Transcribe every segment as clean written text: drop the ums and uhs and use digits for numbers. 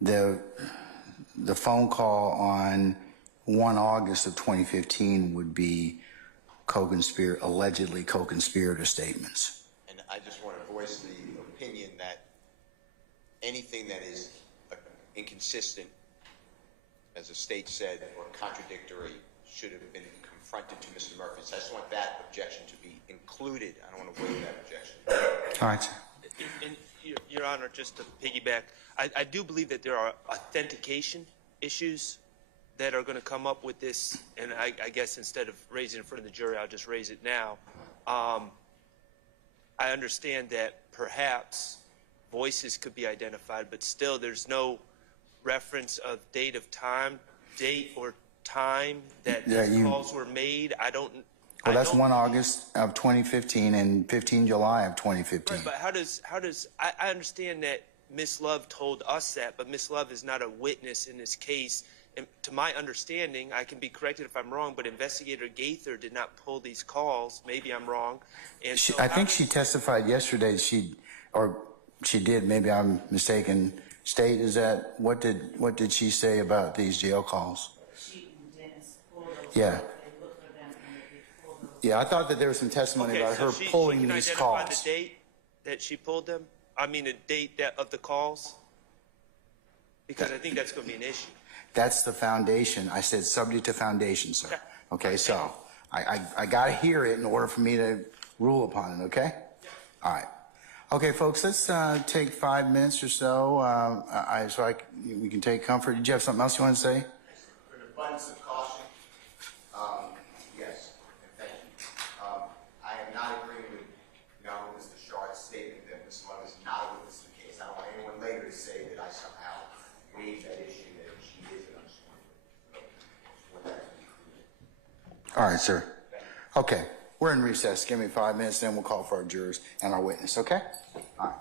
the phone call on 1 August of 2015 would be allegedly co-conspirator statements. And I just want to voice the opinion that anything that is inconsistent, as the state said, or contradictory should have been confronted to Mr. Murphy. So I just want that objection to be included. I don't want to waive that objection. All right. And Your Honor, just to piggyback, I do believe that there are authentication issues that are going to come up with this, and I guess instead of raising it in front of the jury, I'll just raise it now. I understand that perhaps voices could be identified, but still there's no reference of date or time that these calls were made. Well, that's 1 August of 2015 and 15 July of 2015. Right, but how does I understand that Ms. Love told us that, but Ms. Love is not a witness in this case. And to my understanding, I can be corrected if I'm wrong, but Investigator Gaither did not pull these calls. Maybe I'm wrong. And I think she testified yesterday. She did. Maybe I'm mistaken. State, is that what did she say about these jail calls? She didn't pull those. Yeah. They looked for them and they pulled those. Yeah, I thought that there was some testimony about her pulling these calls. She can identify the date that she pulled them? I mean, the date of the calls? Because I think that's going to be an issue. That's the foundation. I said subject to foundation, sir. Okay, so I got to hear it in order for me to rule upon it, okay? All right. Okay, folks, let's take 5 minutes or so. We can take comfort. Did you have something else you want to say? For an abundance of caution, yes, and thank you. I am not agreeing with Mr. Shard's statement that Ms. Love is not a witness in the case. I don't want anyone later to say that I somehow waived that issue that she is an understanding. All right, sir. Okay, we're in recess. Give me 5 minutes, then we'll call for our jurors and our witness, okay? All right.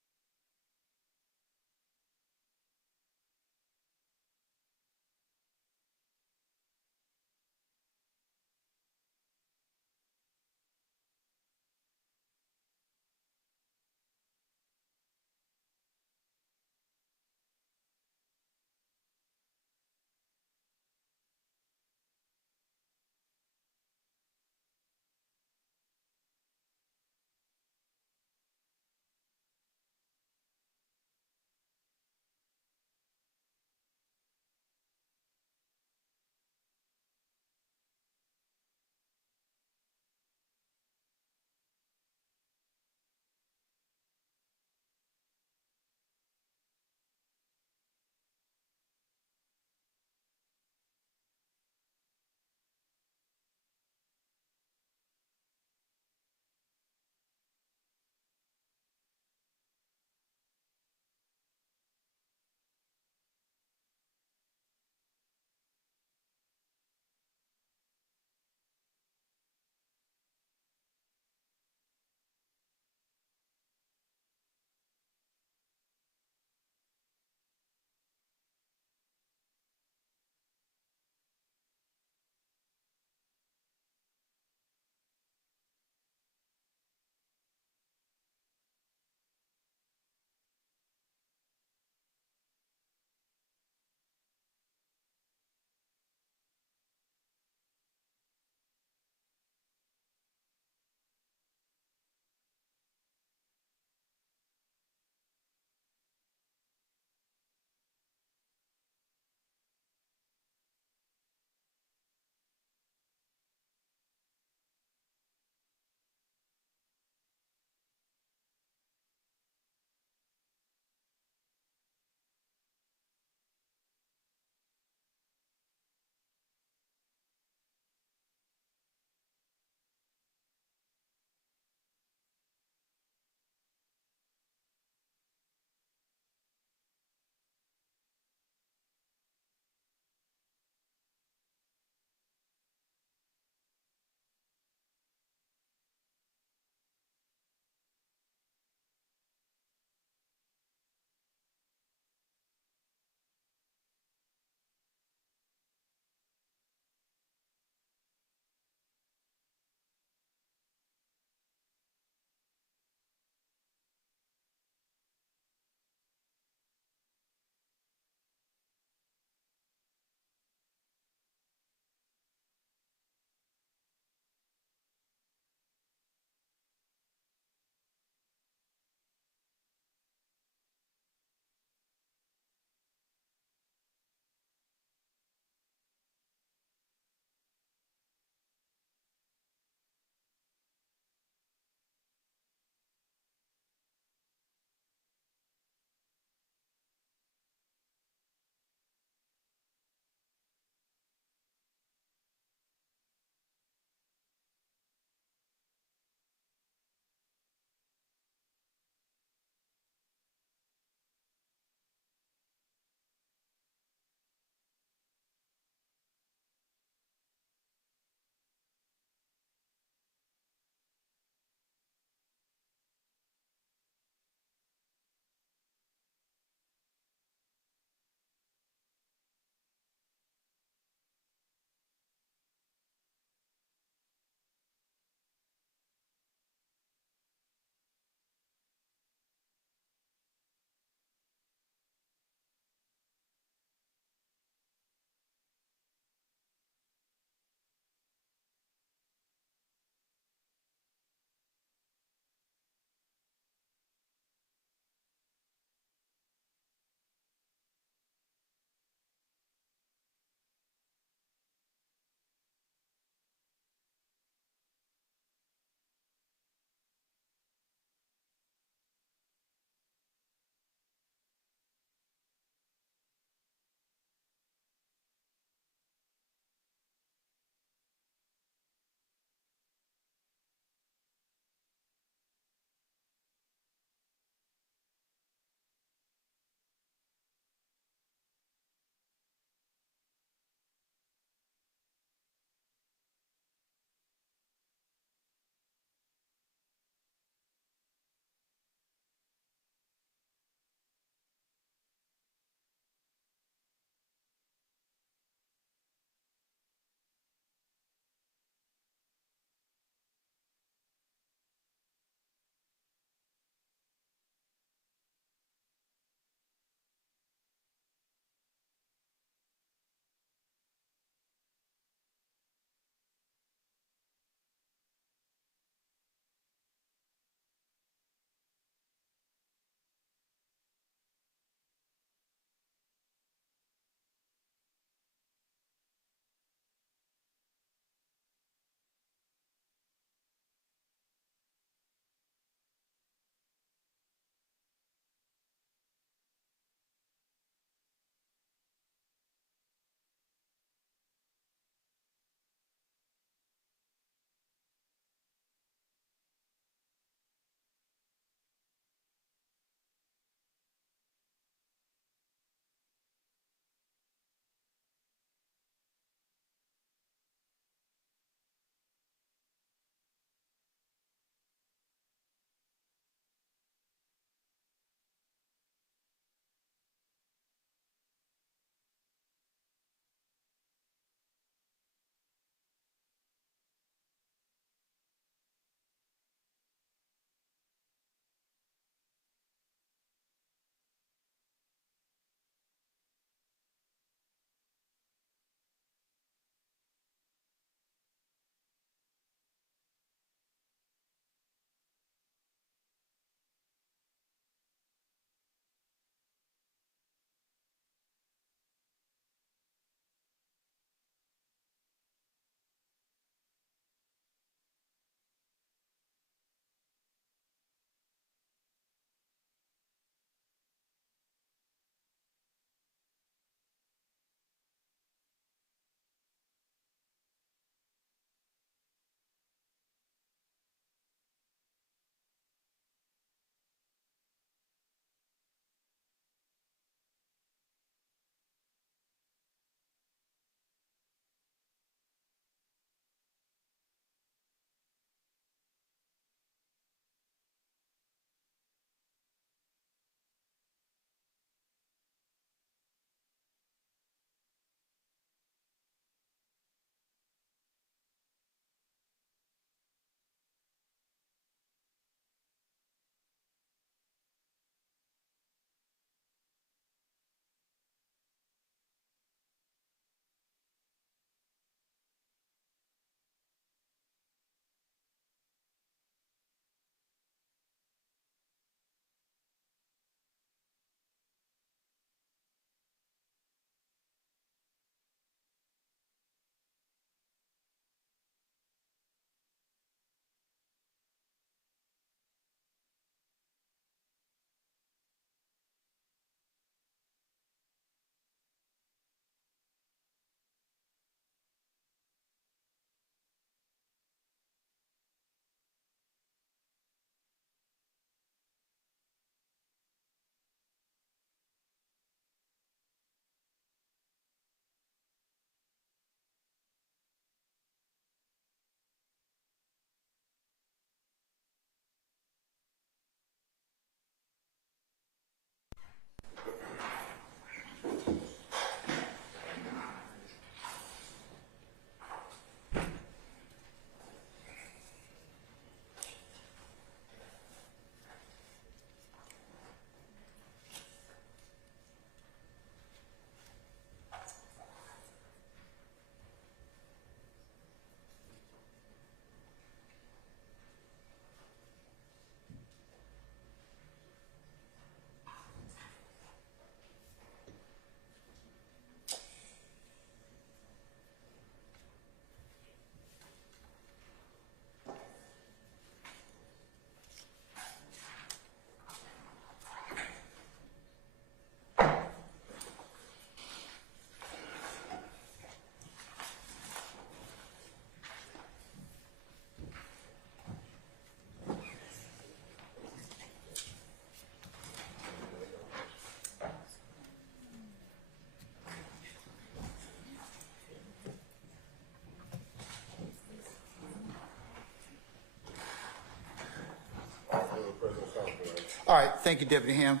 All right, thank you, Deputy Ham.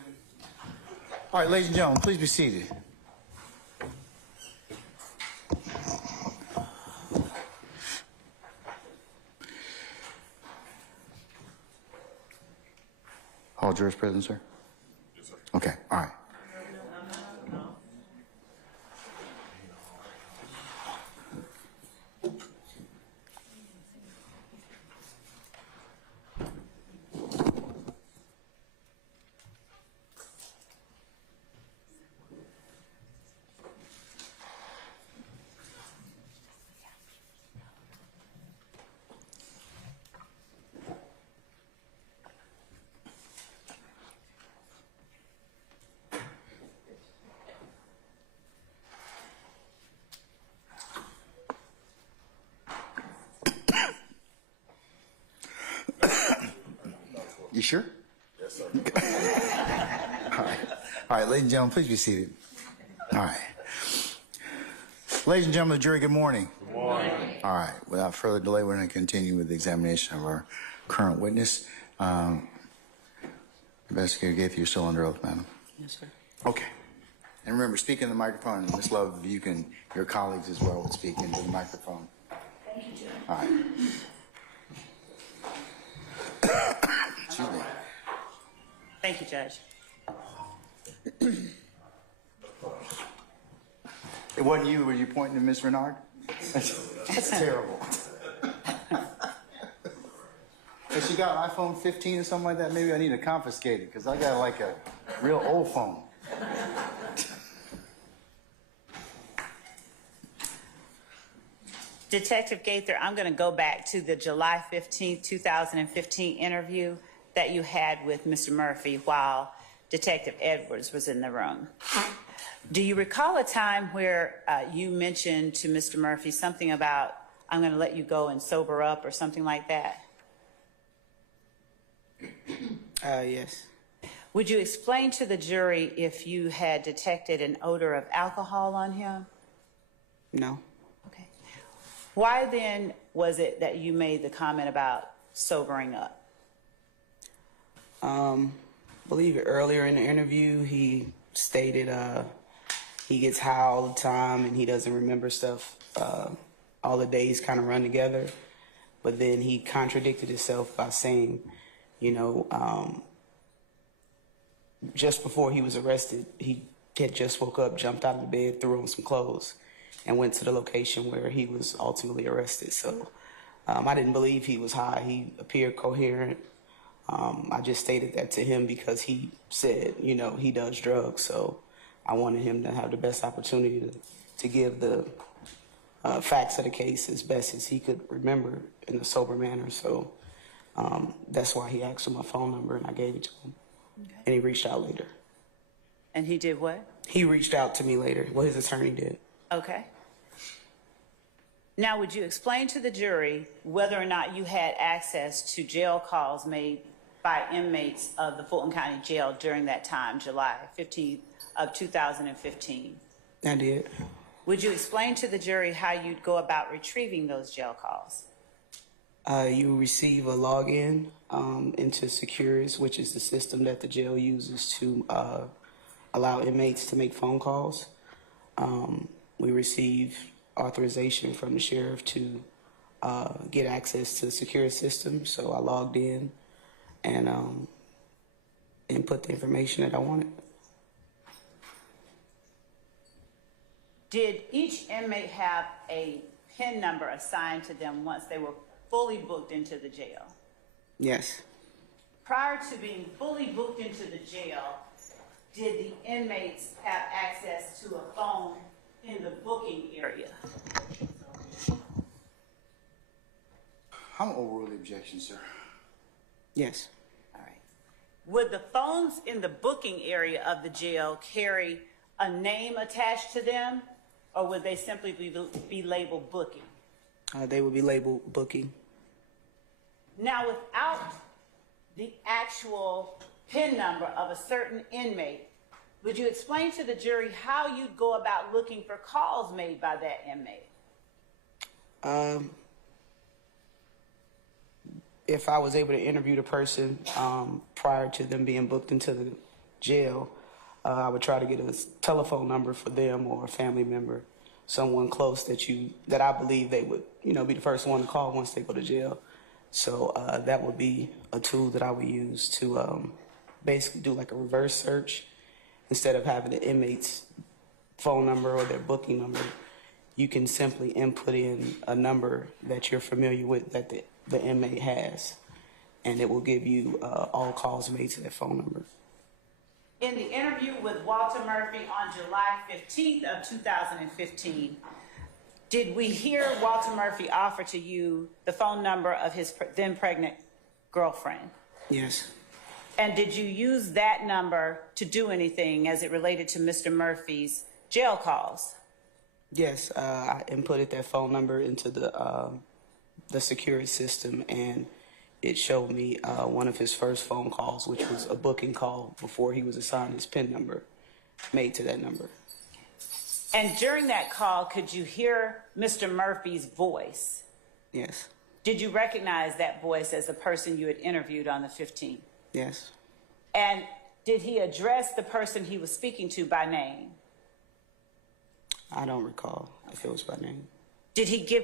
All right, ladies and gentlemen, please be seated. All jurors present, sir? Yes, sir. Okay, all right. You sure? Yes, sir. All right, ladies and gentlemen, please be seated. All right. Ladies and gentlemen of the jury, good morning. Good morning. All right, without further delay, we're going to continue with the examination of our current witness. Investigator Gaither, you're still under oath, madam? Yes, sir. Okay. And remember, speak in the microphone. Ms. Love, you can, your colleagues as well would speak into the microphone. Thank you, Judge. All right. Excuse me. Thank you, Judge. It wasn't you, were you pointing to Ms. Renard? That's terrible. If she got an iPhone 15 or something like that, maybe I need to confiscate it because I got like a real old phone. Detective Gaither, I'm going to go back to the July 15, 2015 interview that you had with Mr. Murphy while Detective Edwards was in the room. Do you recall a time where you mentioned to Mr. Murphy something about, I'm going to let you go and sober up or something like that? Yes. Would you explain to the jury if you had detected an odor of alcohol on him? No. Okay. Why then was it that you made the comment about sobering up? Believe it, earlier in the interview, he stated he gets high all the time and he doesn't remember stuff. All the days kind of run together. But then he contradicted himself by saying, you know, just before he was arrested, he had just woke up, jumped out of the bed, threw on some clothes, and went to the location where he was ultimately arrested. So I didn't believe he was high. He appeared coherent. I just stated that to him because he said, you know, he does drugs. So I wanted him to have the best opportunity to give the facts of the case as best as he could remember in a sober manner. So that's why he asked for my phone number and I gave it to him. Okay. And he reached out later. And he did what? He reached out to me later. Well, his attorney did. Okay. Now, would you explain to the jury whether or not you had access to jail calls made by inmates of the Fulton County Jail during that time, July 15th of 2015? I did. Would you explain to the jury how you'd go about retrieving those jail calls? You receive a login into Secures, which is the system that the jail uses to allow inmates to make phone calls. We receive authorization from the sheriff to get access to the Secure system. So I logged in and input the information that I wanted. Did each inmate have a PIN number assigned to them once they were fully booked into the jail? Yes. Prior to being fully booked into the jail, did the inmates have access to a phone in the booking area? I'm gonna overrule the objection, sir. Yes. All right. Would the phones in the booking area of the jail carry a name attached to them, or would they simply be labeled booking? They would be labeled booking. Now, without the actual PIN number of a certain inmate, would you explain to the jury how you'd go about looking for calls made by that inmate? if I was able to interview the person prior to them being booked into the jail, I would try to get a telephone number for them or a family member, someone close that I believe they would, be the first one to call once they go to jail. So that would be a tool that I would use to basically do like a reverse search. Instead of having the inmate's phone number or their booking number, you can simply input in a number that you're familiar with that the inmate has, and it will give you all calls made to that phone number. In the interview with Walter Murphy on July 15th of 2015, did we hear Walter Murphy offer to you the phone number of his then pregnant girlfriend? Yes. And did you use that number to do anything as it related to Mr. Murphy's jail calls? Yes, I inputted that phone number into the security system, and it showed me one of his first phone calls, which was a booking call before he was assigned his PIN number, made to that number. And during that call, could you hear Mr. Murphy's voice? Yes. Did you recognize that voice as the person you had interviewed on the 15th? Yes. And did he address the person he was speaking to by name? I don't recall if it was by name. Did he give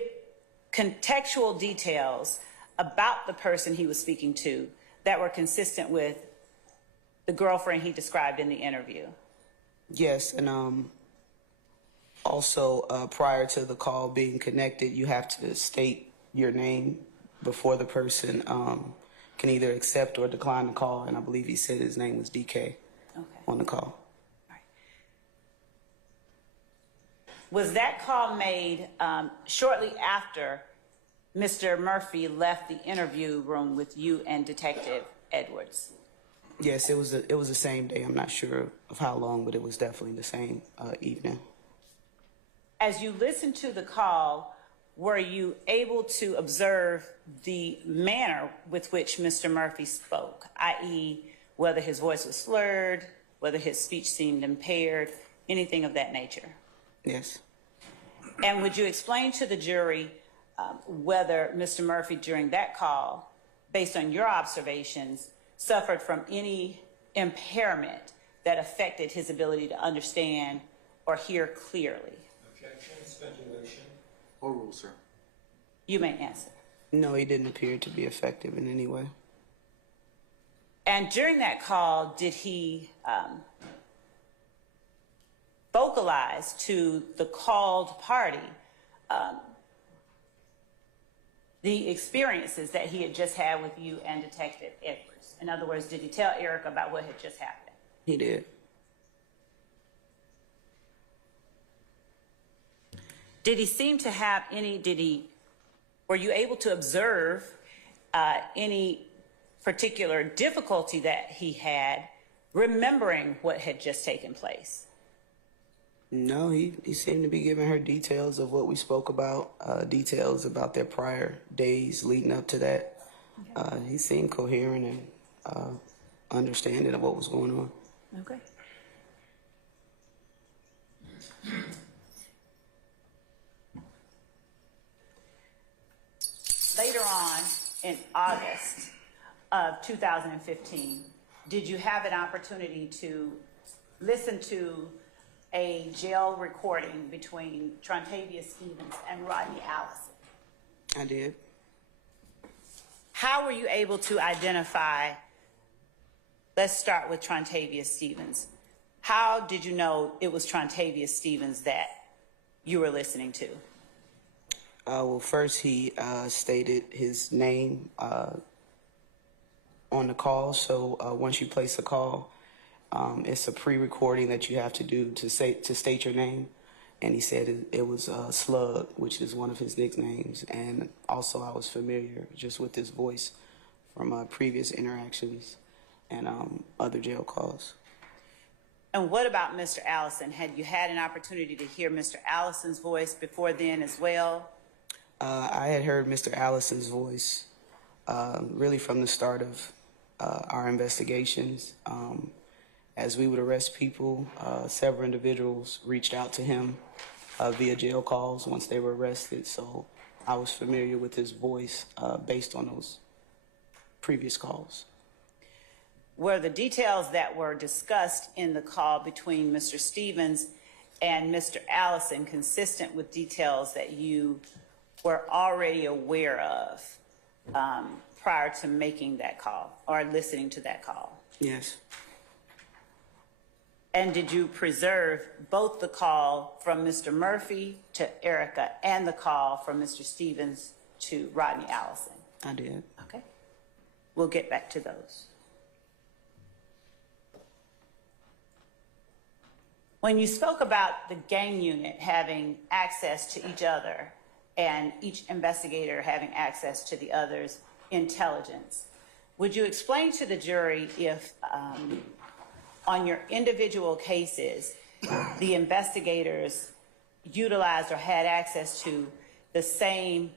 contextual details about the person he was speaking to that were consistent with the girlfriend he described in the interview? Yes, and also prior to the call being connected, you have to state your name before the person can either accept or decline the call, and I believe he said his name was DK on the call. Right. Was that call made shortly after Mr. Murphy left the interview room with you and Detective Edwards? Yes, it was the same day. I'm not sure of how long, but it was definitely the same evening. As you listened to the call, were you able to observe the manner with which Mr. Murphy spoke, i.e., whether his voice was slurred, whether his speech seemed impaired, anything of that nature? Yes. And would you explain to the jury whether Mr. Murphy during that call, based on your observations, suffered from any impairment that affected his ability to understand or hear clearly? Objection, speculation. Overruled, sir. You may answer. No, he didn't appear to be effective in any way. And during that call, did he vocalize to the called party the experiences that he had just had with you and Detective Edwards? In other words, did he tell Eric about what had just happened? He did. Did he seem to have any, were you able to observe any particular difficulty that he had remembering what had just taken place? No, he seemed to be giving her details of what we spoke about, details about their prior days leading up to that. Okay. He seemed coherent and understanding of what was going on. Okay. Later on, in August of 2015, did you have an opportunity to listen to a jail recording between Trontavia Stevens and Rodney Allison? I did. How were you able to identify, let's start with Trontavia Stevens. How did you know it was Trontavia Stevens that you were listening to? Well, first he stated his name on the call. So once you place a call, it's a pre-recording that you have to do to state your name. And he said it was Slug, which is one of his nicknames. And also I was familiar just with his voice from previous interactions and other jail calls. And what about Mr. Allison? Had you had an opportunity to hear Mr. Allison's voice before then as well? I had heard Mr. Allison's voice really from the start of our investigations. As we would arrest people, several individuals reached out to him via jail calls once they were arrested. So I was familiar with his voice based on those previous calls. Were the details that were discussed in the call between Mr. Stevens and Mr. Allison consistent with details that you were already aware of prior to making that call or listening to that call? Yes. And did you preserve both the call from Mr. Murphy to Erica and the call from Mr. Stevens to Rodney Allison? I did. Okay. We'll get back to those. When you spoke about the gang unit having access to each other and each investigator having access to the other's intelligence, would you explain to the jury if on your individual cases, the investigators utilized or had access to the same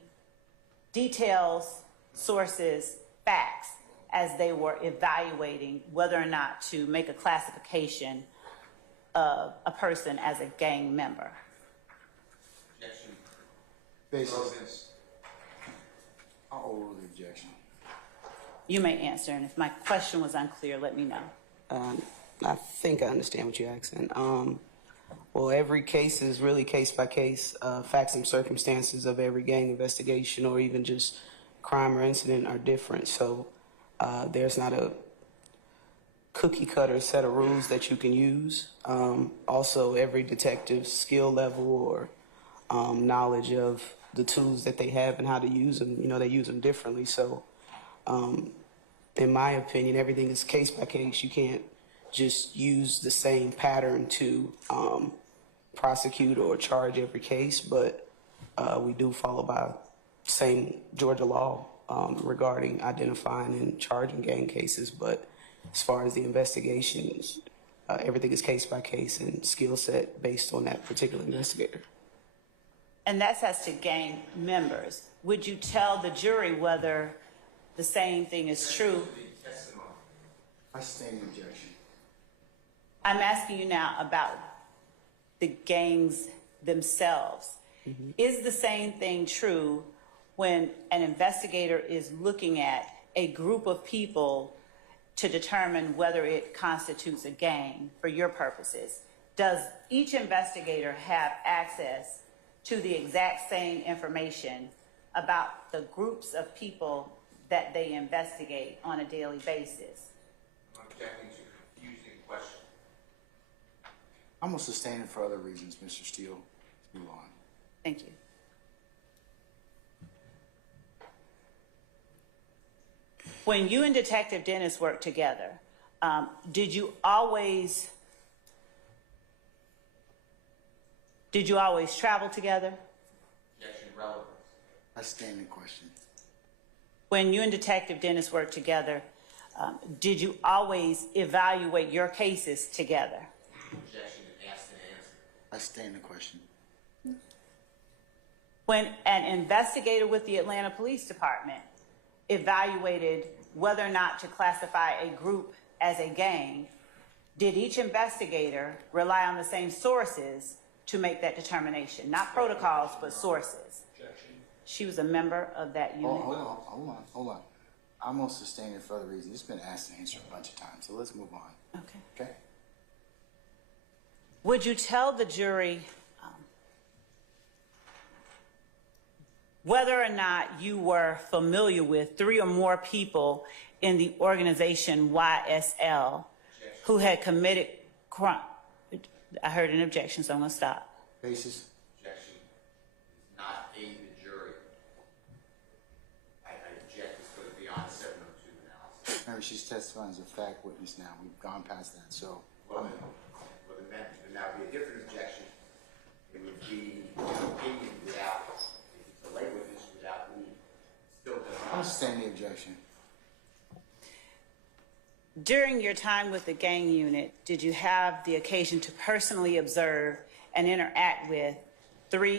details, sources, facts as they were evaluating whether or not to make a classification of a person as a gang member? Objection. Basis. I'll overrule the objection. You may answer, and if my question was unclear, let me know. I think I understand what you're asking. Well, every case is really case by case. Facts and circumstances of every gang investigation or even just crime or incident are different. So there's not a cookie cutter set of rules that you can use. Also, every detective's skill level or knowledge of the tools that they have and how to use them, they use them differently. So in my opinion, everything is case by case. You can't just use the same pattern to prosecute or charge every case, but we do follow by same Georgia law regarding identifying and charging gang cases. But as far as the investigations, everything is case by case and skill set based on that particular investigator. And that's as to gang members. Would you tell the jury whether the same thing is true? I sustain the objection. I'm asking you now about the gangs themselves. Mm-hmm. Is the same thing true when an investigator is looking at a group of people to determine whether it constitutes a gang for your purposes? Does each investigator have access to the exact same information about the groups of people that they investigate on a daily basis? I'm objecting to confusing question. I'm going to sustain it for other reasons, Mr. Steele. Move on. Thank you. When you and Detective Dennis worked together, did you always travel together? Objection relevance. I stand the question. When you and Detective Dennis worked together, did you always evaluate your cases together? Objection asked and answered. I stand the question. When an investigator with the Atlanta Police Department evaluated whether or not to classify a group as a gang, did each investigator rely on the same sources to make that determination? Not protocols, but sources. Objection. She was a member of that unit. Hold on. I'm going to sustain it for other reasons. It's been asked and answered a bunch of times, so let's move on. Okay? Would you tell the jury whether or not you were familiar with 3 or more people in the organization YSL who had committed crime? I heard an objection, so I'm going to stop. Basis? Objection is not aid the jury. I object this goes beyond 702 analysis. Remember, she's testifying as a fact witness now. We've gone past that, so. Well, then that would be a different objection. It would be an opinion without, if it's a lay witness without me, still does I'll not. sustain the objection. During your time with the gang unit, did you have the occasion to personally observe and interact with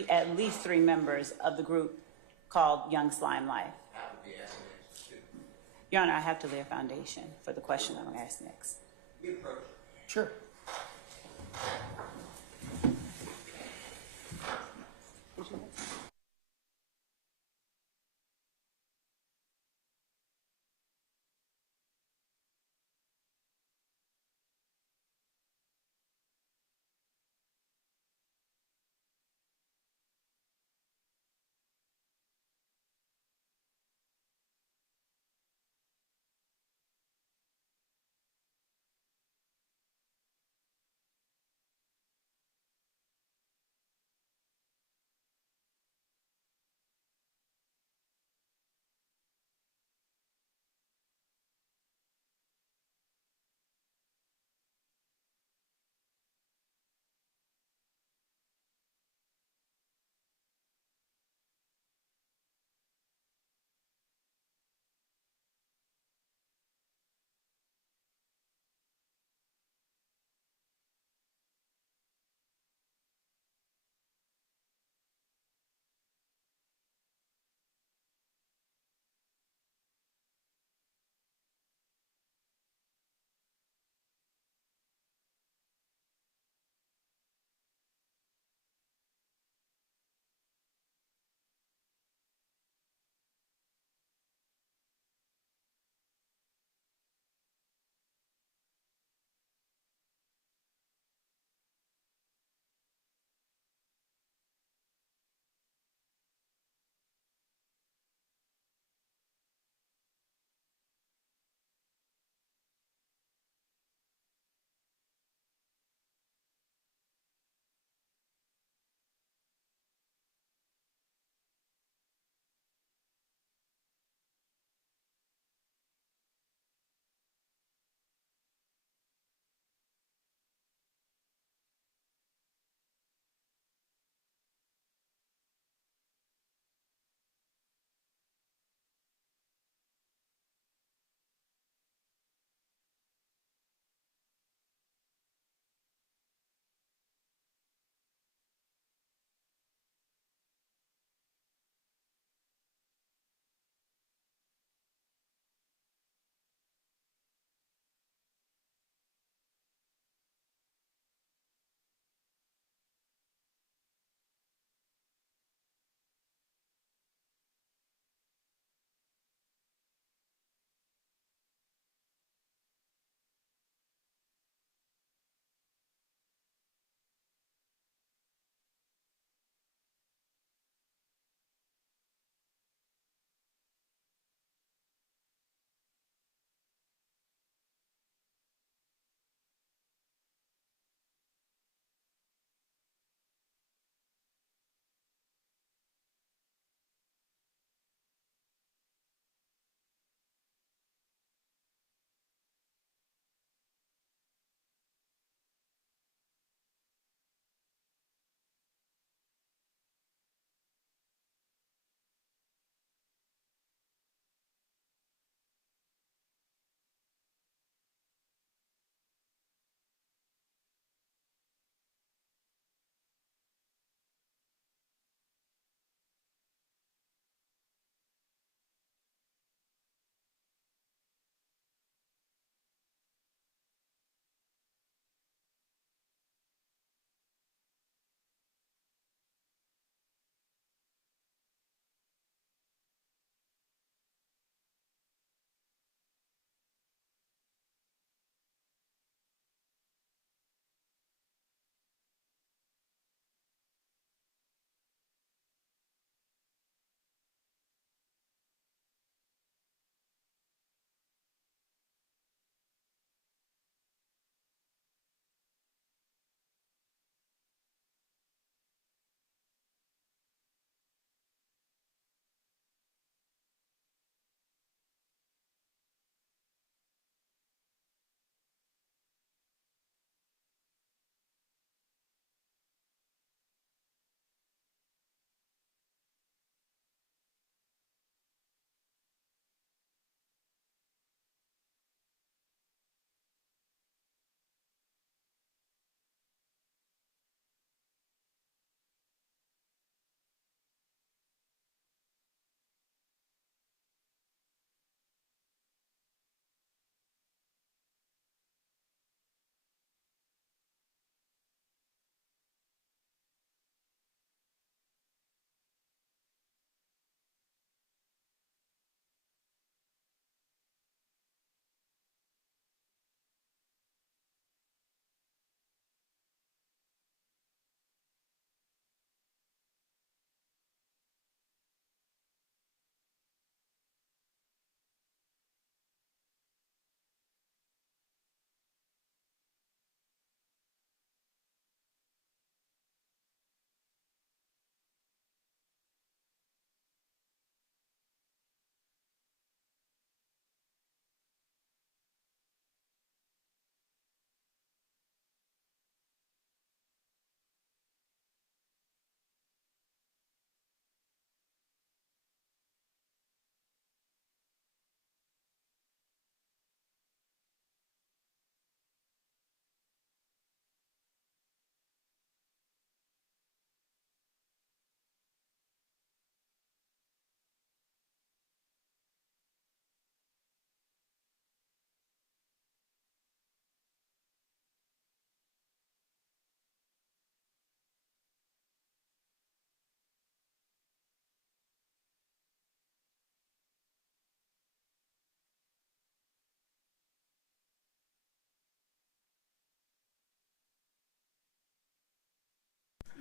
at least three members of the group called Young Slime Life? That would be asking answers too. Your Honor, I have to lay a foundation for the question I'm going to ask next. We approach. Sure.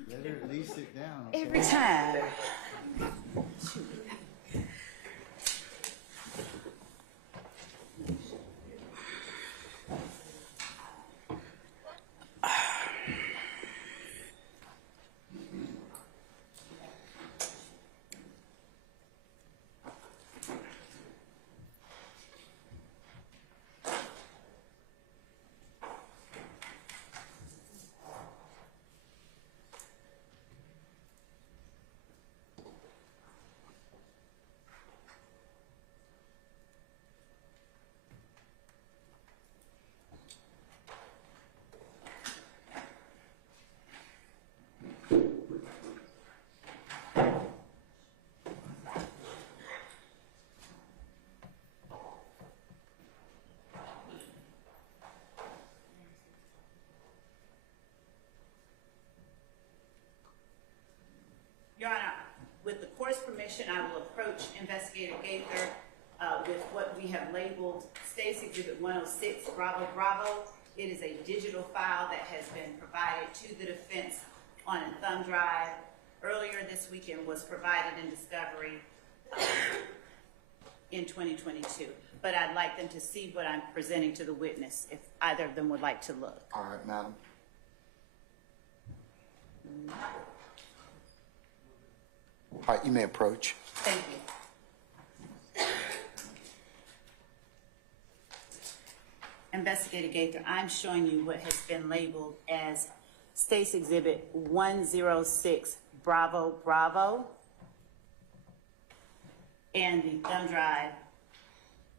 Let her at least sit down. Okay? Every time. Your Honor, with the court's permission, I will approach Investigator Gaither with what we have labeled State's Exhibit 106, Bravo Bravo. It is a digital file that has been provided to the defense on a thumb drive. Earlier this weekend was provided in discovery in 2022. But I'd like them to see what I'm presenting to the witness, if either of them would like to look. All right, madam. All right, you may approach. Thank you. Investigator Gaither, I'm showing you what has been labeled as State's Exhibit 106 Bravo Bravo. And the thumb drive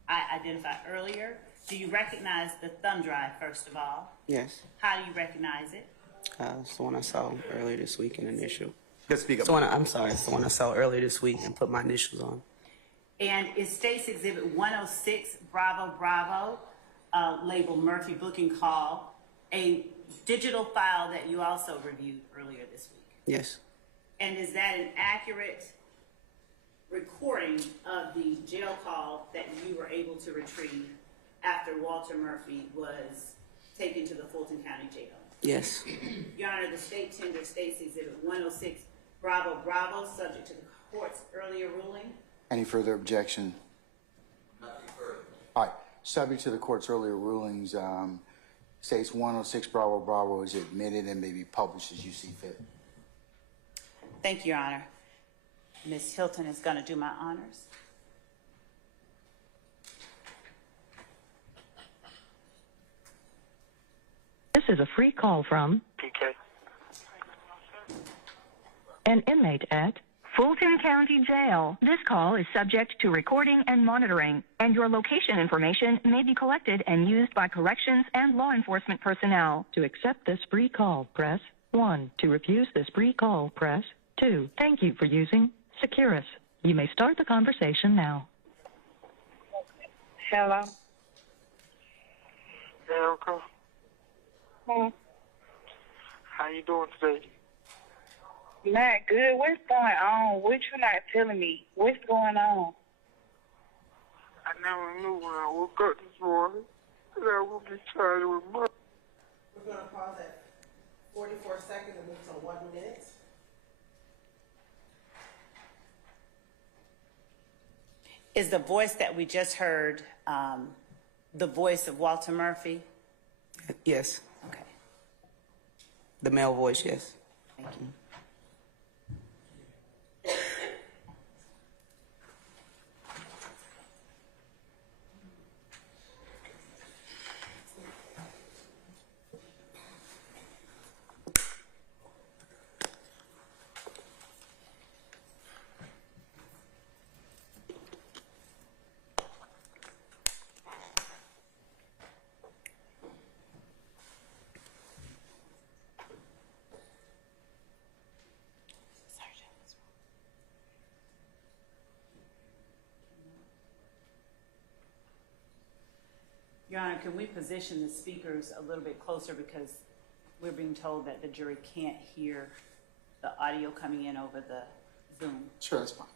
I identified earlier. Do you recognize the thumb drive, first of all? Yes. How do you recognize it? It's the one I saw earlier this week in initial. Let's speak It's up. the one I'm sorry. It's the one I saw earlier this week and put my initials on. And is State's Exhibit 106 Bravo Bravo, labeled Murphy Booking Call, a digital file that you also reviewed earlier this week? Yes. And is that an accurate recording of the jail call that you were able to retrieve after Walter Murphy was taken to the Fulton County Jail? Yes. Your Honor, the state tender State's Exhibit 106 Bravo Bravo, subject to the court's earlier ruling. Any further objection? Nothing further. All right, subject to the court's earlier rulings, states 106 Bravo Bravo is admitted and may be published as you see fit. Thank you, Your Honor. Ms. Hilton is going to do my honors. This is a free call from PK. an inmate at Fulton County Jail. This call is subject to recording and monitoring, and your location information may be collected and used by corrections and law enforcement personnel. To accept this free call, press 1. To refuse this free call, press 2. Thank you for using Securus. You may start the conversation now. Hello. Erica. How you doing today? Not good. What's going on? What you not telling me? What's going on? I never knew when I woke up this morning that I would be charged with murder. We're going to pause at 44 seconds and move to 1 minute. Is the voice that we just heard the voice of Walter Murphy? Yes. Okay, The male voice, yes. thank you. Your Honor, can we position the speakers a little bit closer because we're being told that the jury can't hear the audio coming in over the Zoom? Sure, that's fine.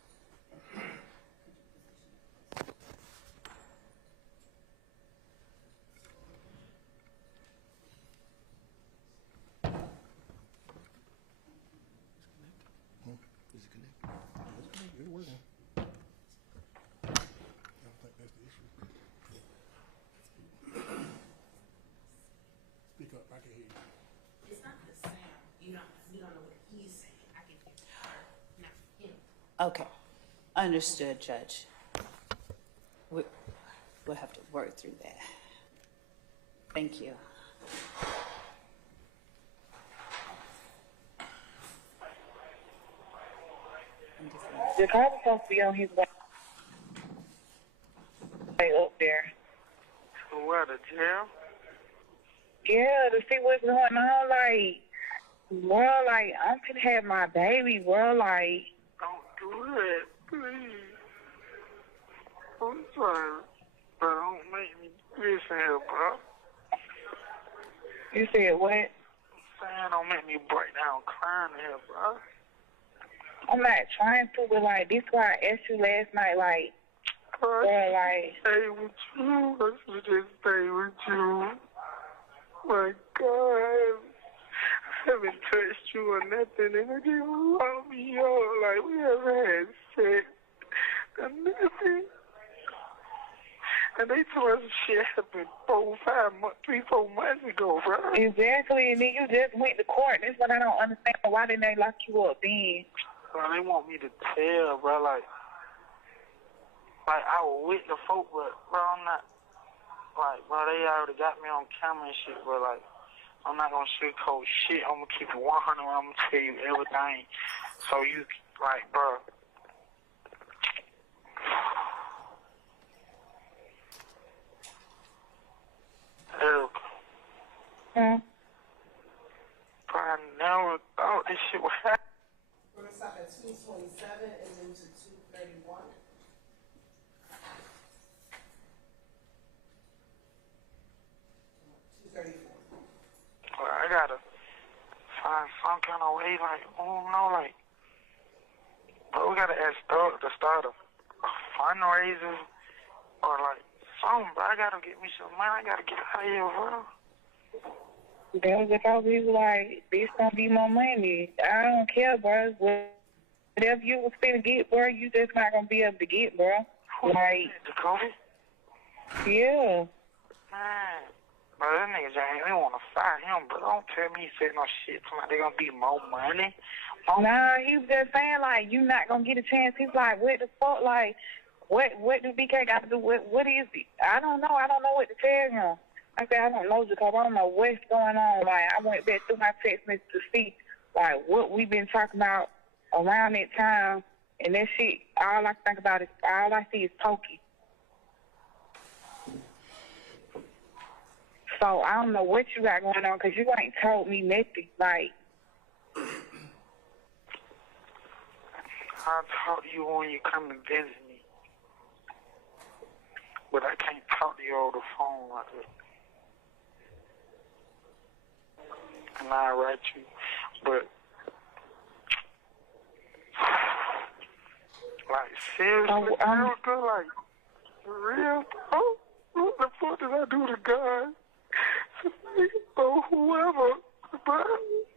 Okay, understood, Judge. We'll have to work through that. Thank you. The car was supposed to be on his way up there. So what, a jail? Yeah, to see what's going on, like, bro, like, I'm gonna have my baby, bro, like. Don't do that, please. I'm sorry, but don't make me listen here, bro. You said what? I'm saying don't make me break down crying here, bro. I'm not trying to, but, like, this is why I asked you last night, like, bro, like. Stay with you. I should just stay with you. My God. I haven't touched you or nothing, and I just love me up. Like, we haven't had sex or nothing. And they told us shit happened 3-4 months ago, bro. Exactly, and then you just went to court. That's what I don't understand. Why didn't they lock you up then? Bro, they want me to tell, bro, like I was with the folk, but, bro, I'm not, like, bro, they already got me on camera and shit, bro, like, I'm not gonna sugarcoat shit. I'm gonna keep it 100. I'm gonna tell you everything. So you, like, bro. Eric. Bro, I never thought this shit would happen. We're gonna stop at 2:27 and then to 2:31. I gotta find some kind of way, like, I don't know, like, bro, we gotta ask Doug to start a fundraiser or, like, something, bro. I gotta get me some money. I gotta get out of here, bro. That was because he was like, this gonna be my money. I don't care, bro. Whatever you was finna get, bro, you just not gonna be able to get, bro. Like, Jacoby? Yeah. Man. Bro, that nigga James, they want to fire him, but don't tell me he said no shit. Like they gonna be more money. Nah, he was just saying, like, you not gonna get a chance. He's like, what the fuck? Like, what do BK got to do? What is it? I don't know. I don't know what to tell him. I said, I don't know, Jacob. I don't know what's going on. Like, I went back through my text message to see, like, what we've been talking about around that time. And that shit, all I think about is, all I see is Pokey. So I don't know what you got going on because you ain't told me nothing. Like, I'll talk to you when you come and visit me. But I can't talk to you over the phone like that. And I'll write you. But, like, seriously, Erica, like, for real, bro? What the fuck did I do to God? Or whoever, bro,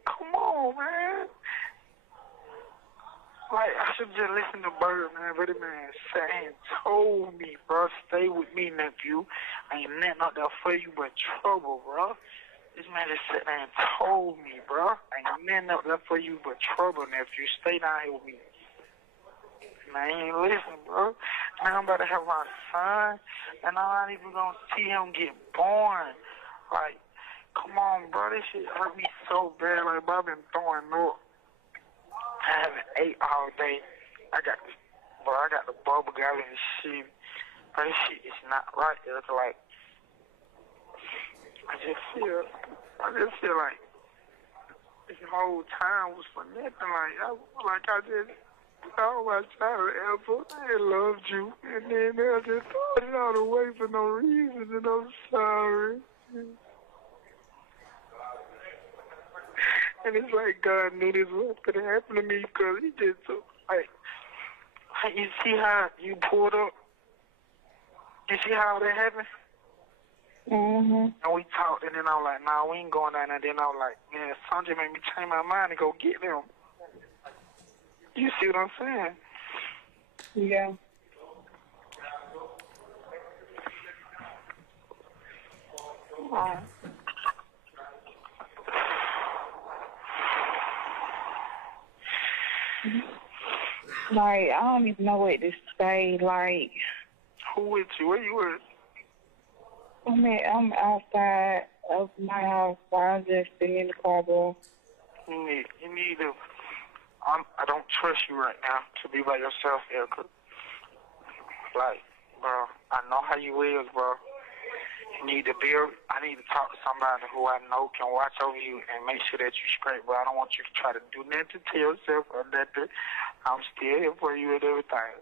come on, man. Like, I should just listen to Bird, man, but the man sat and told me, bro, stay with me, nephew. I ain't nothing out there for you but trouble, bro. This man just sat there and told me, bro, I ain't nothing out there for you but trouble, nephew. Stay down here with me. And I ain't listening, bro. Now I'm about to have my son, and I'm not even gonna see him get born. Like, come on, bro, this shit hurt me so bad. Like, bro, I've been throwing up. I haven't ate all day. I got the bubble gum and shit. But this shit is not right. It's like, I just feel like this whole time was for nothing. Like, I just, all my child ever, I loved you. And then I just throw it all away for no reason, and I'm sorry. And it's like God knew this was going to happen to me because he just took, like, you see how you pulled up? You see how that happened? Mm-hmm. And we talked, and then I was like, nah, we ain't going down there. And then I was like, man, Sanjay made me change my mind and go get them. You see what I'm saying? Yeah. Like, I don't even know what to say. Like, Who with you? Where you at? I'm outside of my house. I'm just sitting in the car, bro. You need to. I don't trust you right now to be by yourself, Erica. Like, bro, I know how you is, bro. You need to I need to talk to somebody who I know can watch over you and make sure that you're straight, bro. I don't want you to try to do nothing to yourself or nothing. I'm still here for you and everything.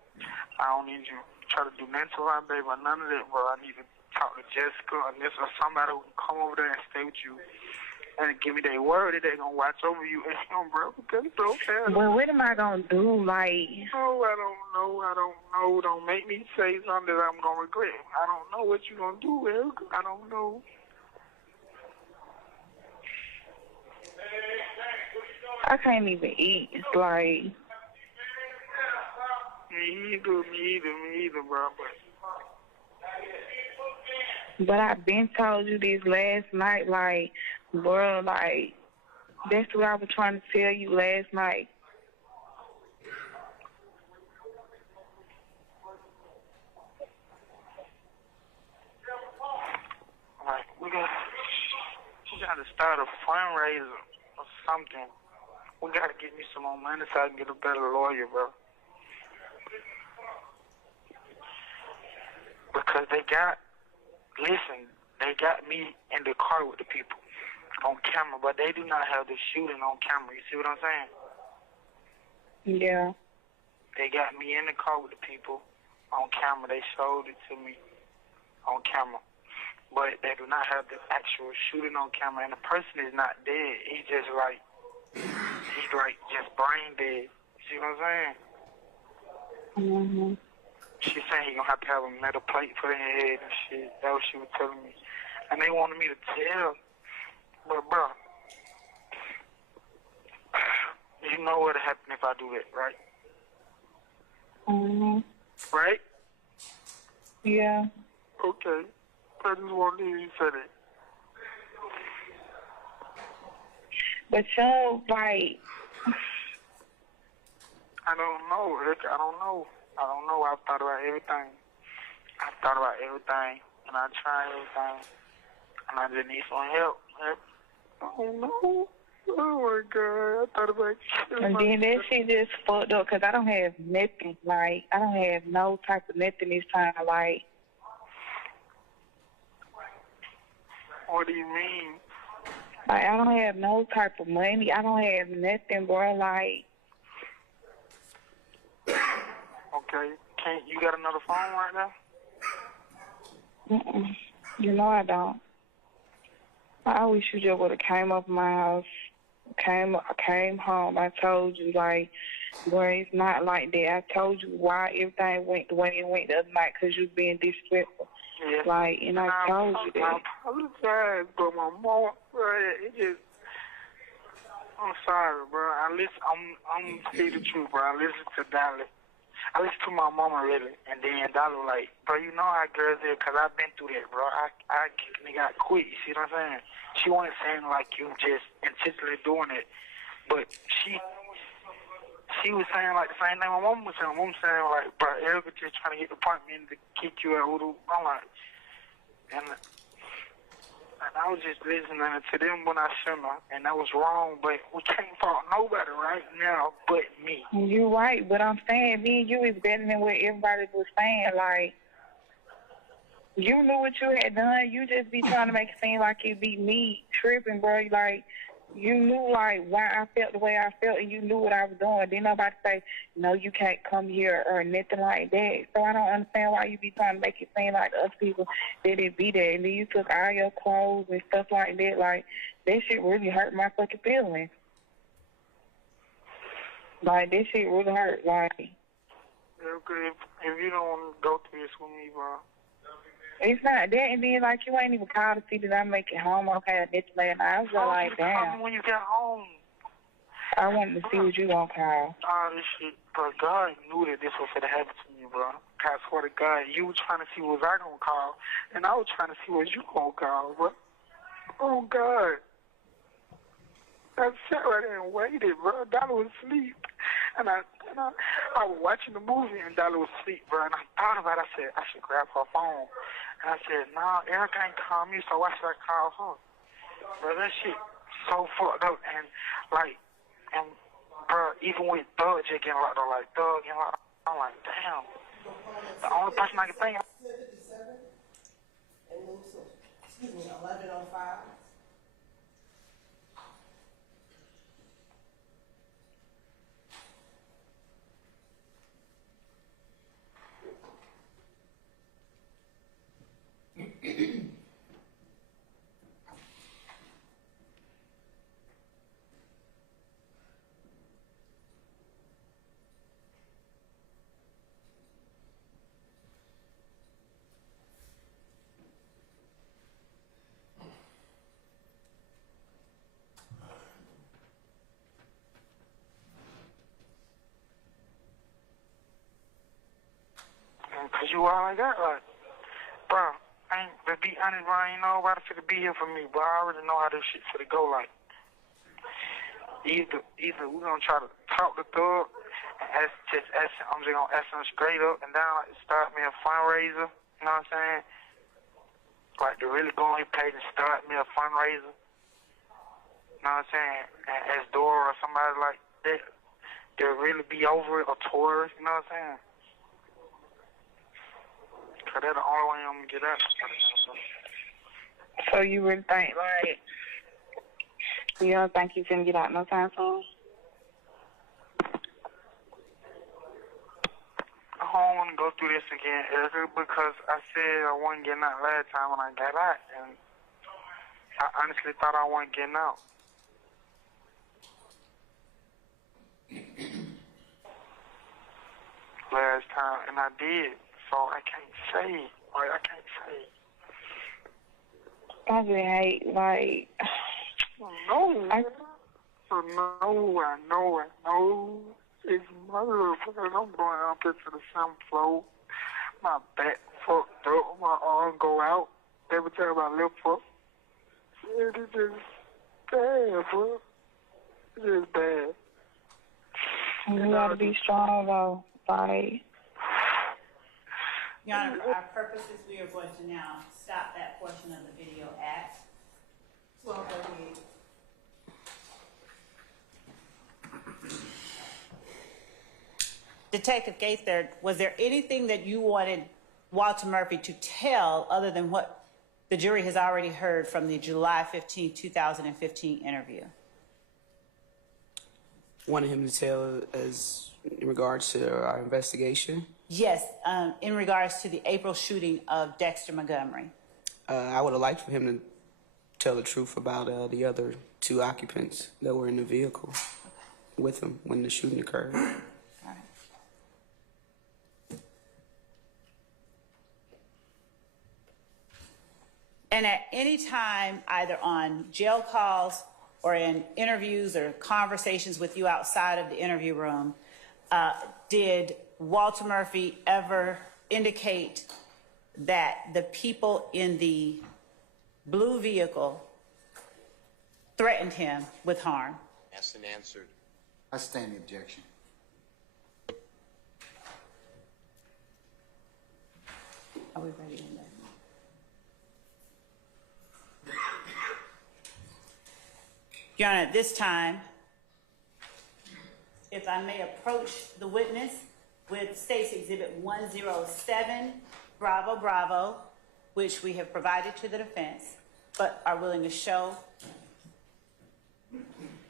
I don't need you to try to do nothing to my baby or none of that, bro. I need to talk to Jessica or this or somebody who can come over there and stay with you and give me their word that they're going to watch over you and him, bro. Because it's okay. Well, what am I going to do? Like, Oh, I don't know. Don't make me say something that I'm going to regret. I don't know what you're going to do, Eric. I don't know. I can't even eat. It's like, Me either, bro. but I've been told you this last night, like, bro, like, that's what I was trying to tell you last night. Like, we got to start a fundraiser or something. We got to get me some more money so I can get a better lawyer, bro. Because they got me in the car with the people on camera, but they do not have the shooting on camera. You see what I'm saying? Yeah. They got me in the car with the people on camera. They showed it to me on camera. But they do not have the actual shooting on camera, and the person is not dead. He's just just brain dead. You see what I'm saying? Mm-hmm. She's saying he's going to have a metal plate put in his head and shit. That was what she was telling me. And they wanted me to tell. But, bro, you know what'll happen if I do that, right? Mm-hmm. Right? Yeah. Okay. I just wanted to hear you say that. But so, like, I don't know, Rick. I don't know. I've thought about everything. And I tried everything. And I just need some help. I don't know. Oh, my God. I thought about killing and then that myself. shit just fucked up because I don't have nothing. Like, I don't have no type of nothing this time. Like, What do you mean? I don't have no type of money. I don't have nothing, bro. Like, Okay. You got another phone right now? mm-mm. You know I don't. I wish you just would have came up my house. I came home. I told you, like, boy, it's not like that. I told you why everything went the way it went the other night because you being disrespectful. Yes. Like, and I told you that. I apologize, but my mom, I'm sorry, bro. I'm see the truth, bro. I listen to Dolly. I listen to my mama, really. And then Dolly was like, bro, you know how girls is, because I've been through that, bro. I kicked nigga out quick, you see what I'm saying? She wasn't saying like you just intentionally doing it. But she was saying like the same thing my mom was saying. My mom saying like, bro, Erica just trying to get the apartment to kick you out. I'm like, and I was just listening to them when I shouldn't have, and that was wrong, but we can't fault nobody right now but me. You're right, but I'm saying, me and you is better than what everybody was saying. Like, you knew what you had done. You just be trying to make it seem like it be me tripping, bro. Like, you knew, like, why I felt the way I felt, and you knew what I was doing. Didn't nobody say, no, you can't come here or nothing like that. So I don't understand why you be trying to make it seem like us people that it be there. And then you took all your clothes and stuff like that. Like, that shit really hurt my fucking feelings. Like, that shit really hurt. Like, Okay, if you don't want to go through this with me, bro. it's not that, and then, like, you ain't even called to see that I make it home okay or nothing last night. I was just like, damn. When you get home. I wanted to see what you gonna call. All this shit, bro, God knew that this was going to happen to me, bro. I swear to God, you were trying to see what I going to call, and I was trying to see what you going to call, bro. Oh, God. I sat right there and waited, bro. Dollar was asleep. And I I was watching the movie and Dolly was asleep, bro. And I thought about it. I said, I should grab her phone. And I said, nah, Erica ain't call me, so why should I call her? Bro, that shit so fucked up. And, like, and, bro, even with Doug just getting locked up, like, Doug getting locked up, I'm like, damn. The only person I can think of. And move to, 11:05. Cause you all like that, like, bro, to be honest, bro, ain't nobody finna be here for me, but I already know how this shit finna go, like. Either we're gonna try to talk to Thug, and I'm just gonna ask him straight up and down, like, start me a fundraiser, you know what I'm saying? Like, to really go on his page and start me a fundraiser, you know what I'm saying? And ask Dora or somebody like that, to really be over it, or tourist, you know what I'm saying? Cause that's the only way I'm gonna get out. So you really think, like, you don't think you can get out no time soon? I don't want to go through this again, Erica, because I said I wasn't getting out last time when I got out, and I honestly thought I wasn't getting out. Last time, and I did. So I can't say, like, I can't say. I just hate, like, No. I know. It's murder, because I'm going up into the 7th floor. My back fucked up. My arm go out. Every time I lift up. It's just bad, bro. It's just bad. you gotta be strong, though. Like, Your Honor, for our purposes, we are going to now stop that portion of the video at 12:38. Detective Gaither, was there anything that you wanted Walter Murphy to tell other than what the jury has already heard from the July 15, 2015 interview? Wanted him to tell as in regards to our investigation. Yes, in regards to the April shooting of Dexter Montgomery. I would have liked for him to tell the truth about the other 2 occupants that were in the vehicle with him when the shooting occurred. All right. And at any time, either on jail calls or in interviews or conversations with you outside of the interview room, did Walter Murphy ever indicate that the people in the blue vehicle threatened him with harm? Asked and answered. I stand the objection. Are we ready in there? Your Honor, at this time, if I may approach the witness with State's Exhibit 107, Bravo, Bravo, which we have provided to the defense, but are willing to show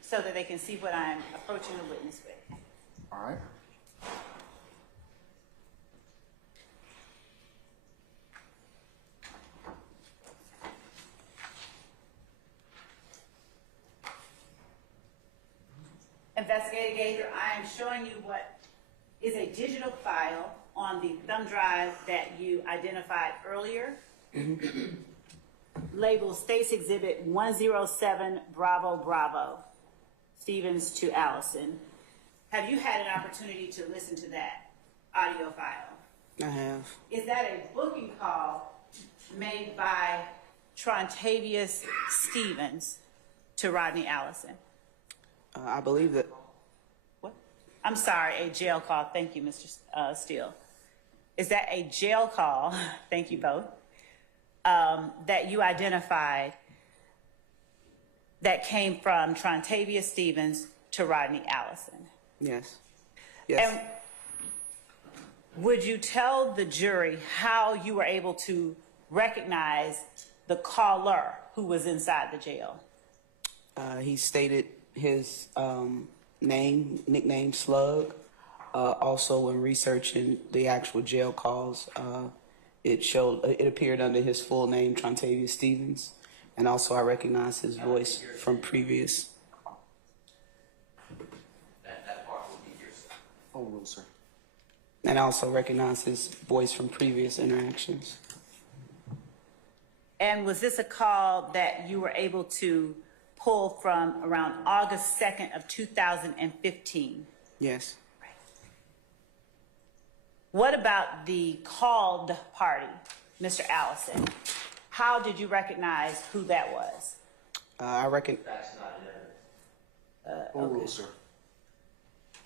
so that they can see what I'm approaching the witness with. All right. Investigator Gaither, I am showing you what is a digital file on the thumb drive that you identified earlier, labeled State's Exhibit 107, Bravo, Bravo, Stevens to Allison. Have you had an opportunity to listen to that audio file? I have. Is that a booking call made by Trontavious Stevens to Rodney Allison? I believe that. What? I'm sorry, a jail call. Thank you, Mr. Steele. Is that a jail call? Thank you both. That you identified that came from Trontavia Stevens to Rodney Allison? Yes. Yes. And would you tell the jury how you were able to recognize the caller who was inside the jail? He stated his nickname Slug. Also, when researching the actual jail calls, it appeared under his full name, Trontavia Stevens, and also I recognized his voice from previous. That part will be yours. Oh, will, sir. And I also recognized his voice from previous interactions. And was this a call that you were able to pull from around August 2nd of 2015? Yes. What about the called party, Mr. Allison? How did you recognize who that was? I reckon. That's not it. Oh, will, sir.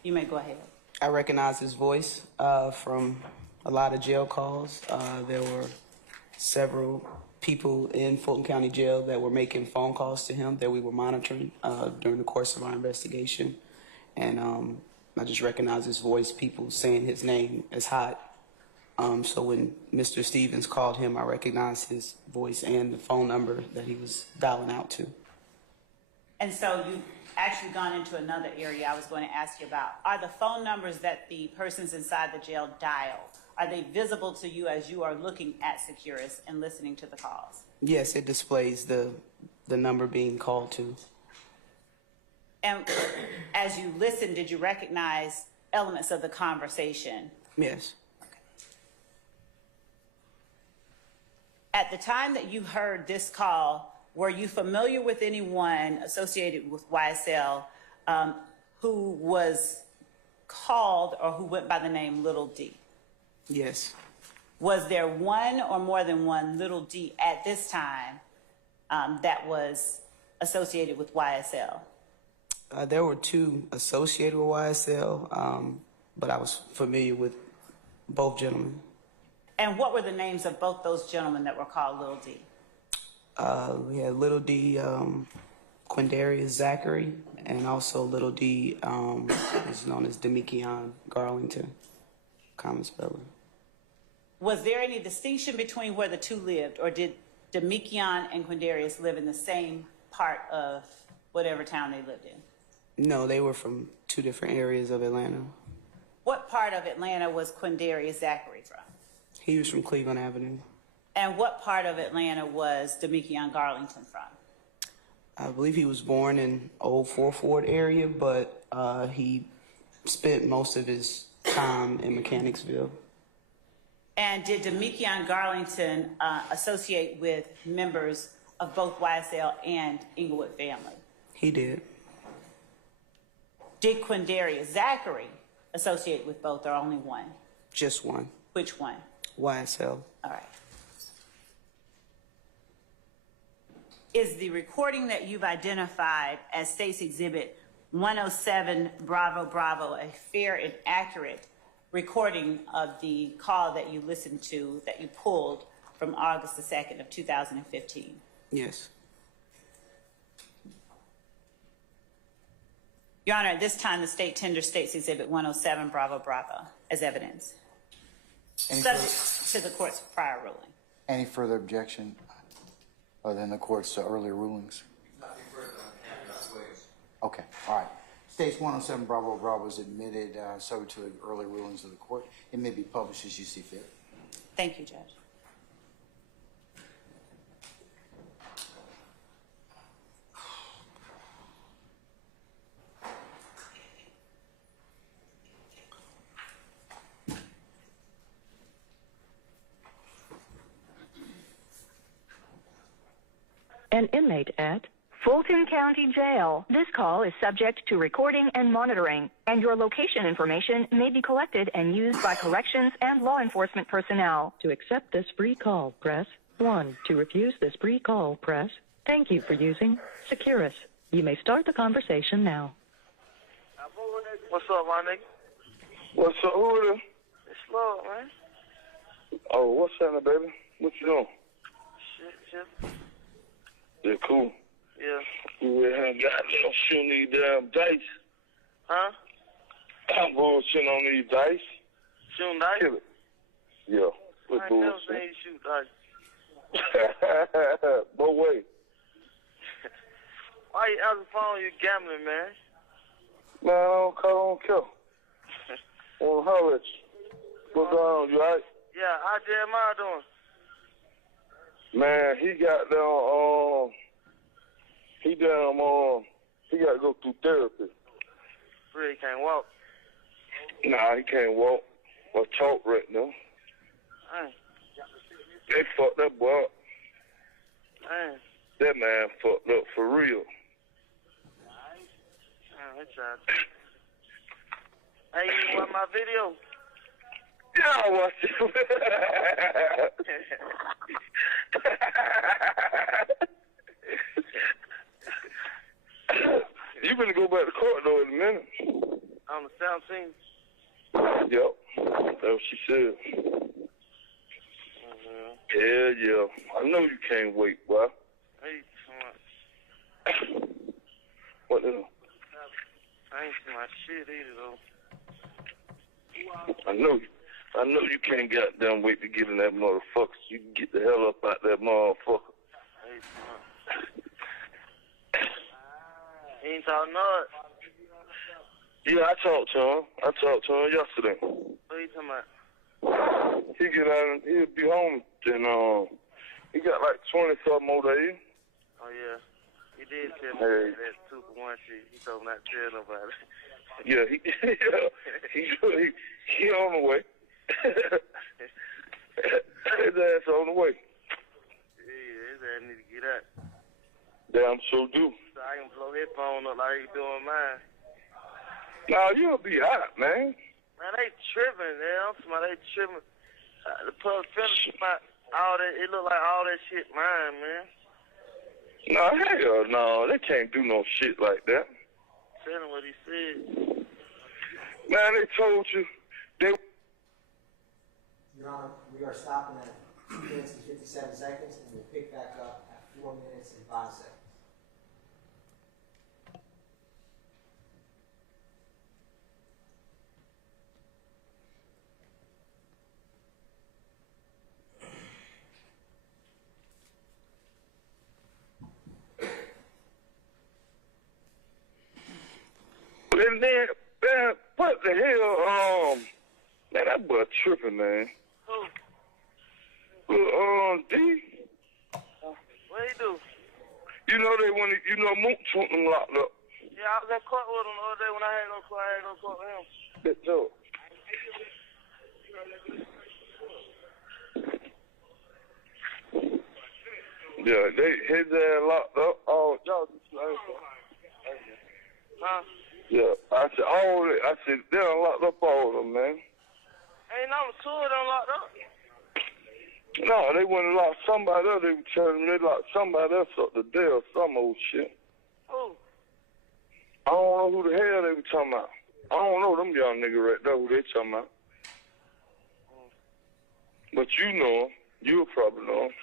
You may go ahead. I recognize his voice from a lot of jail calls. There were several people in Fulton County Jail that were making phone calls to him that we were monitoring during the course of our investigation. And I just recognize his voice, people saying his name is hot. So when Mr. Stevens called him, I recognized his voice and the phone number that he was dialing out to. And so you actually gone into another area I was going to ask you about. Are the phone numbers that the persons inside the jail dial, are they visible to you as you are looking at Securus and listening to the calls? Yes, it displays the number being called to. And as you listened, did you recognize elements of the conversation? Yes. At the time that you heard this call, were you familiar with anyone associated with YSL who was called or who went by the name Little D? Yes. Was there one or more than one Little D at this time that was associated with YSL? There were two associated with YSL, but I was familiar with both gentlemen. And what were the names of both those gentlemen that were called Little D? We had Little D, Quindarius Zachary, and also Little D is known as Demikion Garlington, common spelling. Was there any distinction between where the two lived, or did Demikion and Quindarius live in the same part of whatever town they lived in? No, they were from two different areas of Atlanta. What part of Atlanta was Quindarius Zachary from? He was from Cleveland Avenue. And what part of Atlanta was Demikion Garlington from? I believe he was born in Old Fort Ford area, but he spent most of his time in Mechanicsville. And did Demikion Garlington associate with members of both YSL and Inglewood family? He did. Did Quindarius Zachary associate with both or only one? Just one. Which one? YSL. All right. Is the recording that you've identified as State's Exhibit 107 Bravo Bravo a fair and accurate recording of the call that you listened to, that you pulled from August the 2nd of 2015? Yes. Your Honor, at this time, the state tenders State's Exhibit 107 Bravo Bravo as evidence, subject to the court's prior ruling. Any further objection other than the court's earlier rulings? Nothing further on ways. Okay, all right. States 107 Bravo Bravo is admitted subject to the earlier rulings of the court. It may be published as you see fit. Thank you, Judge. An inmate at Fulton County Jail. This call is subject to recording and monitoring, and your location information may be collected and used by corrections and law enforcement personnel. To accept this free call, press 1. To refuse this free call, press. Thank you for using Securus. You may start the conversation now. What's up, my nigga? What's up? Who it is? It's Lord, man. Oh, what's happening, baby? What you doing? Shit. Yeah, cool. Yeah. You ain't got no shooting these damn dice. Huh? I'm bullshitting on these dice. Shooting dice? Kill it. Yeah. I ain't never seen you shoot dice. But wait. Why you answer the phone? You gambling, man. Man, I don't care. I want to holler at you. What's going on? You all right? Yeah, how Jeremiah doing? Man, he got down, he got to go through therapy. Really can't walk. Nah, he can't walk or talk right now. Dang. They fucked that boy up. Dang. That man fucked up for real. Damn, they tried to. Hey, you watch my video? Yeah, I watched it. You gonna go back to court though in a minute. On the 17th? Yep. That's what she said. Yeah, yeah. I know you can't wait, boy. Hey, come on. What the? I ain't seen my shit either, though. I know you can't goddamn wait to get in that motherfucker. You can get the hell up out that motherfucker. Hey, come on. He ain't talking nothing. Yeah, I talked to him yesterday. What are you talking about? He get out and he'll be home and he got like 20-something more days. Oh, yeah. He did tell me that 2-for-1 shit. He told me not to tell nobody. Yeah, he on the way. His ass on the way. Yeah, his ass need to get out. Damn sure do. So I can blow his phone up like he doing mine. Nah, you'll be hot, man. Man, they tripping, man. They tripping. The professionalism, all that, it look like all that shit mine, man. No, hell no. They can't do no shit like that. Tell him what he said. Man, they told you. Your Honor, we are stopping at 2 minutes and 57 seconds, and we'll pick back up at 4 minutes and 5 seconds. And then, man, what the hell, man, that boy tripping, man. Who? D. What he do? You know Mooch want them locked up. Yeah, I was in court with him the other day when I had no court with him. That's all. Yeah, his ass locked up. Oh, y'all just Huh? yeah, I said, they done locked up all of them, man. Ain't number 2 of them locked up. No, they wouldn't lock somebody else. They were telling me they locked somebody else up today or some old shit. Who? I don't know who the hell they were talking about. I don't know them young niggas right there who they talking about. But you know them. You'll probably know them.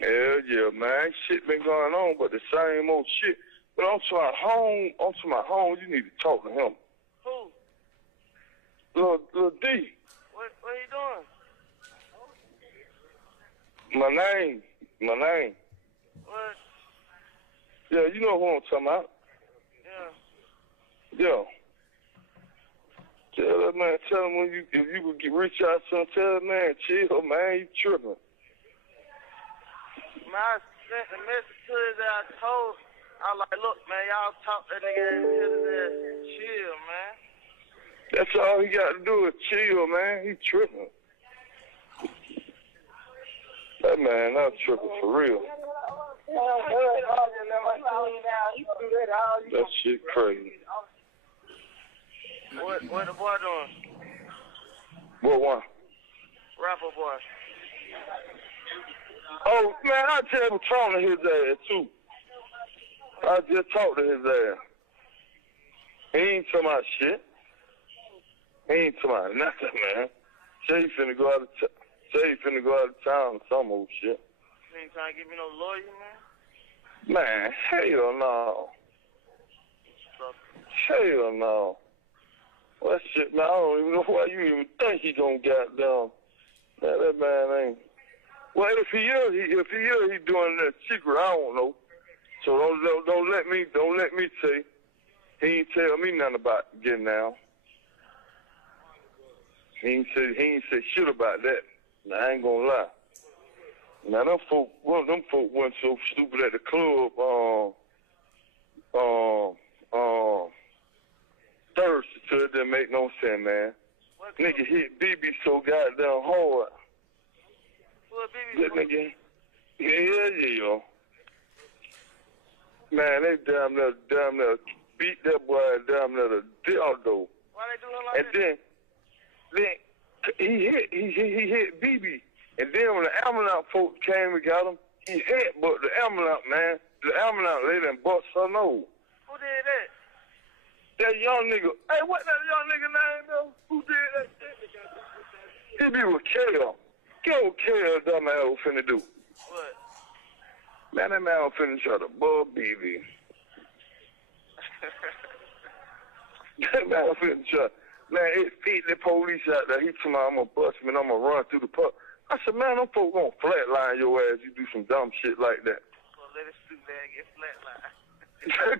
Hell yeah, man. Shit been going on, but the same old shit. But I'm to my home, you need to talk to him. Who? Lil D. What you doing? My name. What? Yeah, you know who I'm talking about. Yeah. Yeah. Tell that man, if you could reach out to him, tell that man, chill, man, you tripping. Man, I sent a message to his ass. I was like, look, man, y'all talk that nigga and tell his ass chill, man. That's all he got to do is chill, man. He tripping. That man, not tripping for real. That shit crazy. What the boy doing? What one? Rapper boy. Oh, man, I tell him talking to his ass, too. I I just talked to his ass. He ain't talking about shit. He ain't talking about nothing, man. Say he finna go out of town or some old shit. You ain't trying to give me no lawyer, man? Man, hell no. Hell no. Well, that shit, man, I don't even know why you even think he gonna goddamn. Man, that man ain't. Well, if he is, he doing that secret. I don't know. So don't let me say. He ain't tell me nothing about getting down. He ain't say shit about that. Now, I ain't gonna lie. Now one of them folk went so stupid at the club Thursday, so it didn't make no sense, man. Nigga hit BB so goddamn hard. That nigga, yeah. Man, they damn near beat that boy damn near the dildo. Why they doing like that? And then he hit BB. And then when the ambulance folks came and got him, he hit but the ambulance, man. The ambulance lady and bust her nose. Who did that? That young nigga. Hey, what that young nigga name though? Who did that shit? He be with Kale. Get what Kale dumb ass was finna do. What? Man, that man was finna try to bug BB. That man was finna try. Man, it beat the police out there. He told me, I'm gonna bust him and I'm gonna run through the park. I said, man, them folks gonna flatline your ass. You do some dumb shit like that. Well, let it stupid ass get flatlined.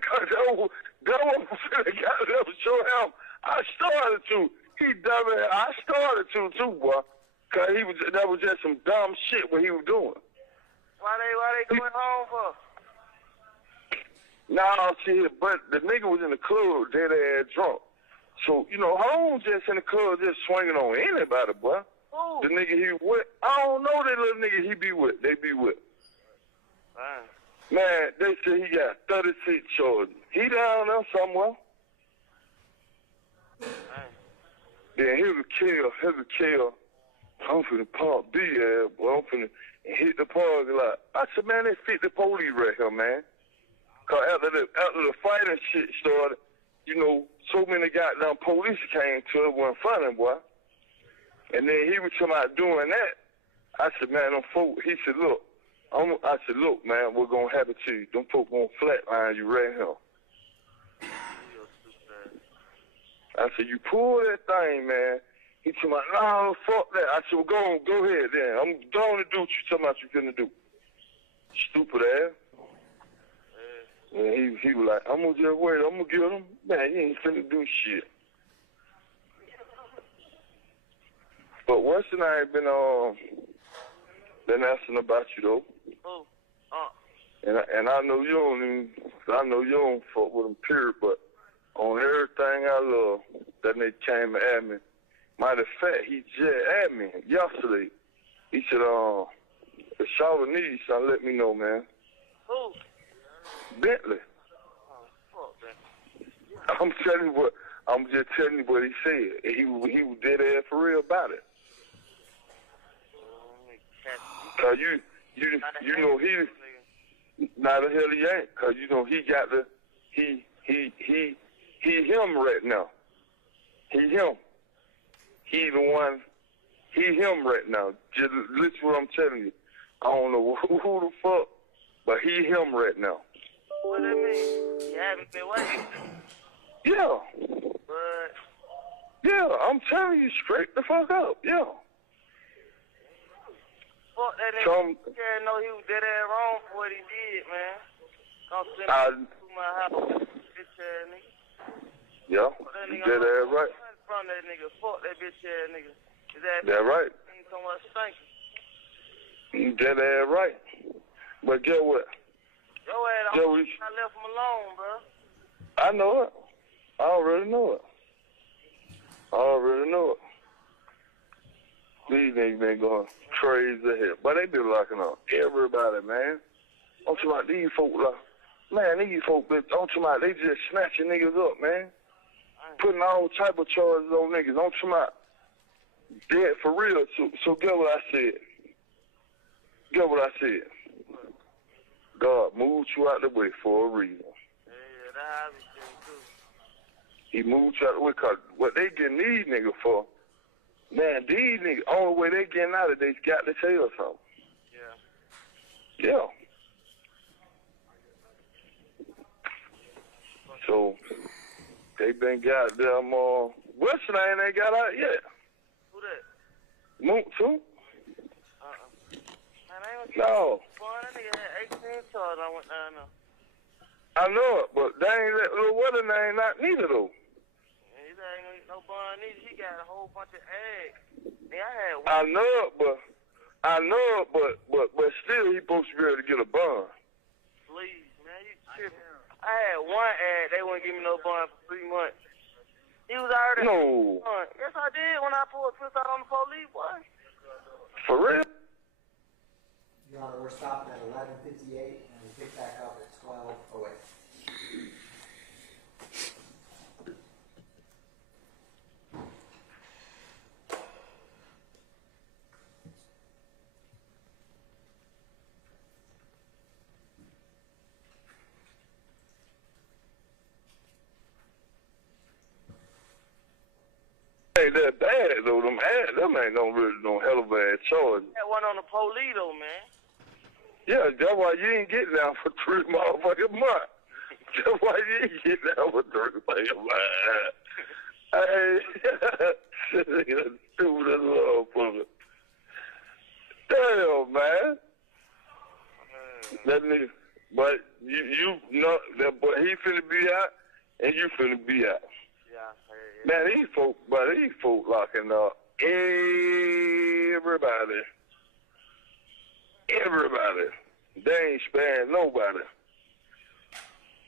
Cause that was finna goddamn show him. I started to. He dumb ass. I started to too, boy. Cause that was just some dumb shit what he was doing. Why they going home for? Nah, see, but the nigga was in the club, dead ass drunk. So, you know, Holmes just in the club just swinging on anybody, boy. Ooh. The nigga he with, I don't know that little nigga he be with. They be with. Man, they say he got 36 charges. He down there somewhere. Then he would kill. I'm finna park B, boy. I'm finna hit the parking lot. I said, man, they fit the police right here, man. Cause after the fighting shit started, you know, so many goddamn police came to it, wasn't funny, boy. And then he was talking about doing that. I said, man, them folk, he said, look, I said, look, man, what's gonna happen to you? Them folk gonna flatline you right here. I said, you pull that thing, man. He told me, no, fuck that. I said, well, go ahead then. I'm going to do what you talking about you finna do. Stupid ass. And he was like, I'm going to just wait. I'm going to get him. Man, you ain't finna do shit. But one thing I ain't been asking about you, though. Oh. And I know you don't fuck with him, period, but on everything I love, that nigga came at me. Matter of fact, he just at me yesterday. He said, the shower needs something, let me know, man. Who? Bentley. Oh, fuck that. I'm just telling you what he said. He was dead ass for real about it. Cause you know he, not the hell he ain't. Cause you know he got he him right now. He him. He the one. He him right now. Just listen to what I'm telling you. I don't know who the fuck, but he him right now. What that mean? You haven't been waiting. Yeah. But. Yeah, I'm telling you straight the fuck up. Yeah. Fuck that nigga. Can't know he was dead ass wrong for what he did, man. Don't send him to my house, bitch ass nigga. Yeah, you dead ass right. From that nigga, fuck that bitch ass nigga. That right. Ain't so much stinking. You dead ass right. But get what? Yo ass, I left him alone, bro. I know it. I already know it. These niggas been going crazy here. But they been locking up everybody, man. I'm talking about these folk, these folk, I'm talking about they just snatching niggas up, man. Putting all type of charges on niggas. I'm talking about dead for real. So get what I said. God moved you out the way for a reason. He moved out the way, cause what they getting these niggas for, man, these niggas, only way they getting out of they got to tell something. Yeah. So, they been goddamn, what's the name they got out yet? Who that? Moot too? Man, I ain't No. That nigga had 18 charges. I went down there. I know it, but they ain't let little what the name not neither though. Man, he ain't gonna get no bond neither. He got a whole bunch of eggs. Nigga, I had one. I know it, but still he supposed to be able to get a bond. Please, man, you tripping. I had one ad. They wouldn't give me no bond for 3 months. He was already. No. Yes, I did when I pulled a pistol out on the police, boy. For real? Your Honor, we're stopping at 11:58 and we pick back up at 12:08. Ain't that bad though. Them ain't no really no hell of a bad charge. That one on the police though, man. Yeah, that's why you ain't getting out for 3 motherfucking months. That's why you ain't getting out for 3 motherfucking months. Hey, stupid as motherfucker. Damn, man. That nigga, but you know that boy, he finna be out and you finna be out. Man, these folk locking up everybody. Everybody. They ain't sparing nobody.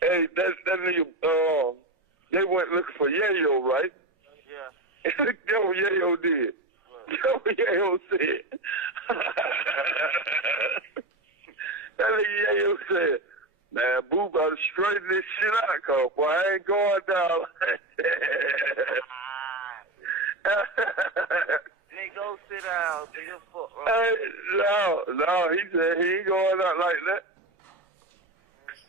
Hey, that nigga, they went looking for Yayo, right? Yeah. That's what Yayo did. That's what Yayo said. That nigga Yayo said, man, Boo about to straighten this shit out, cause boy, I ain't going down like that. Nigga, go sit down. Nigga, fuck, bro. Hey, no, he said he ain't going out like that.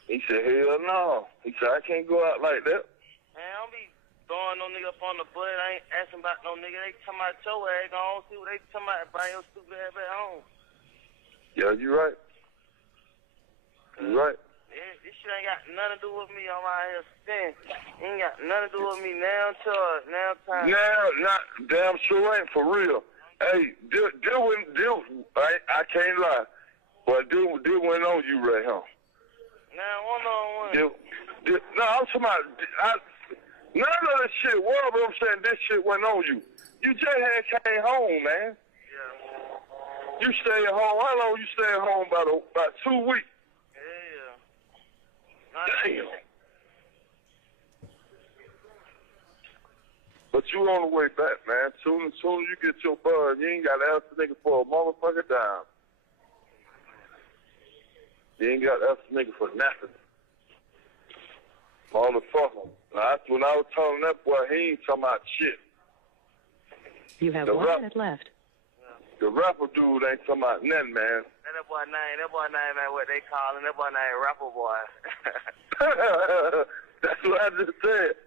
He said, hell no. He said, I can't go out like that. Man, don't be throwing no nigga up on the butt. I ain't asking about no nigga. They talking about your ass. I don't see what they talking about. Bring your stupid ass back home. Yeah, you right. You right. Yeah, this shit ain't got nothing to do with me. I'm out here spinning. Ain't got nothing to do with me now. Charge now time. Now, not damn sure ain't for real. Hey, I can't lie, but deal went on you right here. Now, one-on-one. No, I'm talking about, none of this shit, whatever I'm saying, this shit went on you. You just came home, man. Yeah. You stay at home, how long you stay at home? About 2 weeks. Yeah. Damn. But you on the way back, man. Soon as you get your buzz, you ain't got to ask the nigga for a motherfucker dime. You ain't got to ask the nigga for nothing. Motherfucker. When I was telling that boy, he ain't talking about shit. You have 1 minute left. The rapper dude ain't talking about nothing, man. That boy name ain't what they call him. That boy name Rapper Boy. That's what I just said.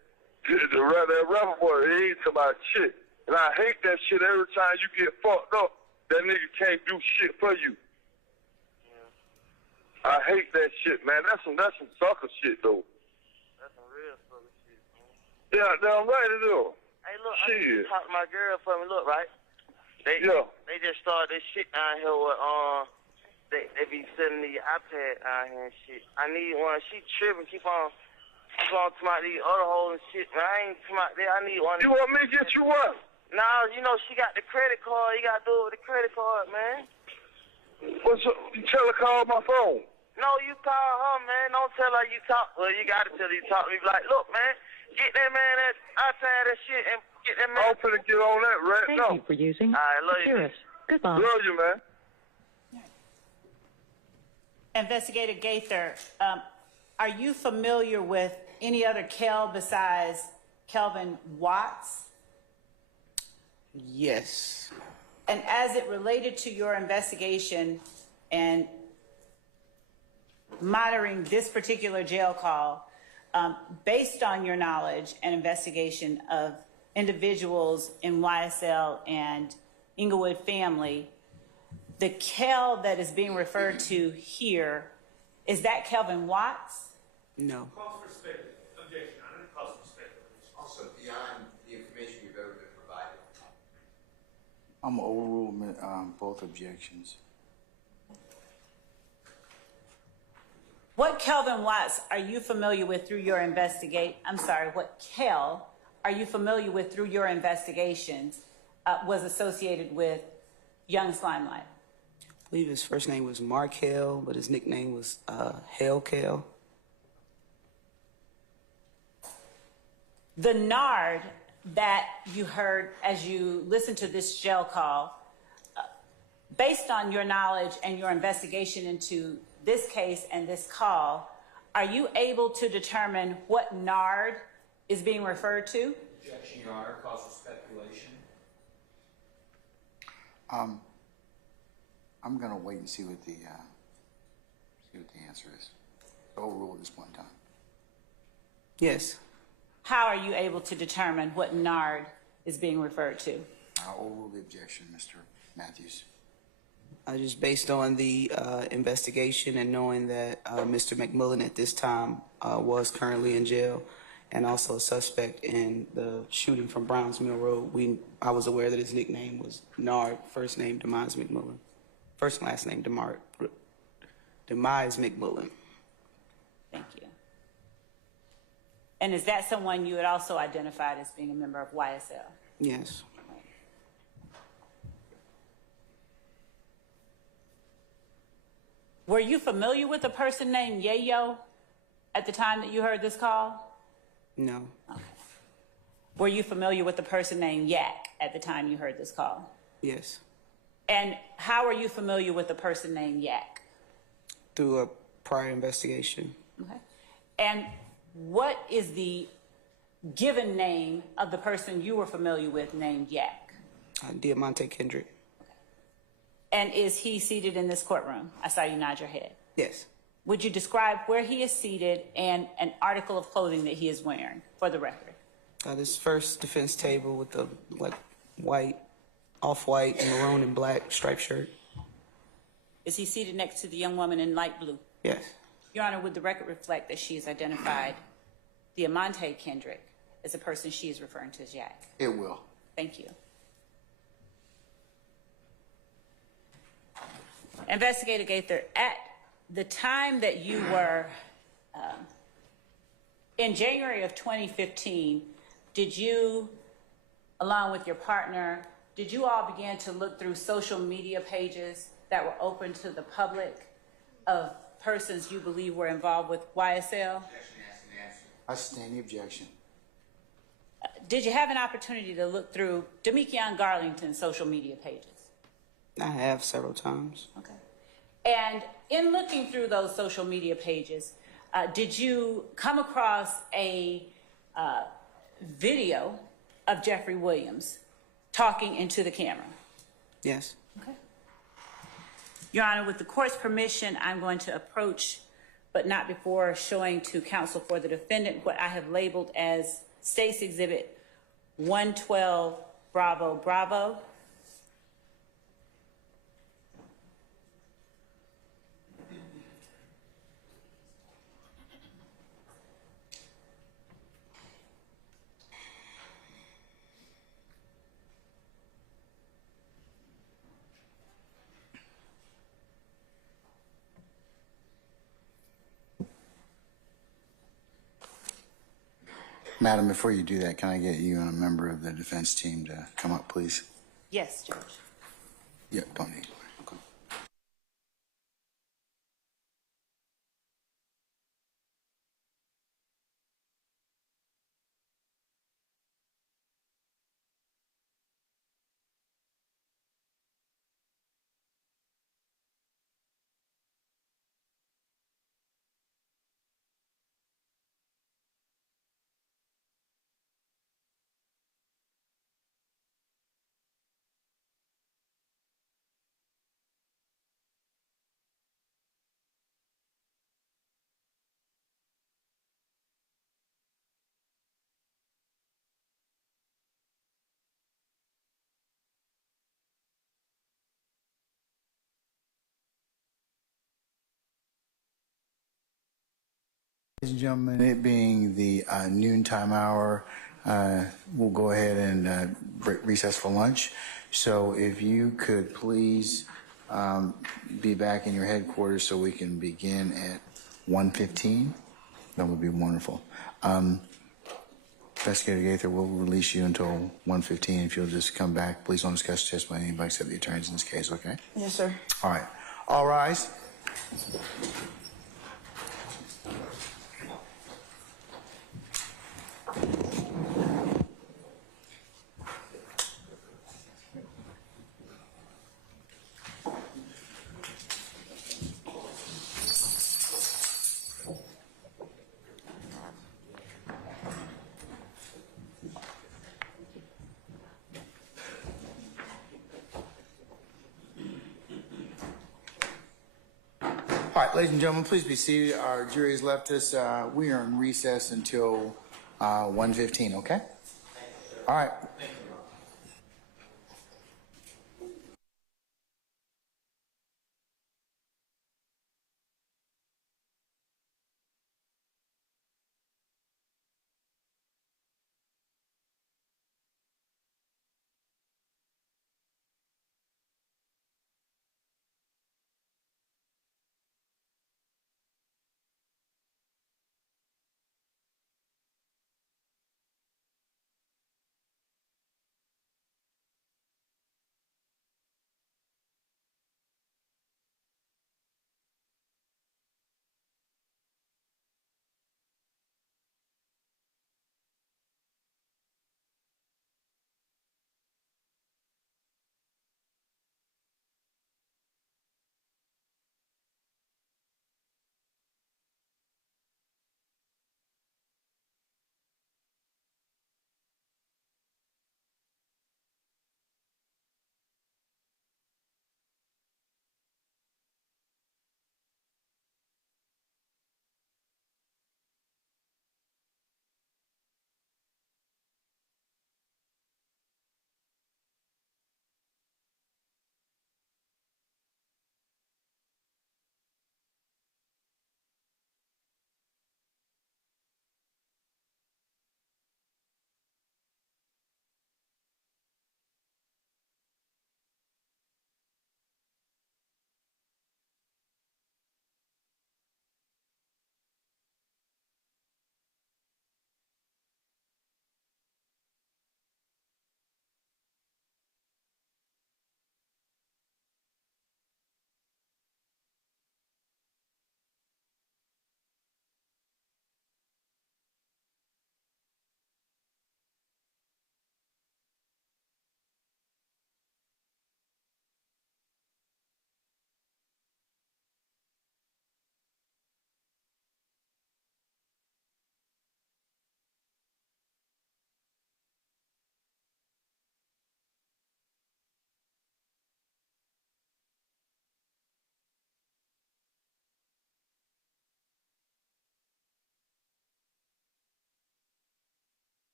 That rapper boy, he ain't talking about shit. And I hate that shit every time you get fucked up. That nigga can't do shit for you. I hate that shit, man. That's some sucker shit, though. That's some real sucker shit, man. Yeah, damn right it is. Hey, look, shit. I talked to my girl for me. Look, right? They just started this shit down here with, they be selling the iPad out here and shit. I need one. She tripping, keep on talking about these other hoes and shit. Man, I ain't talking about that. I need one. You want me to get you one? Nah, you know, she got the credit card. You got to do it with the credit card, man. What's up? You tell her call my phone. No, you call her, man. Don't tell her you talk. Well, you got to tell her you talk to me. Like, look, man, get that man that iPad and shit and get that man. I'm finna get on that right now. Thank you for using All right, love you. Goodbye. Love you, man. Investigator Gaither, are you familiar with any other Kel besides Kelvin Watts? Yes. And as it related to your investigation and monitoring this particular jail call, based on your knowledge and investigation of individuals in YSL and Inglewood family, the Kel that is being referred to here, is that Kelvin Watts? No. Cause for speculative. Objection. I don't cause for speculative. Also, beyond the information you've ever been provided, I'm gonna overrule both objections. What Kelvin Watts are you familiar with through your what Kel are you familiar with through your investigations was associated with Young Slimelight? I believe his first name was Markel, but his nickname was Hellkel. The nard that you heard as you listened to this jail call, based on your knowledge and your investigation into this case and this call, are you able to determine what nard is being referred to? Objection, Your Honor. Cause for speculation. I'm gonna wait and see what the answer is. Overrule at this point in time. Yes. How are you able to determine what nard is being referred to? I'll overrule the objection, Mr. Matthews. Just based on the investigation and knowing that Mr. McMillan at this time was currently in jail and also a suspect in the shooting from Browns Mill Road, I was aware that his nickname was Nard, first name Demise McMillan. First and last name Demise McMillan. Thank you. And is that someone you had also identified as being a member of YSL? Yes. Were you familiar with a person named Yayo at the time that you heard this call? No. Okay. Were you familiar with a person named Yak at the time you heard this call? Yes. And how are you familiar with a person named Yak? Through a prior investigation. Okay. And what is the given name of the person you were familiar with named Yak? Diamante Kendrick. And is he seated in this courtroom? I saw you nod your head. Yes. Would you describe where he is seated and an article of clothing that he is wearing, for the record? This first defense table with the white, off-white, maroon, and black striped shirt. Is he seated next to the young woman in light blue? Yes. Your Honor, would the record reflect that she has identified Diamante Kendrick as the person she is referring to as Jack? It will. Thank you. Investigator Gaither, at the time that you were in January of 2015, did you, along with your partner, did you all begin to look through social media pages that were open to the public of persons you believe were involved with YSL? I sustain the objection. Did you have an opportunity to look through Demekion Garlington's social media pages? I have several times. Okay. And in looking through those social media pages, did you come across a video of Jeffrey Williams talking into the camera? Yes. Okay. Your Honor, with the court's permission, I'm going to approach, but not before showing to counsel for the defendant what I have labeled as State's Exhibit 112 Bravo Bravo. Madam, before you do that, can I get you and a member of the defense team to come up, please? Yes, Judge. Yeah, don't need. Ladies and gentlemen, it being the noontime hour, we'll go ahead and recess for lunch. So if you could please be back in your headquarters so we can begin at 1:15, that would be wonderful. Investigator Gaither will release you until 1:15. If you'll just come back, please don't discuss testimony anybody except the attorneys in this case, okay? Yes, sir. All right. All rise. All right, ladies and gentlemen, please be seated. Our jury has left us. We are in recess until 1:15, okay? All right.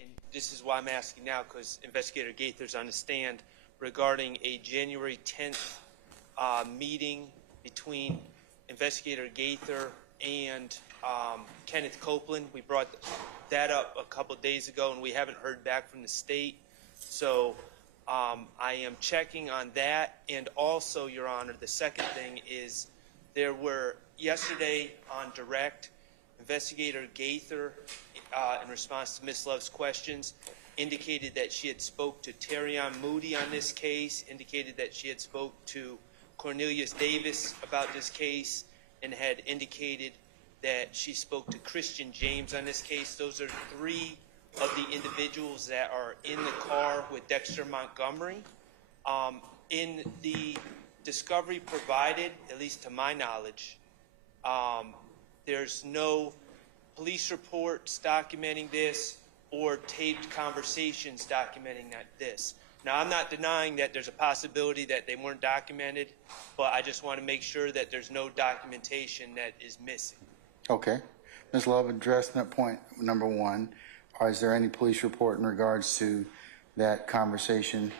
and this is why I'm asking now, because Investigator Gaither's on the stand, regarding a January 10th meeting between Investigator Gaither and Kenneth Copeland. We brought that up a couple days ago, and we haven't heard back from the state. So I am checking on that. And also, Your Honor, the second thing is there were yesterday on direct, Investigator Gaither, in response to Ms. Love's questions, indicated that she had spoke to Terrion Moody on this case, indicated that she had spoke to Cornelius Davis about this case, and had indicated that she spoke to Christian James on this case. Those are three of the individuals that are in the car with Dexter Montgomery. In the discovery provided, at least to my knowledge, there's no police reports documenting this or taped conversations documenting this. Now, I'm not denying that there's a possibility that they weren't documented, but I just want to make sure that there's no documentation that is missing. Okay. Ms. Love, addressing that point number one, is there any police report in regards to that conversation?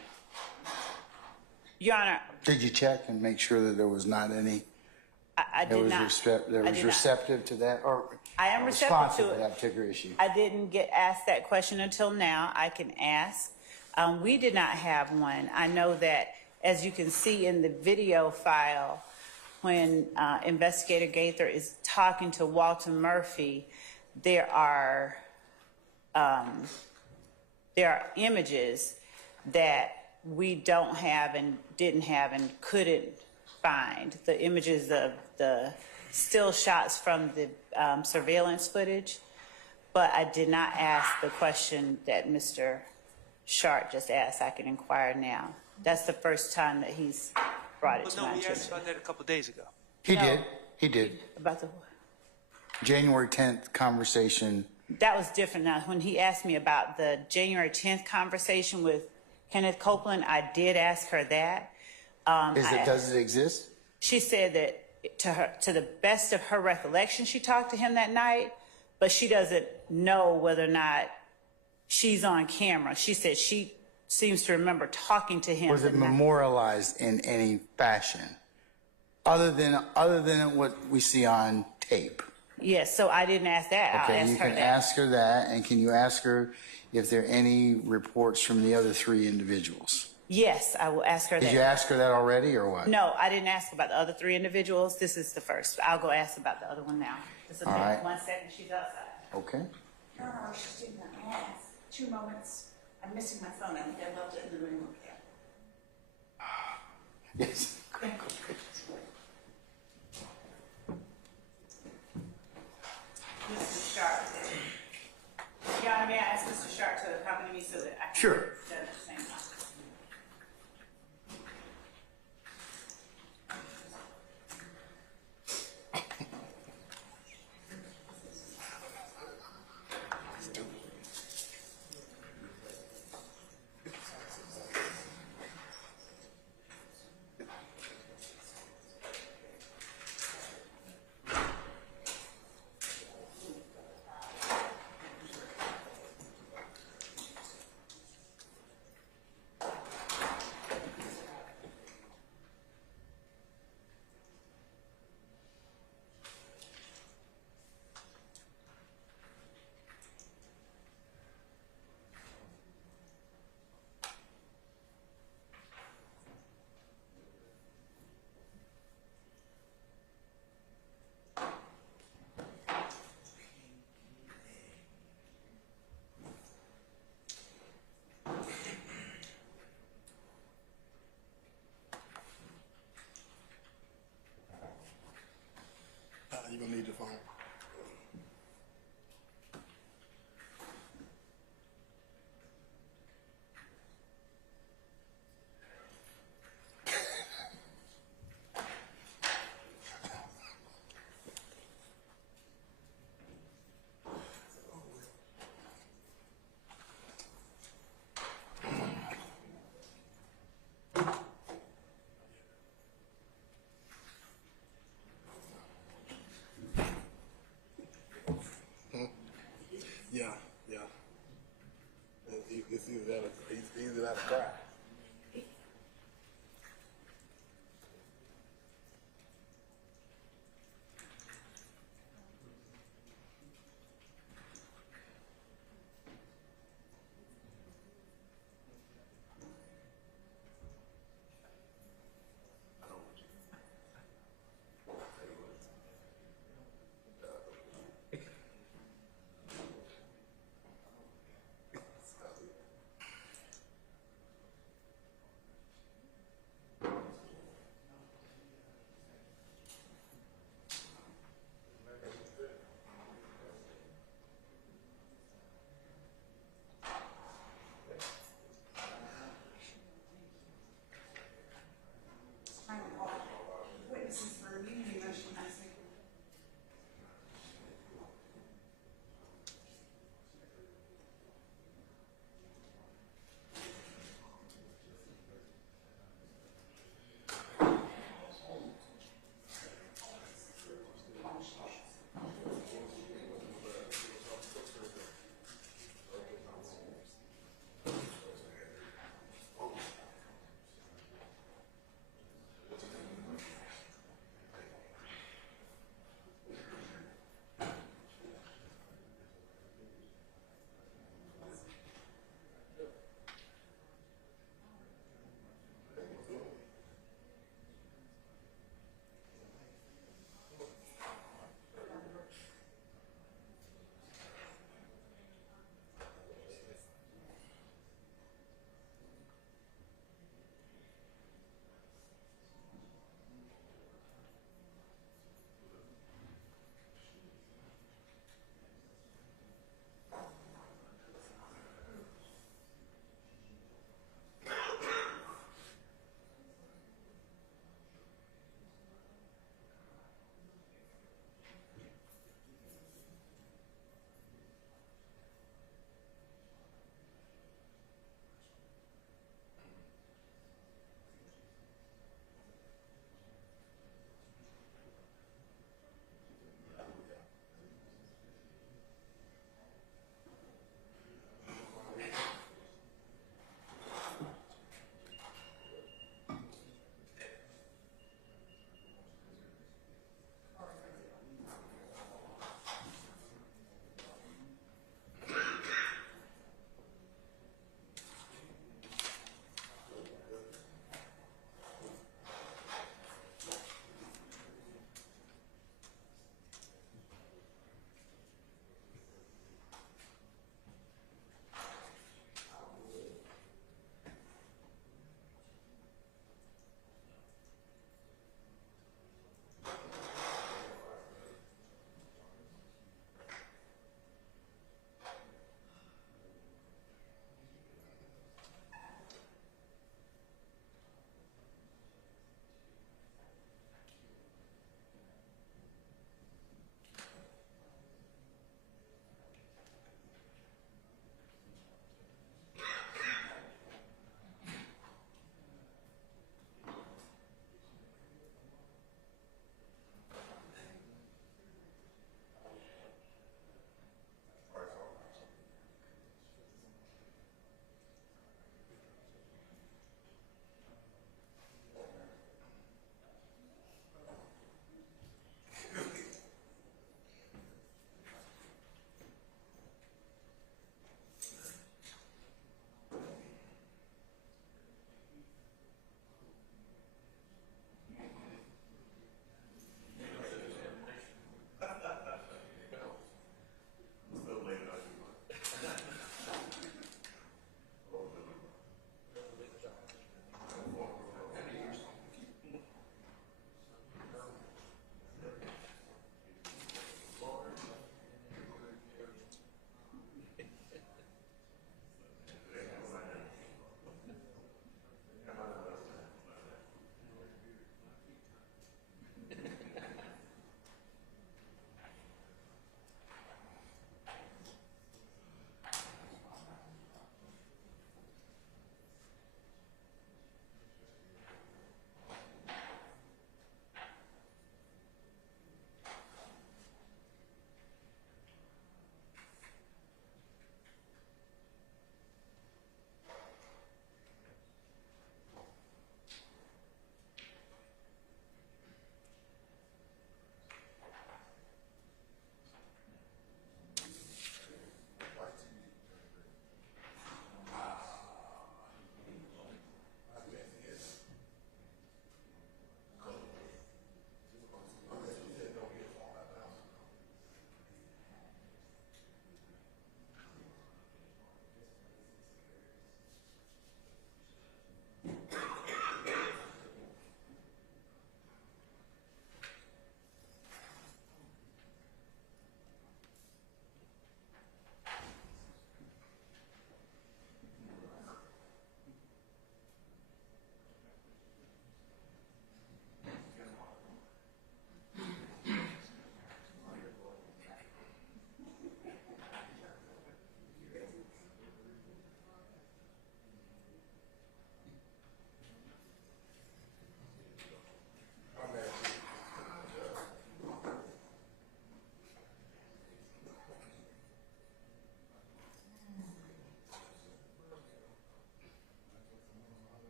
Your Honor. Did you check and make sure that there was not any? I did not. That was receptive to that, or I am receptive responsive to it. that particular issue? I didn't get asked that question until now. I can ask. We did not have one. I know that, as you can see in the video file, when Investigator Gaither is talking to Walter Murphy, there are images that we don't have and didn't have and couldn't find. The images of the still shots from the surveillance footage, but I did not ask the question that Mr. Sharp just asked. I can inquire now. That's the first time that he's brought it to my We attention. asked about that a couple days ago. He did. About the January 10th conversation. That was different. Now, when he asked me about the January 10th conversation with Kenneth Copeland, I did ask her that. Does it exist? She said that to the best of her recollection, she talked to him that night, but she doesn't know whether or not she's on camera. She said she seems to remember talking to him. Was it memorialized in any fashion, other than what we see on tape? Yes, so I didn't ask that. Okay, I'll ask you her can that. ask her that, and can you ask her if there are any reports from the other three individuals? Yes, I will ask her that. Did you ask her that already, or what? No, I didn't ask about the other three individuals. This is the first. I'll go ask about the other one now. This will All take right. 1 second. She's outside. Okay. No, I was just doing that. May I ask? 2 moments. I'm missing my phone. I think I left it in the room up there. Yes. Mr. Sharp. Your Honor, may I ask Mr. Sharp to accompany me so that I can Sure. sit at the same time? You're gonna need the phone. Yeah, yeah.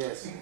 Yes.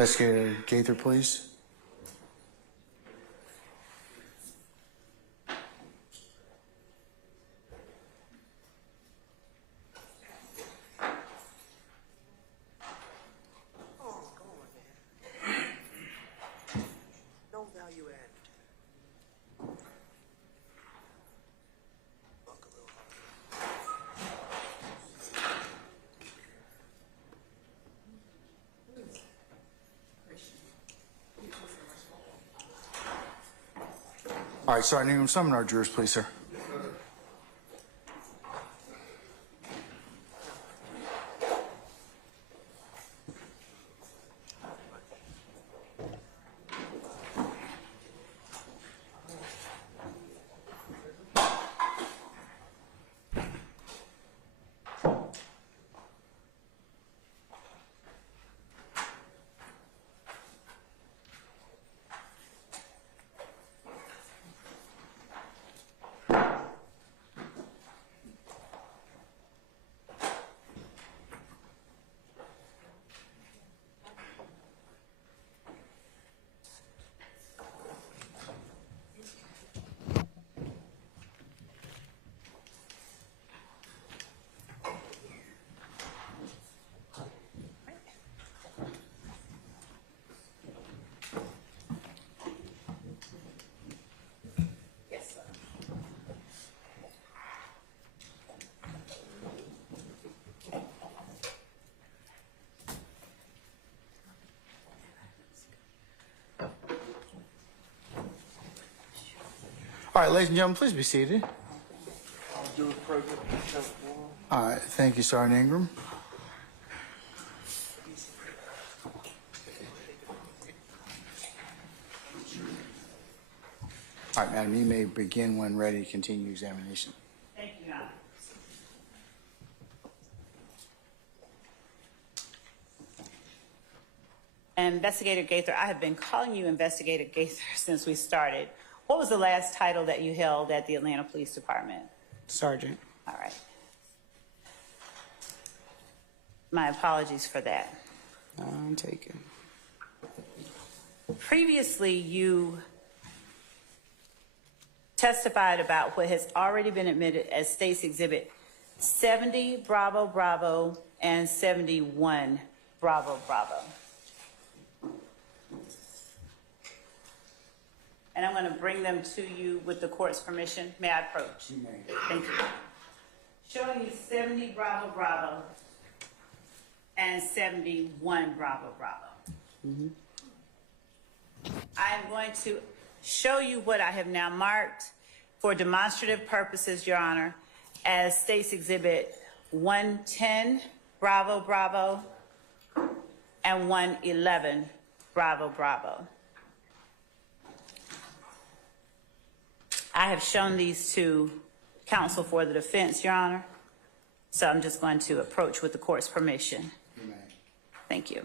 Investigator Gaither, please. No value added. Buck a little harder. All right, Sergeant Ingram, summon our jurors, please, sir. All right, ladies and gentlemen, please be seated. All right, thank you, Sergeant Ingram. All right, madam, you may begin when ready to continue examination. Thank you, Your Honor. Investigator Gaither, I have been calling you Investigator Gaither since we started. What was the last title that you held at the Atlanta Police Department? Sergeant. All right. My apologies for that. I'm taken. Previously, you testified about what has already been admitted as State's Exhibit 70 Bravo Bravo and 71 Bravo Bravo. And I'm going to bring them to you with the court's permission. May I approach? You may. Thank you. Showing you 70 Bravo Bravo and 71 Bravo Bravo. I am going to show you what I have now marked for demonstrative purposes, Your Honor, as State's Exhibit 110 Bravo Bravo and 111 Bravo Bravo. I have shown these to counsel for the defense, Your Honor, so I'm just going to approach with the court's permission. You may. Thank you.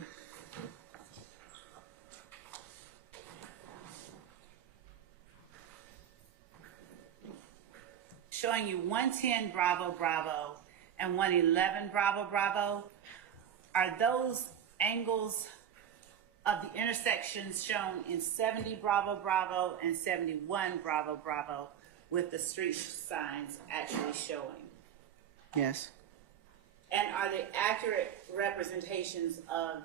Showing you 110 Bravo Bravo and 111 Bravo Bravo. Are those angles of the intersections shown in 70 Bravo Bravo and 71 Bravo Bravo with the street signs actually showing? Yes. And are they accurate representations of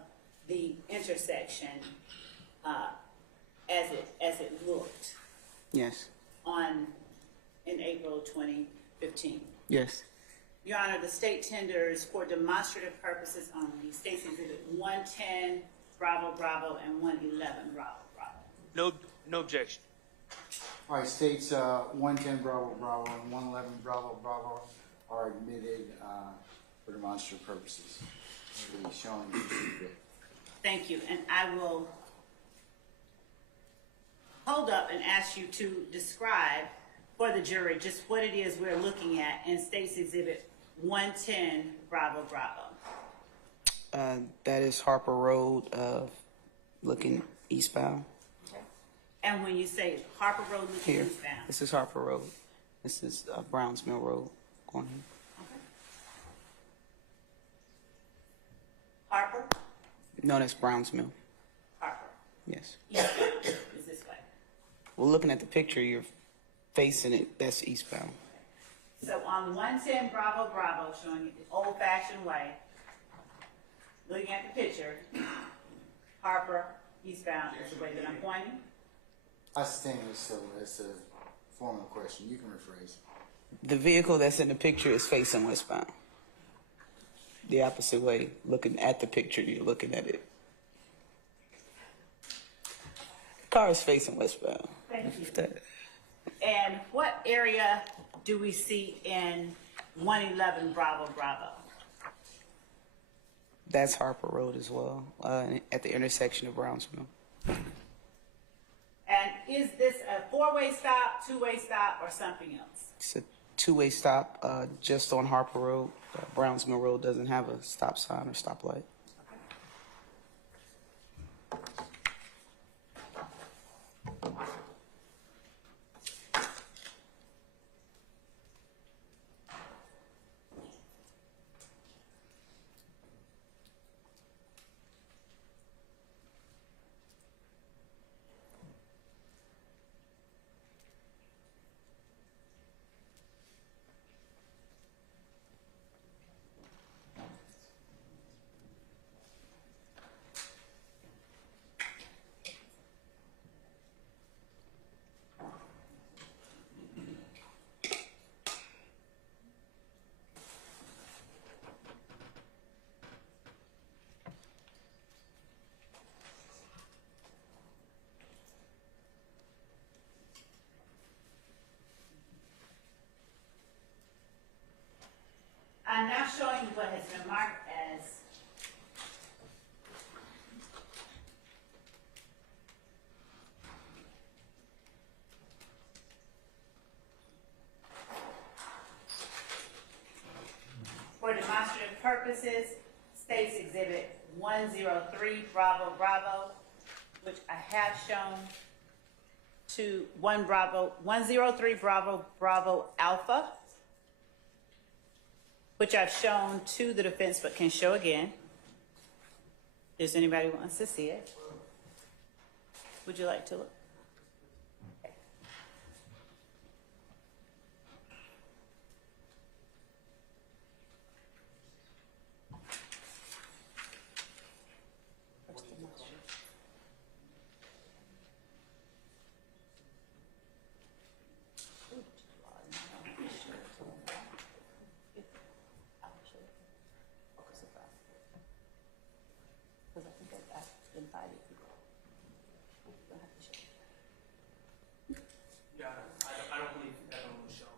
the intersection as it looked Yes. in April 2015? Yes. Your Honor, the state tenders for demonstrative purposes only State's Exhibit 110 Bravo Bravo and 111 Bravo Bravo. No objection. All right, states 110 Bravo Bravo and 111 Bravo Bravo are admitted for demonstrative purposes. We'll be showing you. Thank you, and I will hold up and ask you to describe for the jury just what it is we're looking at in State's Exhibit 110 Bravo Bravo. That is Harper Road, looking eastbound. And when you say Harper Road looking Here. eastbound. This is Harper Road. This is Browns Mill Road going here. Harper? No, that's Browns Mill. Yes. Eastbound is this way. Well, looking at the picture, you're facing it. That's eastbound. So on 110 Bravo Bravo, showing it the old-fashioned way, looking at the picture, Harper eastbound is the way that I'm pointing. I stand so it's a formal question. You can rephrase. The vehicle that's in the picture is facing westbound. The opposite way. Looking at the picture, you're looking at it. The car is facing westbound. Thank you. And what area do we see in 111 Bravo Bravo? That's Harper Road as well, at the intersection of Brownsville. And is this a four-way stop, two-way stop, or something else? It's a two-way stop just on Harper Road. Brownsville Road doesn't have a stop sign or stoplight. I'm now showing you what has been marked as for demonstrative purposes, State's Exhibit 103 Bravo Bravo, which I have shown to 103 Bravo Bravo Alpha, which I've shown to the defense but can show again. If anybody wants to see it. Would you like to look? Okay. I don't believe that one was shown.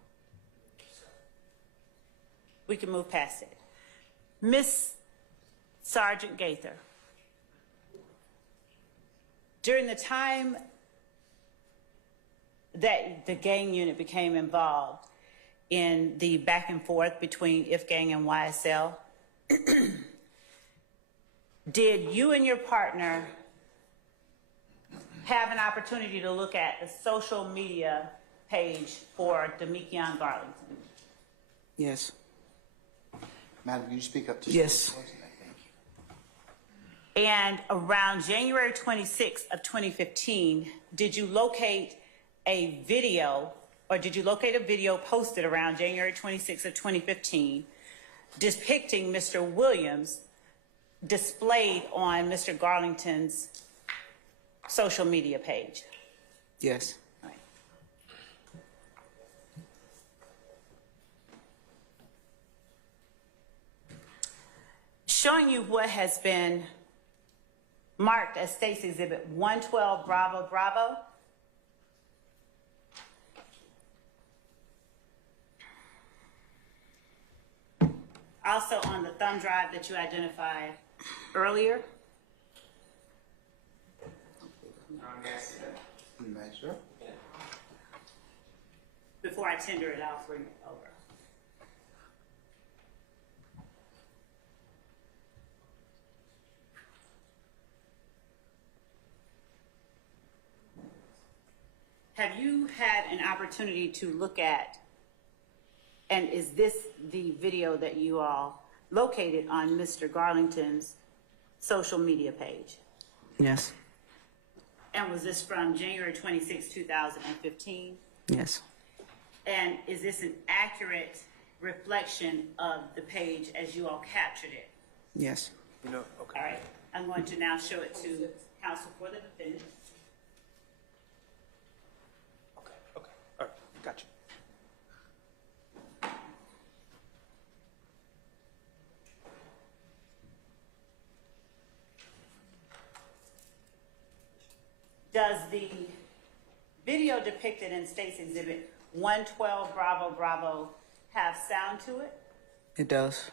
We can move past it. Miss Sergeant Gaither, during the time that the gang unit became involved in the back and forth between If Gang and YSL, did you and your partner have an opportunity to look at the social media page for Demekion Garlington? Yes. Madam, can you speak up to Yes. Thank you. And around January 26th of 2015, did you locate a video, or did you locate a video posted around January 26th of 2015 depicting Mr. Williams displayed on Mr. Garlington's social media page? Yes. All right. Showing you what has been marked as State's Exhibit 112 Bravo Bravo. Also on the thumb drive that you identified earlier. Sure. Before I tender it, I'll bring it over. Have you had an opportunity to look at, and is this the video that you all located on Mr. Garlington's social media page? Yes. And was this from January 26, 2015? Yes. And is this an accurate reflection of the page as you all captured it? Yes. You know, okay. All right, I'm going to now show it to counsel for the defendant. Okay, okay, all right, gotcha. Does the video depicted in State's Exhibit 112 Bravo Bravo have sound to it? It does.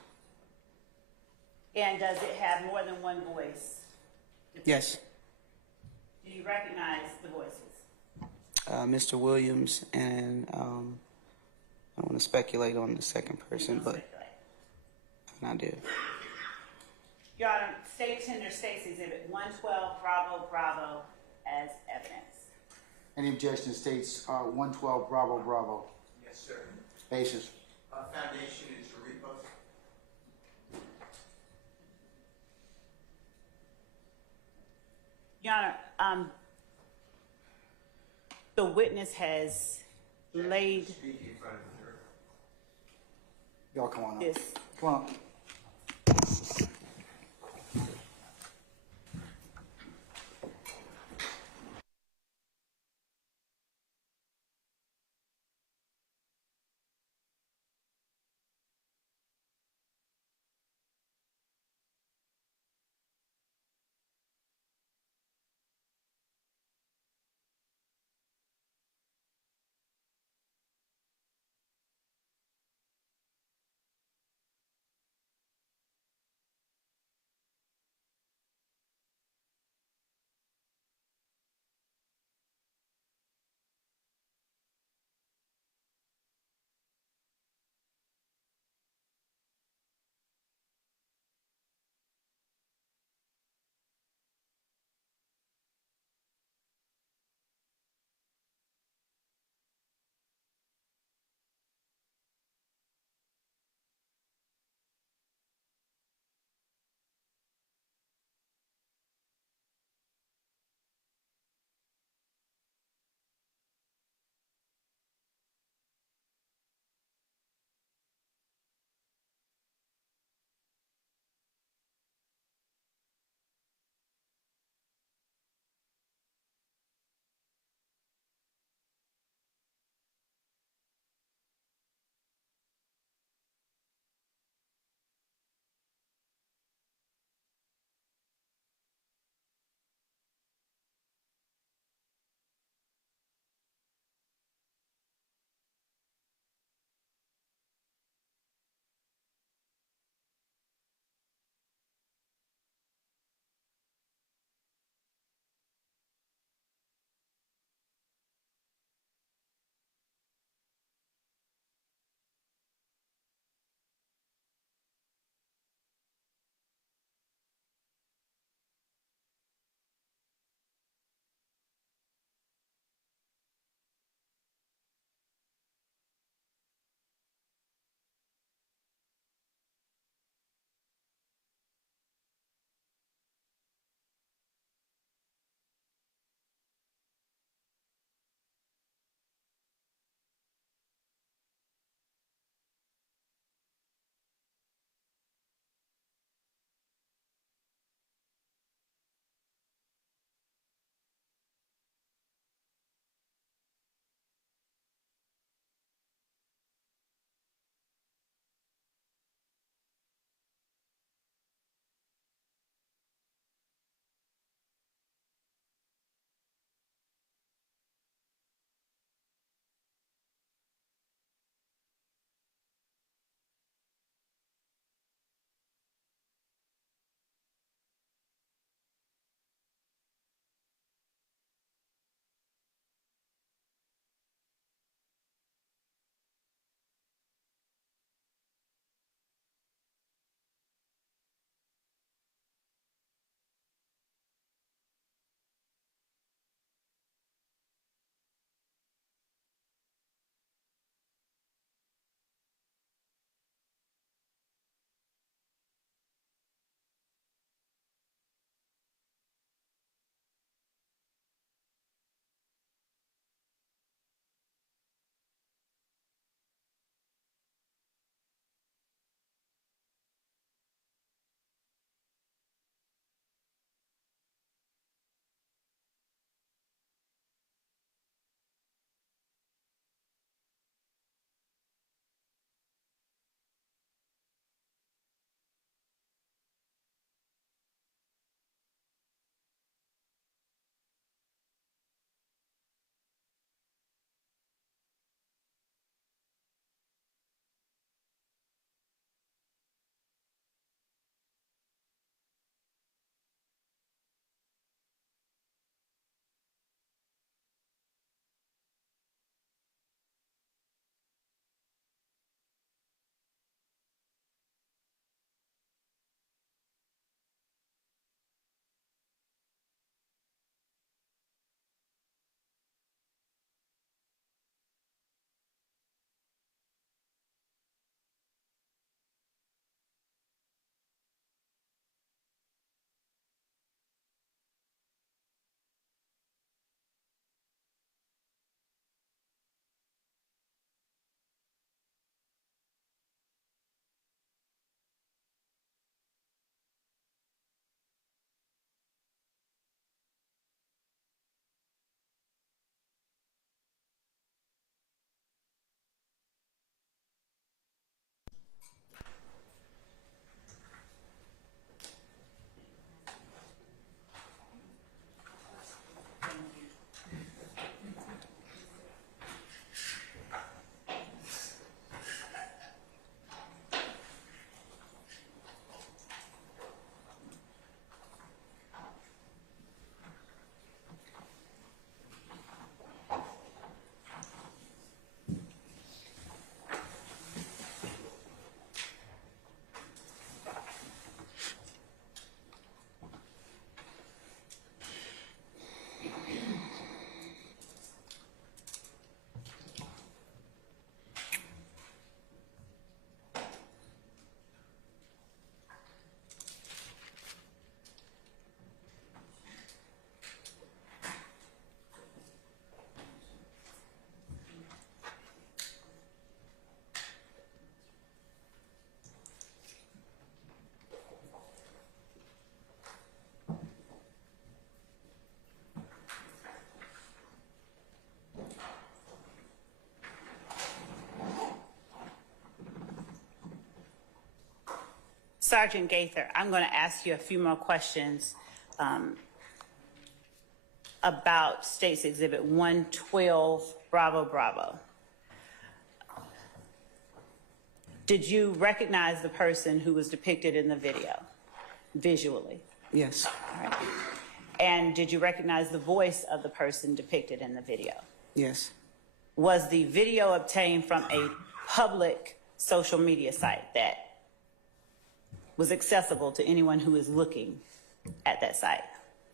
And does it have more than one voice? Yes. Do you recognize the voices? Mr. Williams and I don't want to speculate on the second person, but I did. Your Honor, State Tender State's Exhibit 112 Bravo Bravo as evidence. Any objection states 112 Bravo Bravo. Yes, sir. Basis. Foundation is RICO. Your Honor, the witness has laid Speaking in front of the jury. Y'all come on up. this. Come on. Sergeant Gaither, I'm going to ask you a few more questions about State's Exhibit 112, Bravo, Bravo. Did you recognize the person who was depicted in the video visually? Yes. All right. And did you recognize the voice of the person depicted in the video? Yes. Was the video obtained from a public social media site that was accessible to anyone who is looking at that site?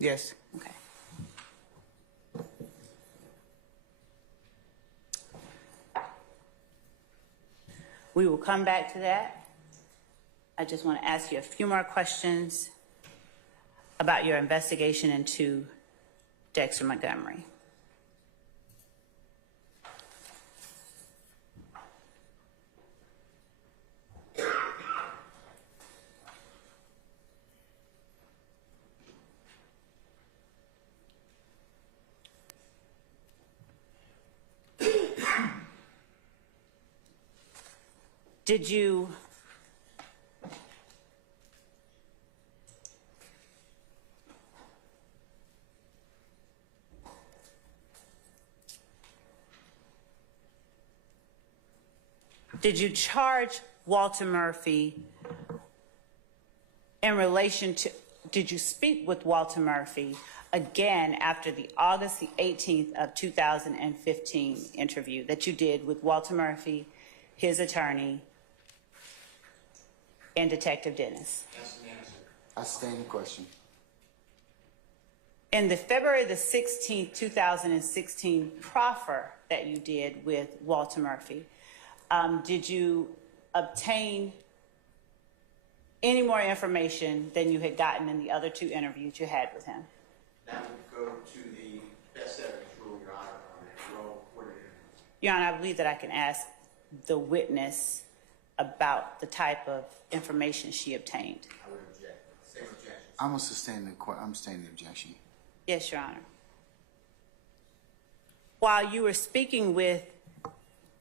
Yes. Okay. We will come back to that. I just want to ask you a few more questions about your investigation into Dexter Montgomery. Did you charge Walter Murphy in relation to, did you speak with Walter Murphy again after the August the 18th of 2015 interview that you did with Walter Murphy, his attorney, and Detective Dennis? Yes, and answer. I stand the question. In the February the 16th, 2016 proffer that you did with Walter Murphy, did you obtain any more information than you had gotten in the other two interviews you had with him? That would go to the best evidence rule, Your Honor, on the role coordinator. Your Honor, I believe that I can ask the witness about the type of information she obtained. I would object. Same objection. I'm sustaining the objection. Yes, Your Honor. While you were speaking with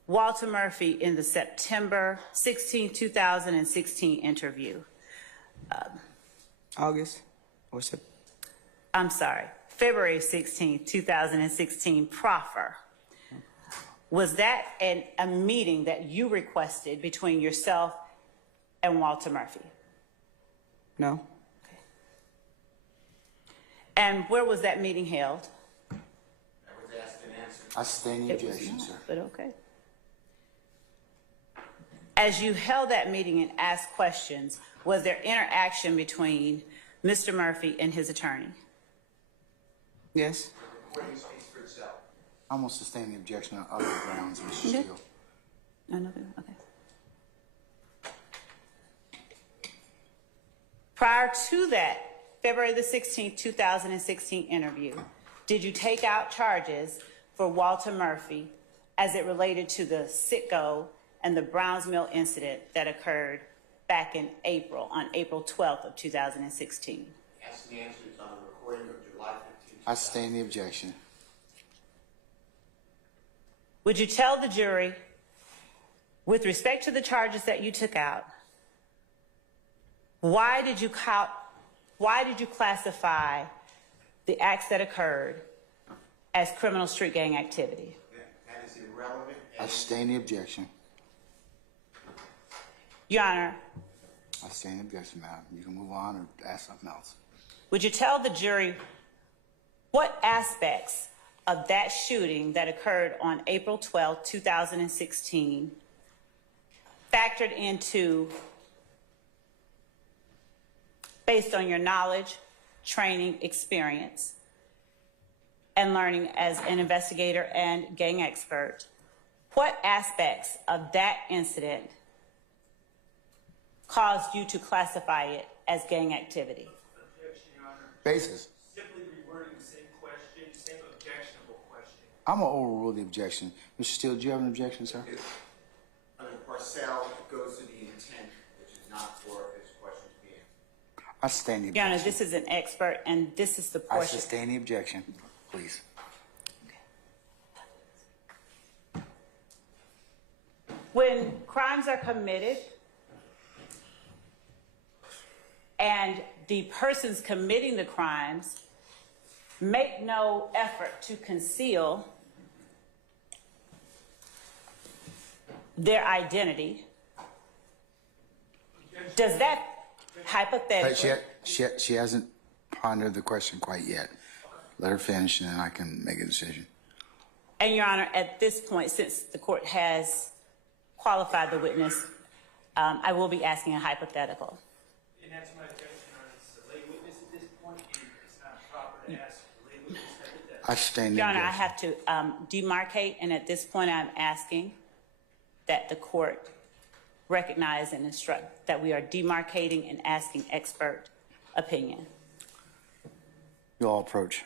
Walter Murphy in the September 16, 2016 interview. August or September? I'm sorry, February 16, 2016 proffer. Was that a meeting that you requested between yourself and Walter Murphy? No. Okay. And where was that meeting held? I was asked and answered. I sustain the It was objection, not, sir. but okay. As you held that meeting and asked questions, was there interaction between Mr. Murphy and his attorney? Yes. The recording speaks for itself. I'm going to sustain the objection on other grounds, Mr. Okay. Steele. Okay. Prior to that, February the 16th, 2016 interview, did you take out charges for Walter Murphy as it related to the Citgo and the Browns Mill incident that occurred back in April, on April 12th of 2016? Asked and answered on the recording of July 15th. I sustain the objection. Would you tell the jury, with respect to the charges that you took out, why did you classify the acts that occurred as criminal street gang activity? That is irrelevant. I sustain the objection. Your Honor, I sustain the objection, madam. You can move on or ask something else. would you tell the jury what aspects of that shooting that occurred on April 12, 2016 factored into, based on your knowledge, training, experience, and learning as an investigator and gang expert, what aspects of that incident caused you to classify it as gang activity? Objection, Your Honor. Basis. Simply rewording the same question, same objectionable question. I'm going to overrule the objection. Mr. Steele, do you have an objection, sir? Under Parcell, it goes to the intent, which is not for this question to be answered. I sustain the Your objection. Honor, this is an expert, and this is the I portion. sustain the objection, please. When crimes are committed, and the persons committing the crimes make no effort to conceal their identity, does that hypothetically... She hasn't pondered the question quite yet. Let her finish, and then I can make a decision. And, Your Honor, at this point, since the court has qualified the witness, I will be asking a hypothetical. And that's my objection, Your Honor. It's a lay witness at this point, and it's not proper to ask a lay witness hypothetical. I stand Your Honor, I objection. have to demarcate, and at this point, I'm asking that the court recognize and instruct that we are demarcating and asking expert opinion. You all approach.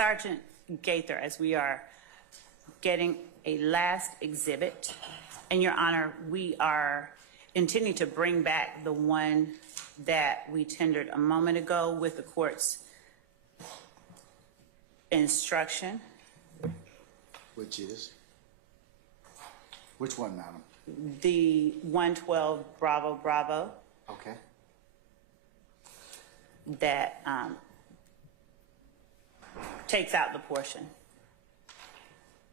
Sergeant Gaither, as we are getting a last exhibit, and Your Honor, we are intending to bring back the one that we tendered a moment ago with the court's instruction. Which is? Which one, madam? The 112 Bravo Bravo Okay. that takes out the portion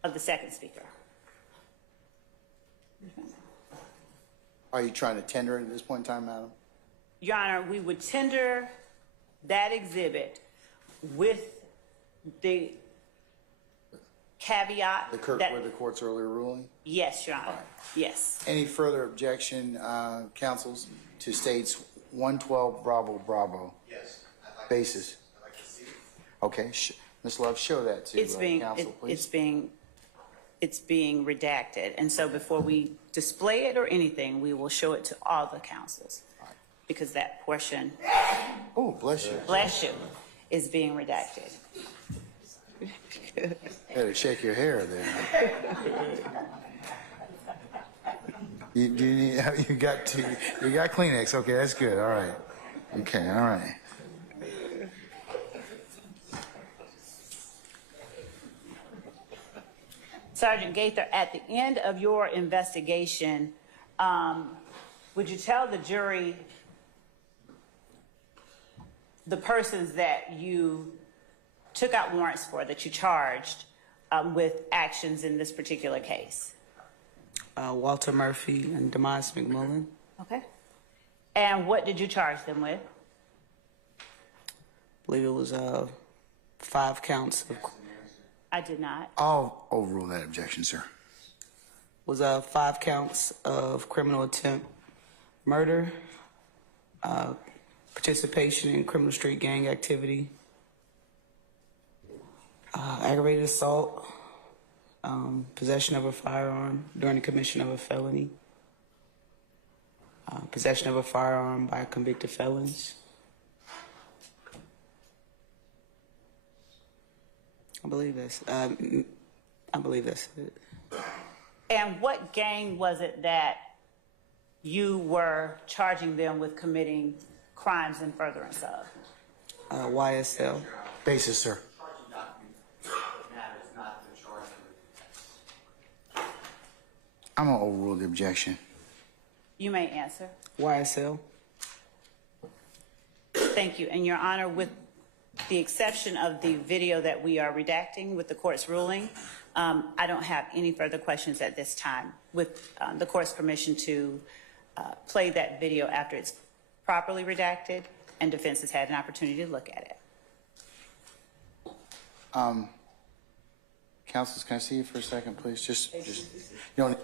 of the second speaker. Are you trying to tender it at this point in time, madam? Your Honor, we would tender that exhibit with the caveat that, with the court's earlier ruling? yes, Your Honor, yes. Any further objection, counsels, to states 112 Bravo Bravo? Yes. Basis? I'd like to see it. Okay. Ms. Love, show that to counsel, please. It's being redacted, and so before we display it or anything, we will show it to all the counsels, because that portion, oh, bless you, is being redacted. Better shake your hair there. you got Kleenex. Okay, that's good. All right. Okay, all right. Sergeant Gaither, at the end of your investigation, would you tell the jury the persons that you took out warrants for, that you charged with actions in this particular case? Walter Murphy and Demise McMullen. Okay. And what did you charge them with? I believe it was 5 counts of. I did not. I'll overrule that objection, sir. Was 5 counts of criminal attempt murder, participation in criminal street gang activity, aggravated assault, possession of a firearm during the commission of a felony, possession of a firearm by convicted felons. I believe that's it. And what gang was it that you were charging them with committing crimes in furtherance of? YSL. Basis, sir. I'm going to overrule the objection. You may answer. YSL. Thank you. And Your Honor, with the exception of the video that we are redacting with the court's ruling, I don't have any further questions at this time. With the court's permission to play that video after it's properly redacted and defense has had an opportunity to look at it. Counsels, can I see you for a second, please? Just you don't.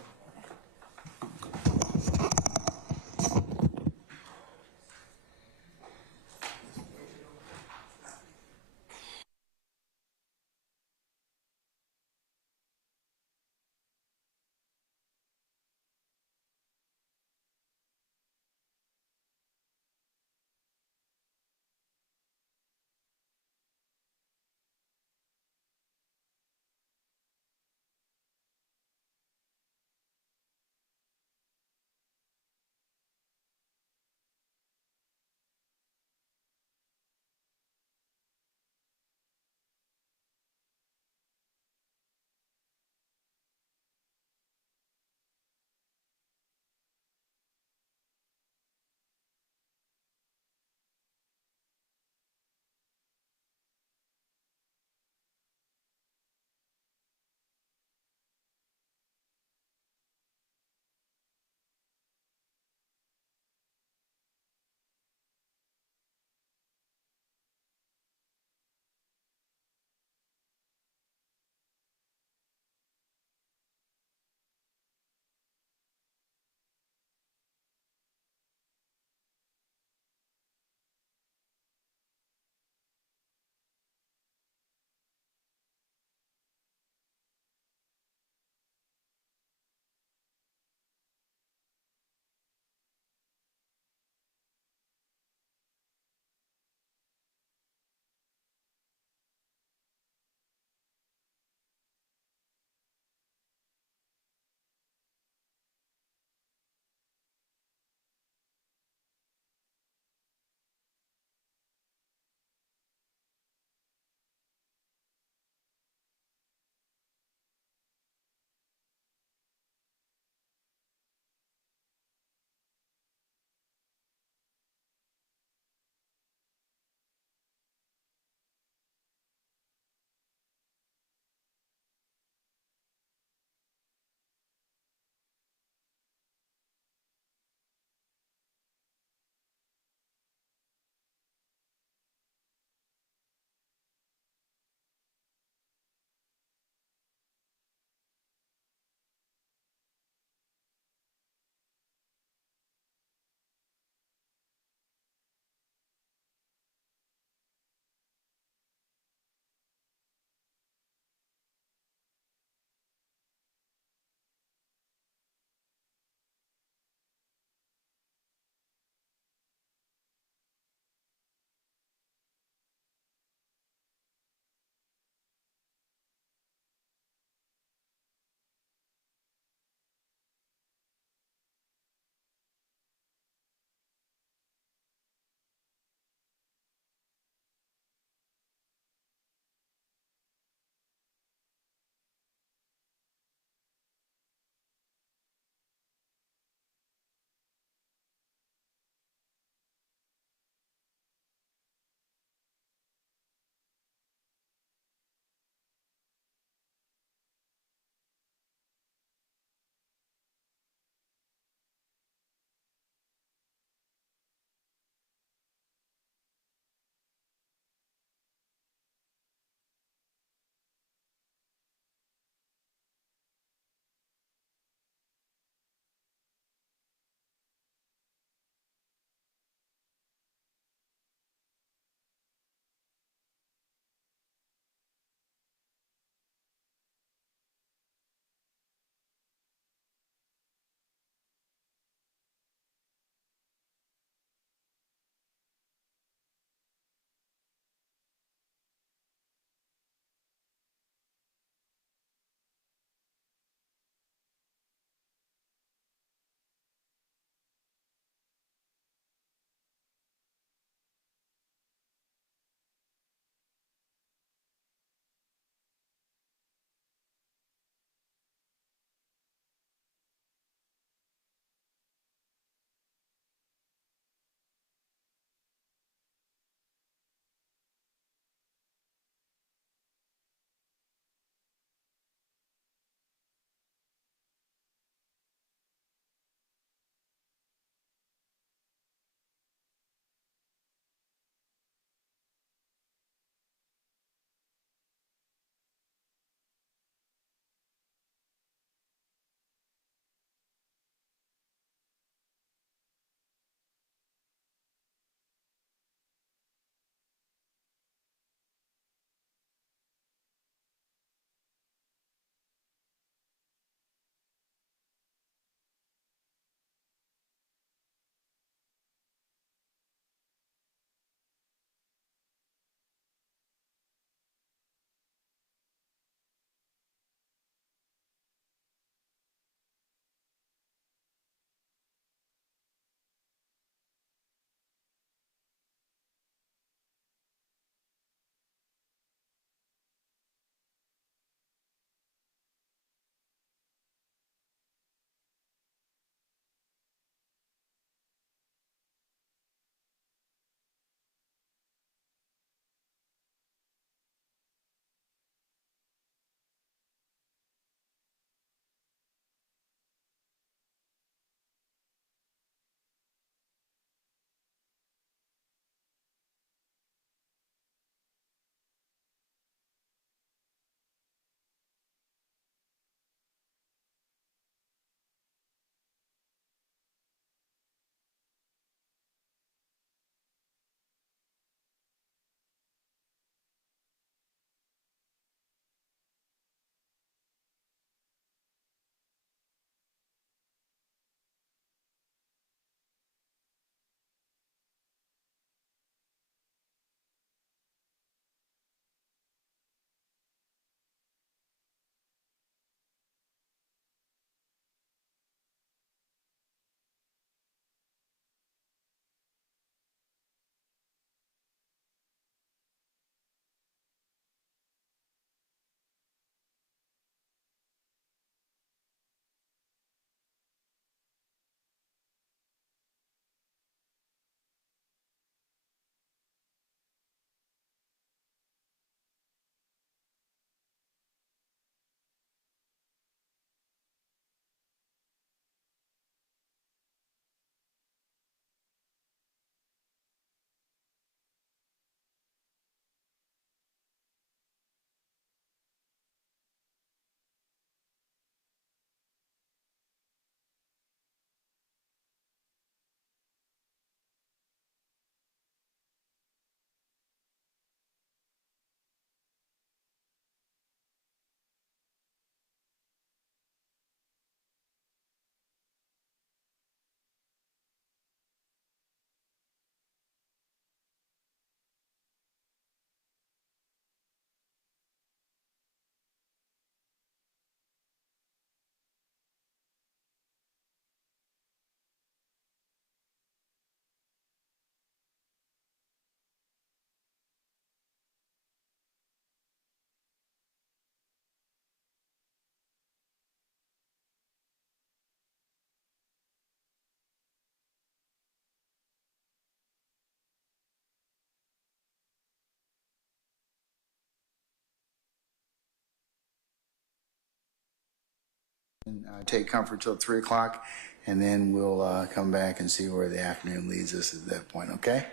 Take comfort till 3 o'clock, and then we'll come back and see where the afternoon leads us at that point, okay?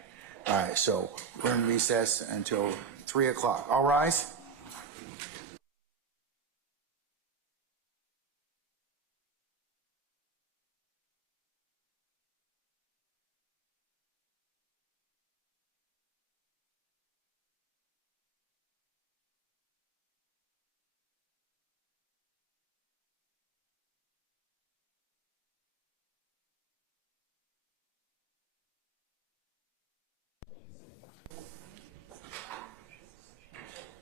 All right, so we're in recess until 3 o'clock. All rise.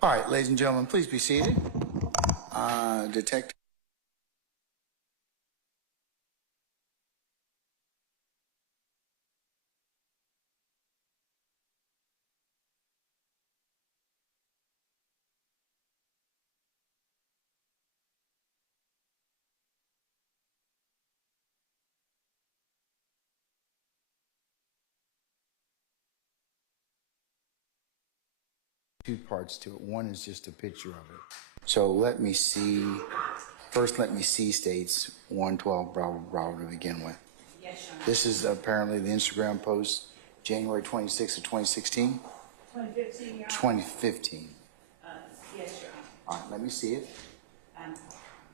All right, ladies and gentlemen, please be seated. Detective. Two parts to it. One is just a picture of it. So let me see. First, let me see states 112 Bravo Bravo to begin with. Yes, Your Honor. This is apparently the Instagram post, January 26th of 2016? 2015, Your Honor. 2015. Yes, Your Honor. All right, let me see it.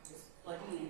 Just plugging in.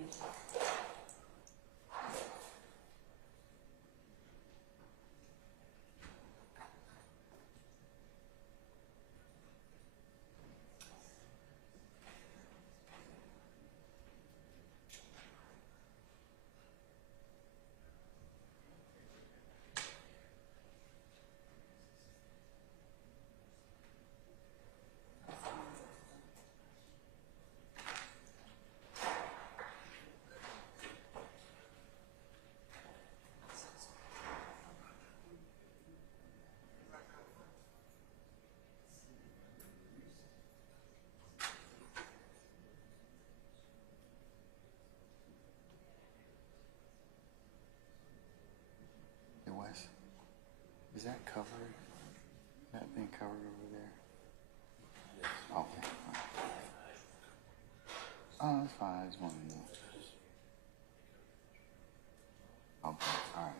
Hey, Wes, is that covered? That thing covered over there? Yes. Okay. Oh, that's fine. I just wanted to know. Okay, all right.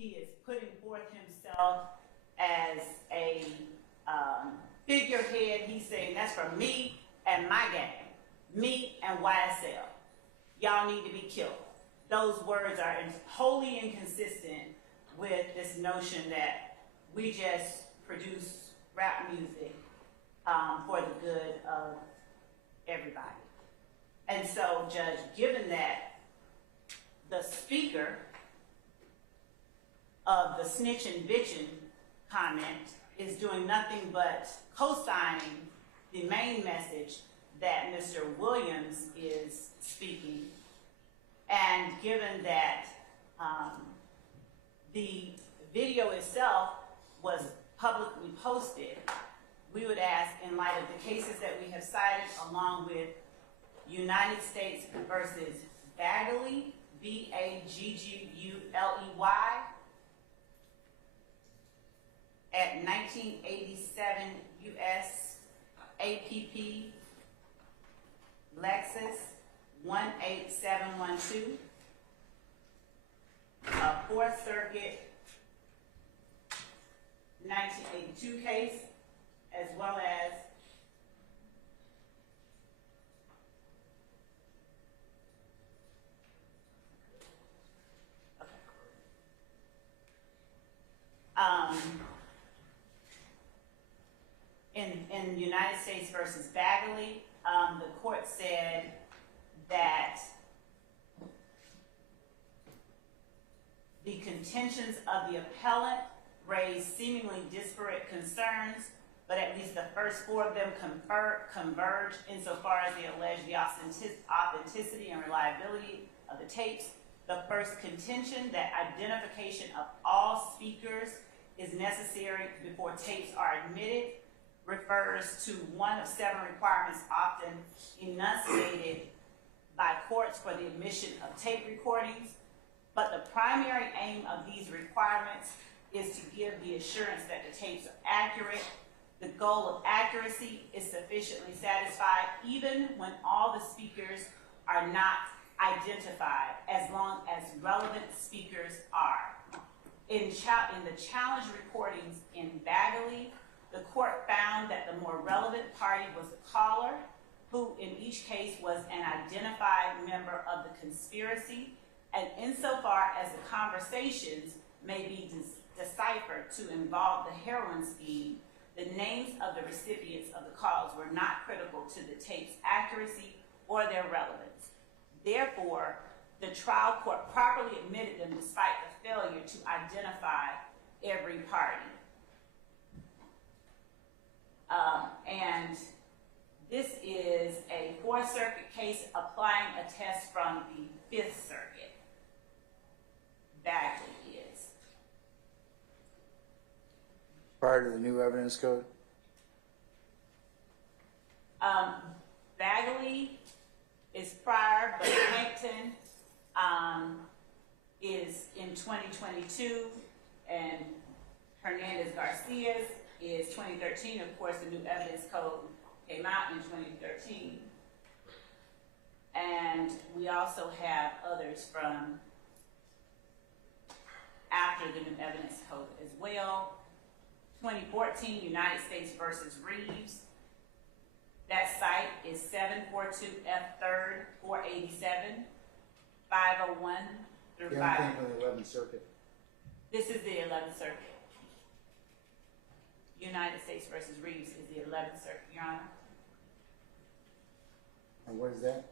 he is putting forth himself as a figurehead. He's saying that's for me and my gang, me and YSL. Y'all need to be killed. Those words are wholly inconsistent with this notion that we just produce rap music for the good of everybody. And so, Judge, given that the speaker of the snitching bitching comment is doing nothing but co-signing the main message that Mr. Williams is speaking, and given that the video itself was publicly posted, we would ask, in light of the cases that we have cited, along with United States versus Bagley, Bagguley, at 1987 U.S. APP Lexus 18712, a Fourth Circuit 1982 case, as well as in United States versus Bagley, the court said that the contentions of the appellant raised seemingly disparate concerns, but at least the first four of them converge insofar as they allege the authenticity and reliability of the tapes. The first contention, that identification of all speakers is necessary before tapes are admitted, refers to one of 7 requirements often enunciated by courts for the admission of tape recordings. But the primary aim of these requirements is to give the assurance that the tapes are accurate. The goal of accuracy is sufficiently satisfied even when all the speakers are not identified, as long as relevant speakers are. In the challenge recordings in Bagley, the court found that the more relevant party was the caller, who in each case was an identified member of the conspiracy, and insofar as the conversations may be deciphered to involve the heroin scheme, the names of the recipients of the calls were not critical to the tape's accuracy or their relevance. Therefore, the trial court properly admitted them despite the failure to identify every party. And this is a Fourth Circuit case applying a test from the Fifth Circuit. Bagley is. Prior to the new evidence code? Bagley is prior, but Hampton is in 2022, and Hernandez Garcia's is 2013. Of course, the new evidence code came out in 2013. And we also have others from after the new evidence code as well. 2014, United States versus Reeves. That site is 742 F 3rd 487, 501 through 5. Yeah, from the 11th Circuit. This is the 11th Circuit. United States versus Reeves is the 11th Circuit, Your Honor. And what is that?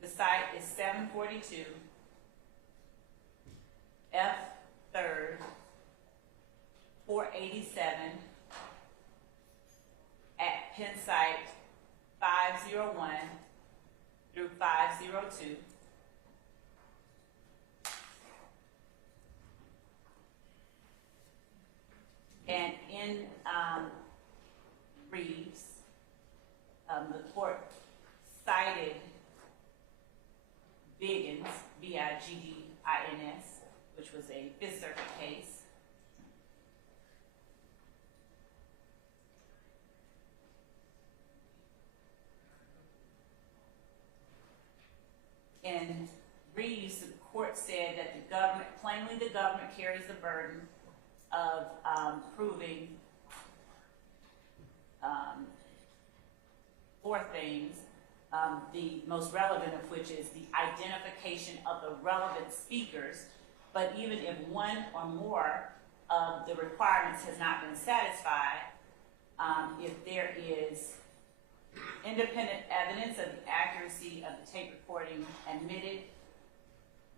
The site is 742 F 3rd 487 at Penn Site 501 through 502. And in Reeves, the court cited Biggins, Biggins, which was a Fifth Circuit case. In Reeves, the court said that the government, plainly the government carries the burden of proving four things, the most relevant of which is the identification of the relevant speakers. But even if one or more of the requirements has not been satisfied, if there is independent evidence of the accuracy of the tape recording admitted,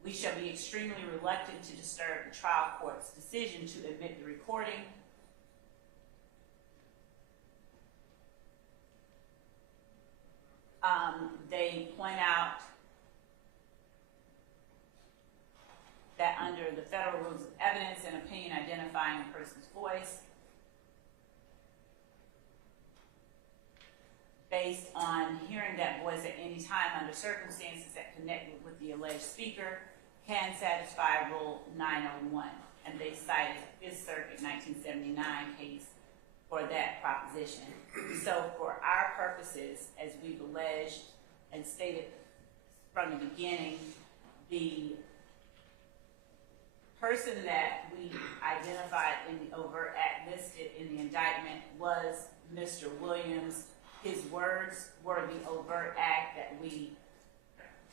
we shall be extremely reluctant to disturb the trial court's decision to admit the recording. They point out that under the federal rules of evidence, an opinion identifying a person's voice based on hearing that voice at any time under circumstances that connect with the alleged speaker can satisfy Rule 901. And they cited Fifth Circuit 1979 case for that proposition. So for our purposes, as we've alleged and stated from the beginning, the person that we identified in the overt act listed in the indictment was Mr. Williams. His words were the overt act that we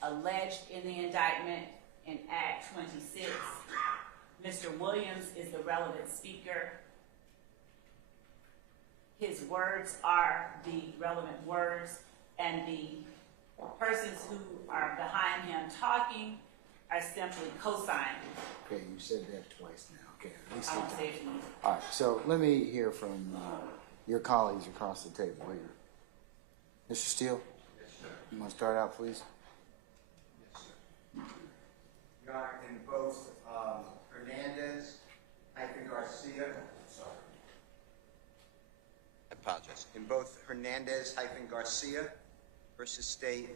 alleged in the indictment in Act 26. Mr. Williams is the relevant speaker. His words are the relevant words, and the persons who are behind him talking are simply co-signing. Okay, you said that twice now. Okay, at least I won't say it again. all right, so let me hear from your colleagues across the table here. Mr. Steele? Yes, sir. You want to start out, please? Yes, sir. Your Honor, in both Hernandez, Garcia, sorry. I apologize. In both Hernandez-Garcia versus State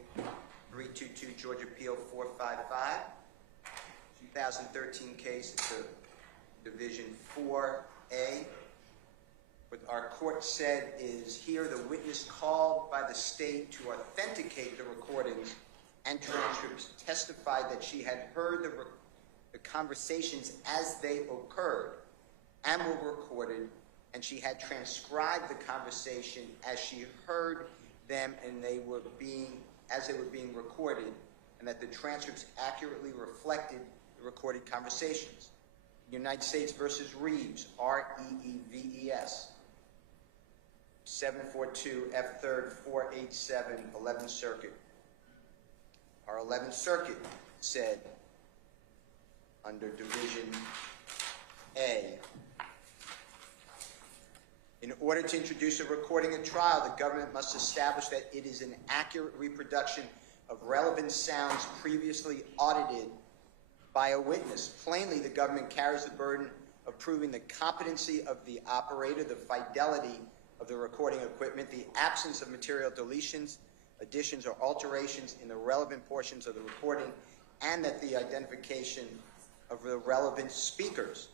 322 Georgia Appeal 455, 2013 case, it's a Division 4A. What our court said is here the witness called by the state to authenticate the recordings and transcripts testified that she had heard the conversations as they occurred and were recorded, and she had transcribed the conversation as she heard them and as they were being recorded, and that the transcripts accurately reflected the recorded conversations. United States versus Reeves, R-E-E-V-E-S, 742 F3rd 487, 11th Circuit. Our 11th Circuit said under Division A, in order to introduce a recording at trial, the government must establish that it is an accurate reproduction of relevant sounds previously audited by a witness. Plainly, the government carries the burden of proving the competency of the operator, the fidelity of the recording equipment, the absence of material deletions, additions, or alterations in the relevant portions of the recording, and that the identification of the relevant speakers.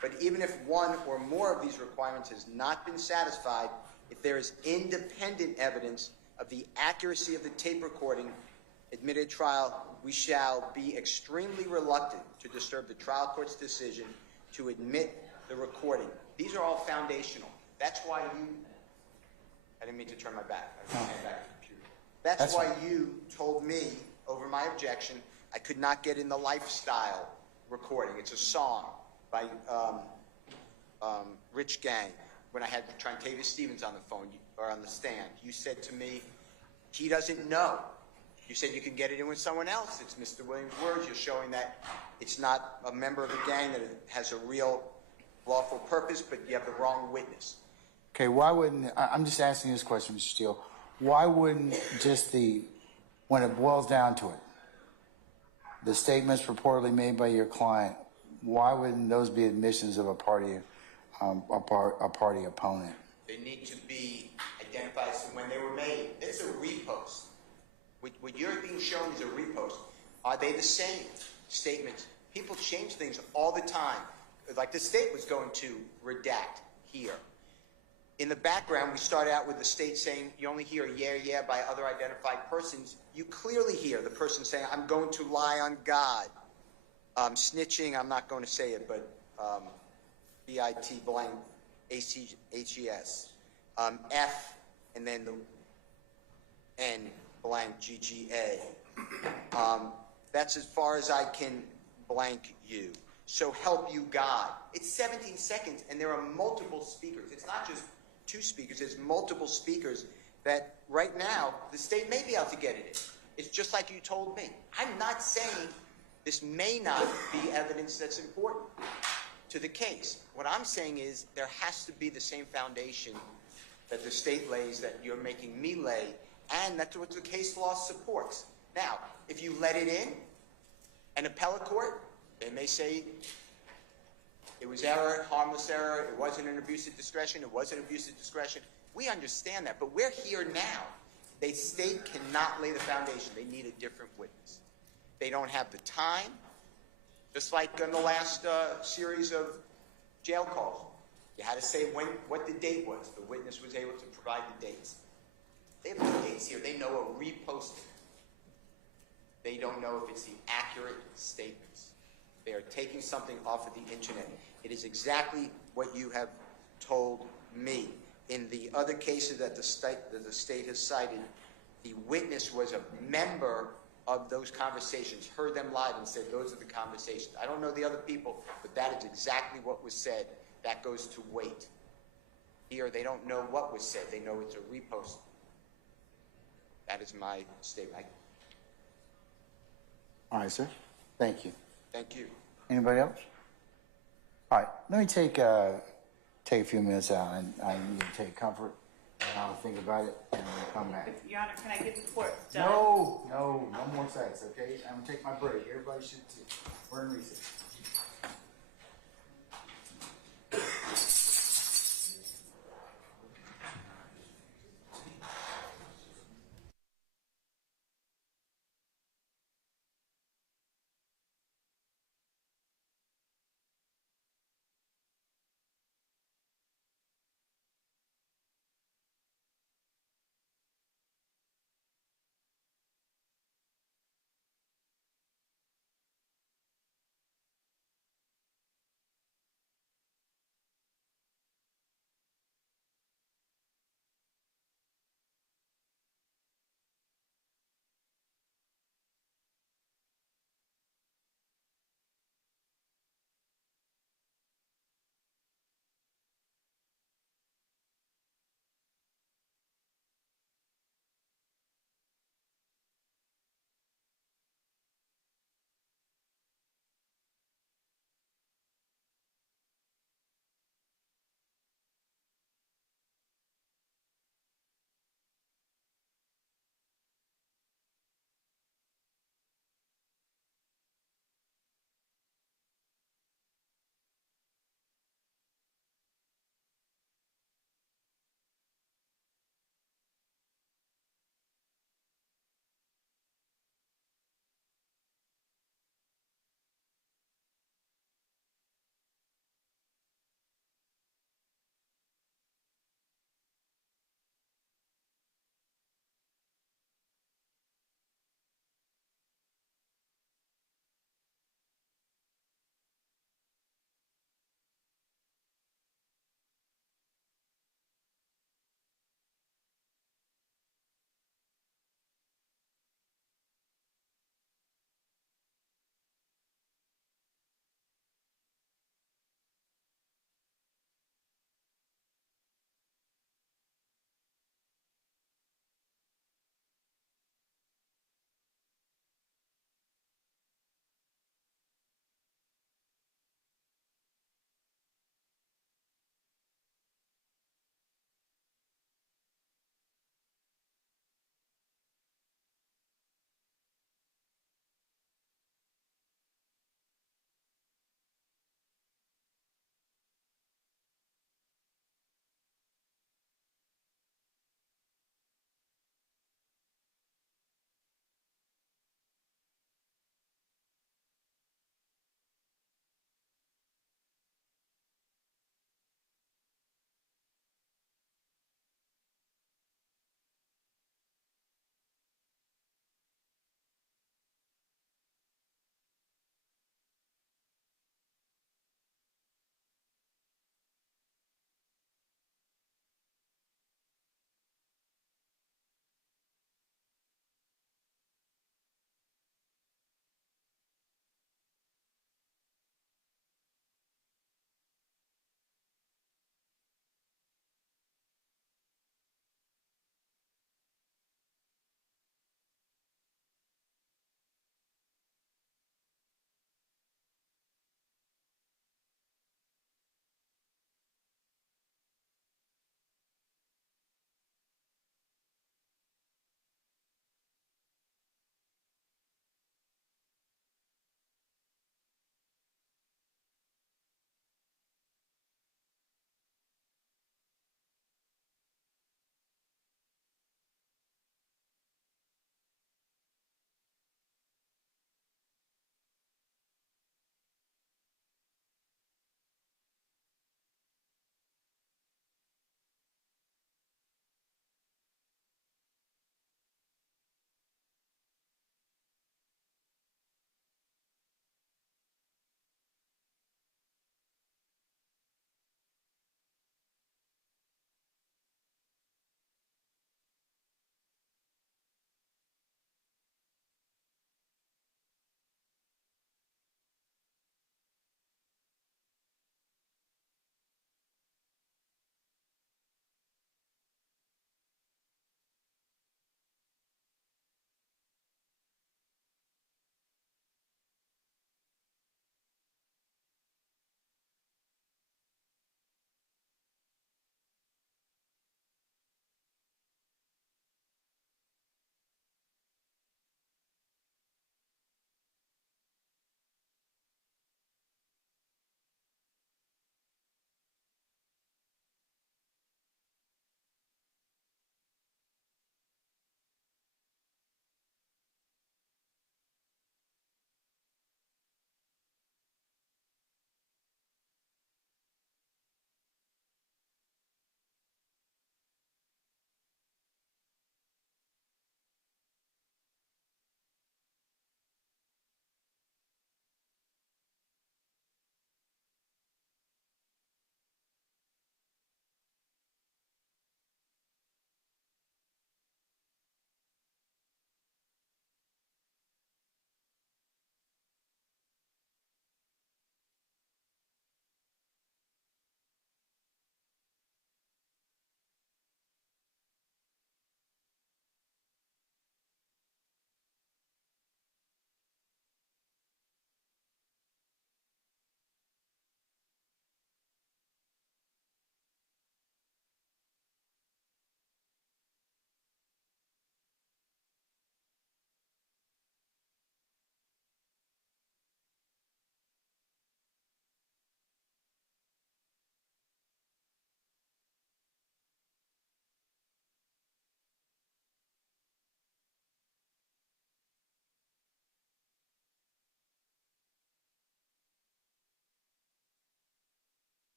But even if one or more of these requirements has not been satisfied, if there is independent evidence of the accuracy of the tape recording admitted at trial, we shall be extremely reluctant to disturb the trial court's decision to admit the recording. These are all foundational. That's why I didn't mean to turn my back. I was handing back to the computer. That's why you told me over my objection I could not get in the lifestyle recording. It's a song by Rich Gang. When I had Trontavia Stevens on the phone or on the stand, you said to me, he doesn't know. You said you can get it in with someone else. It's Mr. Williams' words. You're showing that it's not a member of the gang, that it has a real lawful purpose, but you have the wrong witness. Okay, why wouldn't, I'm just asking this question, Mr. Steele, why wouldn't just when it boils down to it, the statements purportedly made by your client, why wouldn't those be admissions of a party opponent? They need to be identified as when they were made. It's a repost. What you're being shown is a repost. Are they the same statements? People change things all the time. Like the state was going to redact here. In the background, we start out with the state saying you only hear yeah by other identified persons. You clearly hear the person saying, I'm going to lie on God. Snitching, I'm not going to say it, but B-I-T blank A-C-H-E-S. F, and then the N blank G-G-A. That's as far as I can blank you. So help you God. It's 17 seconds, and there are multiple speakers. It's not just two speakers. There's multiple speakers that right now the state may be able to get it in. It's just like you told me. I'm not saying this may not be evidence that's important to the case. What I'm saying is there has to be the same foundation that the state lays that you're making me lay, and that's what the case law supports. Now, if you let it in, an appellate court, they may say it was error, harmless error, it wasn't an abuse of discretion, it was an abuse of discretion. We understand that, but we're here now. The state cannot lay the foundation. They need a different witness. They don't have the time, just like in the last series of jail calls. You had to say what the date was. The witness was able to provide the dates. They have the dates here. They know a reposting. They don't know if it's the accurate statements. They are taking something off of the internet. It is exactly what you have told me. In the other cases that the state has cited, the witness was a member of those conversations, heard them live and said, those are the conversations. I don't know the other people, but that is exactly what was said. That goes to weight. Here, they don't know what was said. They know it's a repost. That is my statement. All right, sir. Thank you. Thank you. Anybody else? All right, let me take a few minutes out, and I need to take comfort, and I'll think about it, and we'll come back. Your Honor, can I get the court done? No more seconds, okay? I'm gonna take my break. Everybody should too. We're in recess.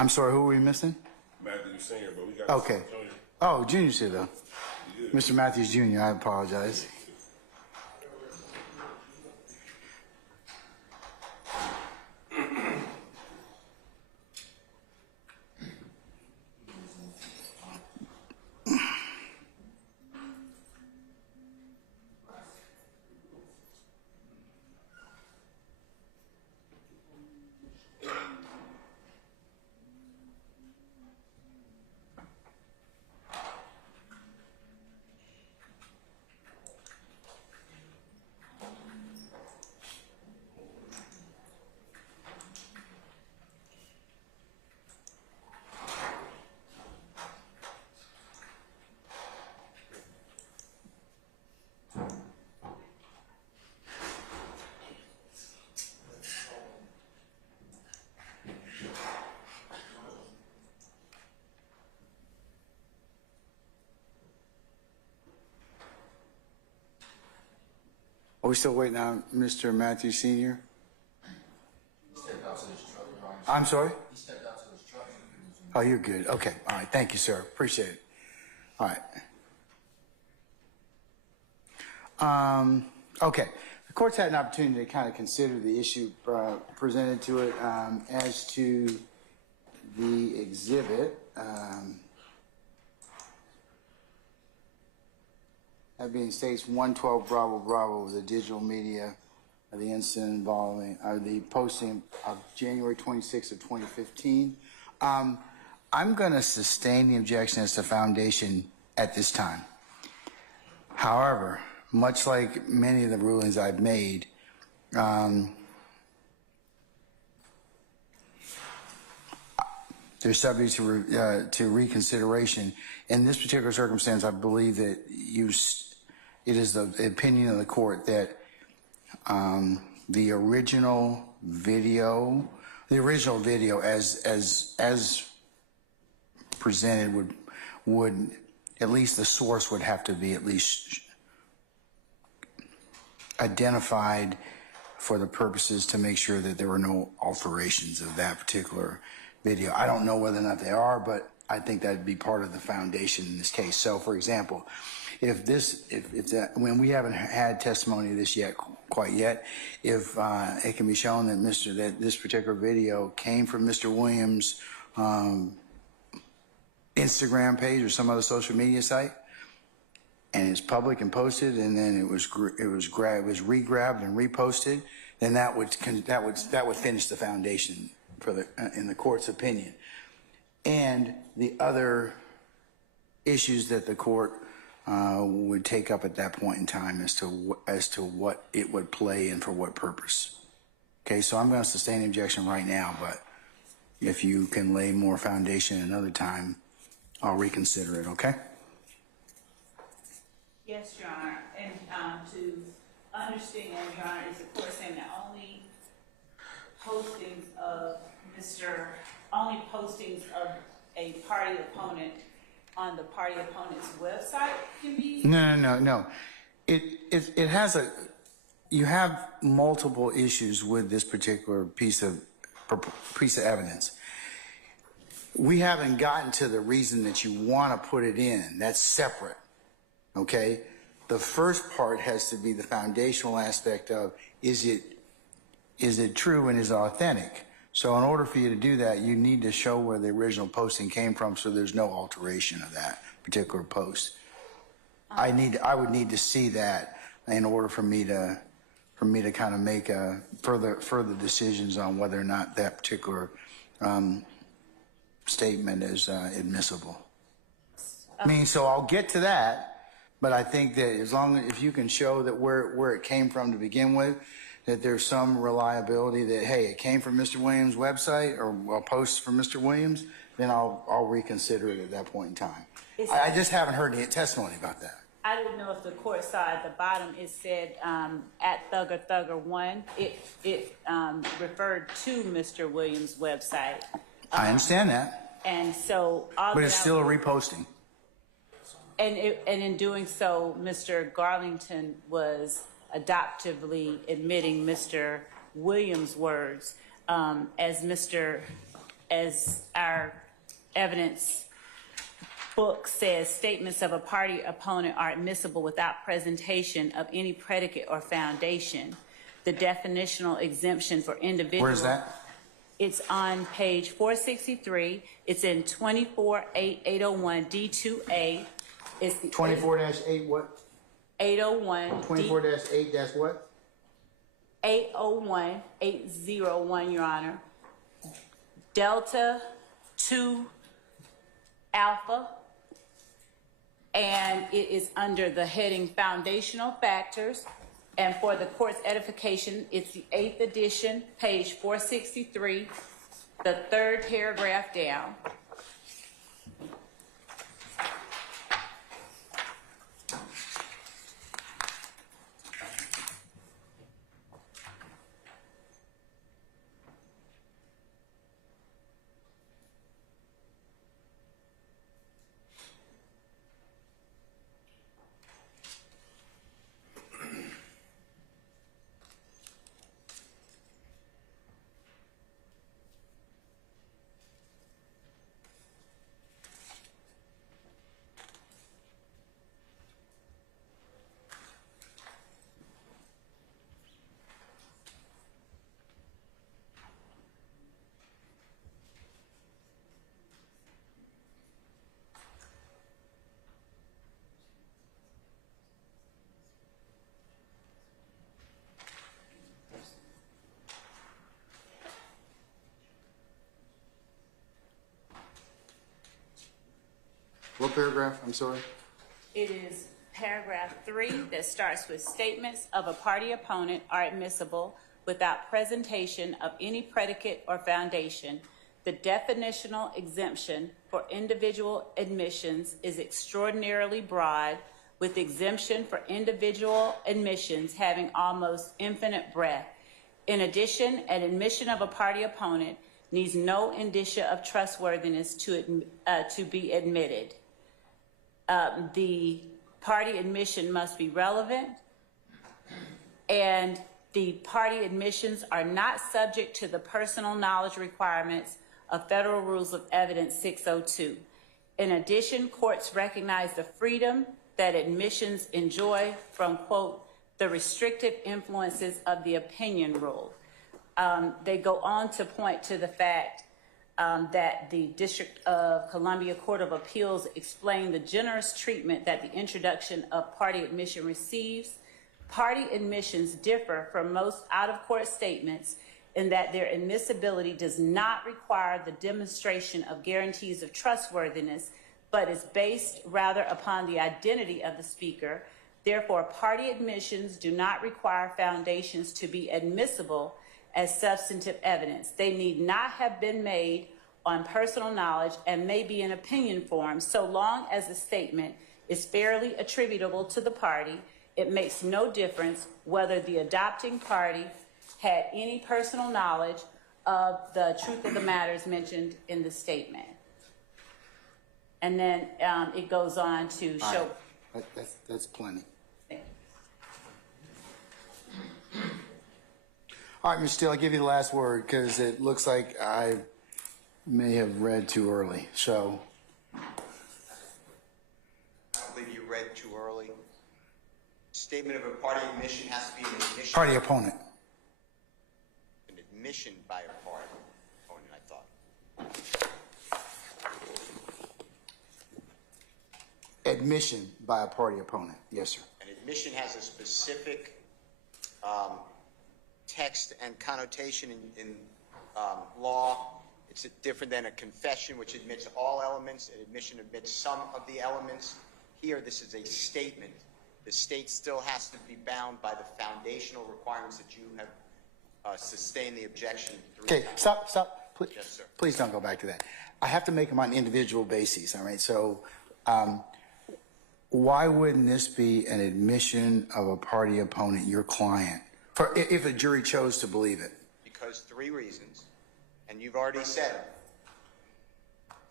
I'm sorry, who are we missing? Matthew Senior, but we got Okay. Junior. Oh, Junior's here though. Mr. Matthews Jr., I apologize. Are we still waiting on Mr. Matthews Sr.? I'm sorry? He stepped out to his truck. Oh, you're good. Okay. All right. Thank you, sir. Appreciate it. All right. Okay. The court's had an opportunity to kind of consider the issue presented to it as to the exhibit. That being states 112 Bravo Bravo, the digital media of the incident involving the posting of January 26th of 2015. I'm going to sustain the objection as to foundation at this time. However, much like many of the rulings I've made, they're subject to reconsideration. In this particular circumstance, I believe that it is the opinion of the court that the original video as presented would at least the source would have to be at least identified for the purposes to make sure that there were no alterations of that particular video. I don't know whether or not they are, but I think that'd be part of the foundation in this case. So, for example, when we haven't had testimony of this quite yet, if it can be shown that this particular video came from Mr. Williams' Instagram page or some other social media site, and it's public and posted, and then it was re-grabbed and reposted, then that would finish the foundation for in the court's opinion. And the other issues that the court would take up at that point in time as to what it would play and for what purpose. Okay, so I'm going to sustain the objection right now, but if you can lay more foundation another time, I'll reconsider it. Okay. Yes, Your Honor, and to understand, Your Honor, is the court saying that only postings of a party opponent on the party opponent's website can be? No. It has you have multiple issues with this particular piece of evidence. We haven't gotten to the reason that you want to put it in. That's separate. Okay? The first part has to be the foundational aspect of is it true and is it authentic? So in order for you to do that, you need to show where the original posting came from so there's no alteration of that particular post. I would need to see that in order for me to kind of make further decisions on whether or not that particular statement is admissible. I mean, so I'll get to that, but I think that if you can show that where it came from to begin with, that there's some reliability that, hey, it came from Mr. Williams' website or a post from Mr. Williams, then I'll reconsider it at that point in time. I just haven't heard any testimony about that. I didn't know if the court saw at the bottom it said at Thugger1. It referred to Mr. Williams' website. I understand that. And so, but it's still a reposting. And in doing so, Mr. Garlington was adoptively admitting Mr. Williams' words as Mr. as our evidence book says, statements of a party opponent are admissible without presentation of any predicate or foundation. The definitional exemption for individuals. Where's that? It's on page 463. It's in 24.8.801 D2A. It's the 24-8 what? 801. 24-8 dash what? 801, 801, Your Honor. Delta 2 Alpha. And it is under the heading Foundational Factors. And for the court's edification, it's the 8th edition, page 463, the 3rd paragraph down. What paragraph? I'm sorry. It is paragraph 3 that starts with statements of a party opponent are admissible without presentation of any predicate or foundation. The definitional exemption for individual admissions is extraordinarily broad, with exemption for individual admissions having almost infinite breadth. In addition, an admission of a party opponent needs no indicia of trustworthiness to be admitted. The party admission must be relevant, and the party admissions are not subject to the personal knowledge requirements of Federal Rules of Evidence 602. In addition, courts recognize the freedom that admissions enjoy from, quote, the restrictive influences of the opinion rule. They go on to point to the fact that the District of Columbia Court of Appeals explained the generous treatment that the introduction of party admission receives. Party admissions differ from most out-of-court statements in that their admissibility does not require the demonstration of guarantees of trustworthiness, but is based rather upon the identity of the speaker. Therefore, party admissions do not require foundations to be admissible as substantive evidence. They need not have been made on personal knowledge and may be in opinion form, so long as the statement is fairly attributable to the party. It makes no difference whether the adopting party had any personal knowledge of the truth of the matters mentioned in the statement. And then it goes on to show. Right. That's plenty. All right, Mr. Steele, I'll give you the last word because it looks like I may have read too early. So. I don't believe you read too early. Statement of a party admission has to be an admission. Party opponent. An admission by a party opponent, I thought. Admission by a party opponent. Yes, sir. An admission has a specific text and connotation in law. It's different than a confession, which admits all elements. An admission admits some of the elements. Here, this is a statement. The state still has to be bound by the foundational requirements that you have sustained the objection. Okay, stop. Please, yes, sir. Please don't go back to that. I have to make them on individual bases, all right? So why wouldn't this be an admission of a party opponent, your client, if a jury chose to believe it? Because 3 reasons, and you've already said them.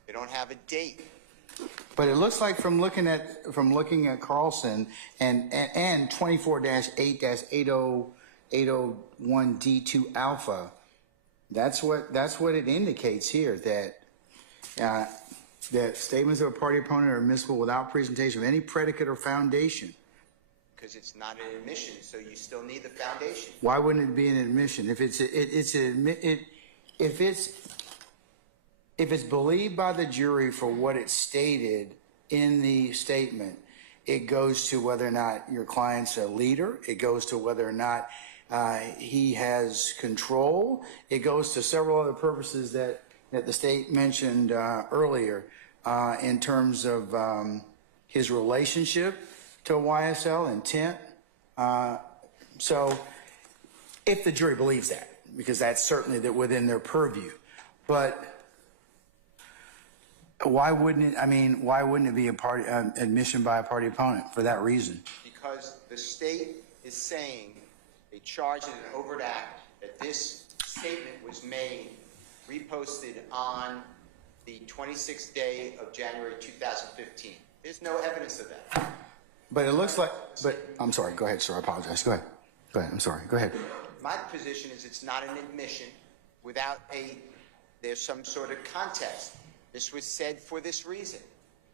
They don't have a date. But it looks like from looking at Carlson and 24-8-801D2 alpha, That's what it indicates here, that that statements of a party opponent are admissible without presentation of any predicate or foundation. Because it's not an admission, so you still need the foundation. Why wouldn't it be an admission? If it's believed by the jury for what it stated in the statement, it goes to whether or not your client's a leader. It goes to whether or not he has control. It goes to several other purposes that the state mentioned earlier in terms of his relationship to YSL, intent. So if the jury believes that, because that's certainly within their purview. But why wouldn't it be admission by a party opponent for that reason? Because the state is saying they charged in an overt act that this statement was made, reposted on the 26th day of January 2015. There's no evidence of that. But it looks like, I'm sorry, go ahead, sir, I apologize. Go ahead, I'm sorry, go ahead. My position is it's not an admission without there's some sort of context. This was said for this reason,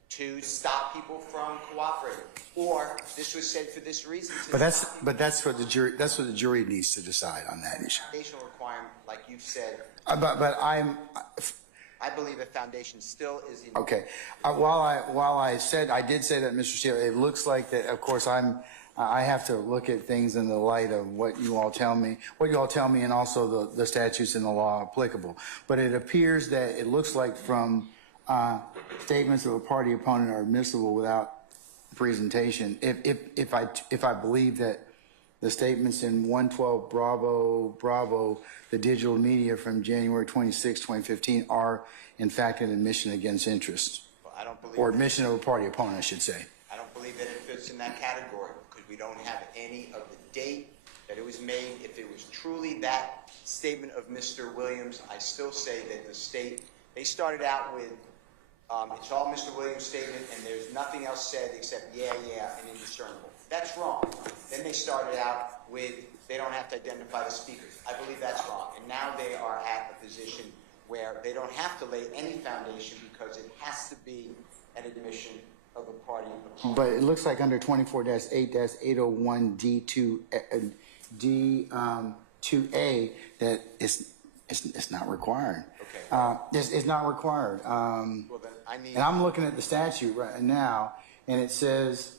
to stop people from cooperating, or this was said for this reason. But that's what the jury needs to decide on that issue. Foundational requirement, like you've said. I believe a foundation still is. Okay. While I did say that, Mr. Steele, it looks like that. Of course, I have to look at things in the light of what you all tell me, and also the statutes and the law applicable. But it appears that it looks like from statements of a party opponent are admissible without presentation. If I believe that the statements in 112 Bravo, the digital media from January 26, 2015 are in fact an admission against interest. Well, I don't believe or admission of a party opponent, I should say. I don't believe that it fits in that category because we don't have any of the date that it was made. If it was truly that statement of Mr. Williams, I still say that the state, they started out with, it's all Mr. Williams' statement and there's nothing else said except yeah, and indiscernible. That's wrong. Then they started out with, they don't have to identify the speakers. I believe that's wrong. And now they are at a position where they don't have to lay any foundation because it has to be an admission of a party opponent. But it looks like under 24-8-801 D2A that it's not required. Okay. It's not required. Well, then I need. And I'm looking at the statute right now, and it says,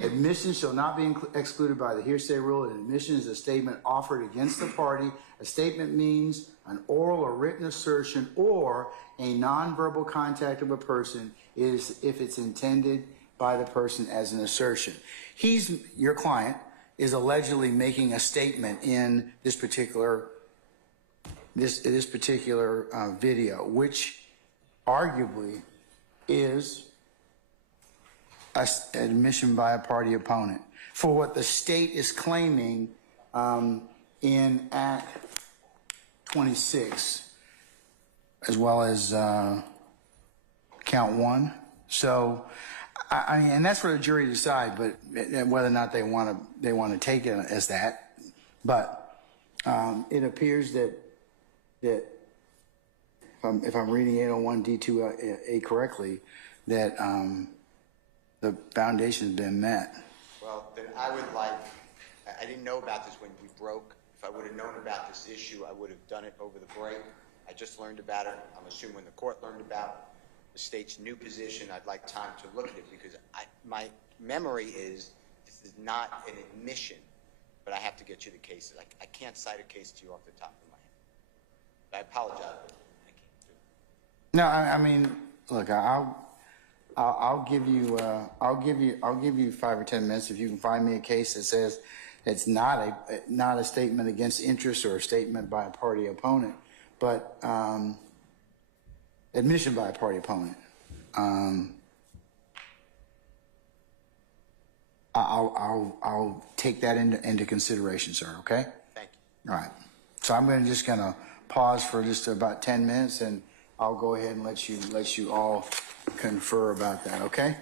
admission shall not be excluded by the hearsay rule. An admission is a statement offered against the party. A statement means an oral or written assertion or a nonverbal contact of a person is if it's intended by the person as an assertion. Your client is allegedly making a statement in this particular video, which arguably is admission by a party opponent for what the state is claiming in Act 26, as well as Count 1. So, I mean, and that's for the jury to decide, but whether or not they want to take it as that. But it appears that if I'm reading 801 D2A correctly, that the foundation's been met. Well, then I didn't know about this when we broke. If I would have known about this issue, I would have done it over the break. I just learned about it. I'm assuming when the court learned about the state's new position, I'd like time to look at it because my memory is this is not an admission, but I have to get you the cases. I can't cite a case to you off the top of my head. I apologize, but I can't do it. No, I mean, look, I'll give you 5 or 10 minutes if you can find me a case that says it's not a statement against interest or a statement by a party opponent, but admission by a party opponent. I'll take that into consideration, sir. Okay. Thank you. All right. So I'm just gonna pause for just about 10 minutes, and I'll go ahead and let you all confer about that. Okay.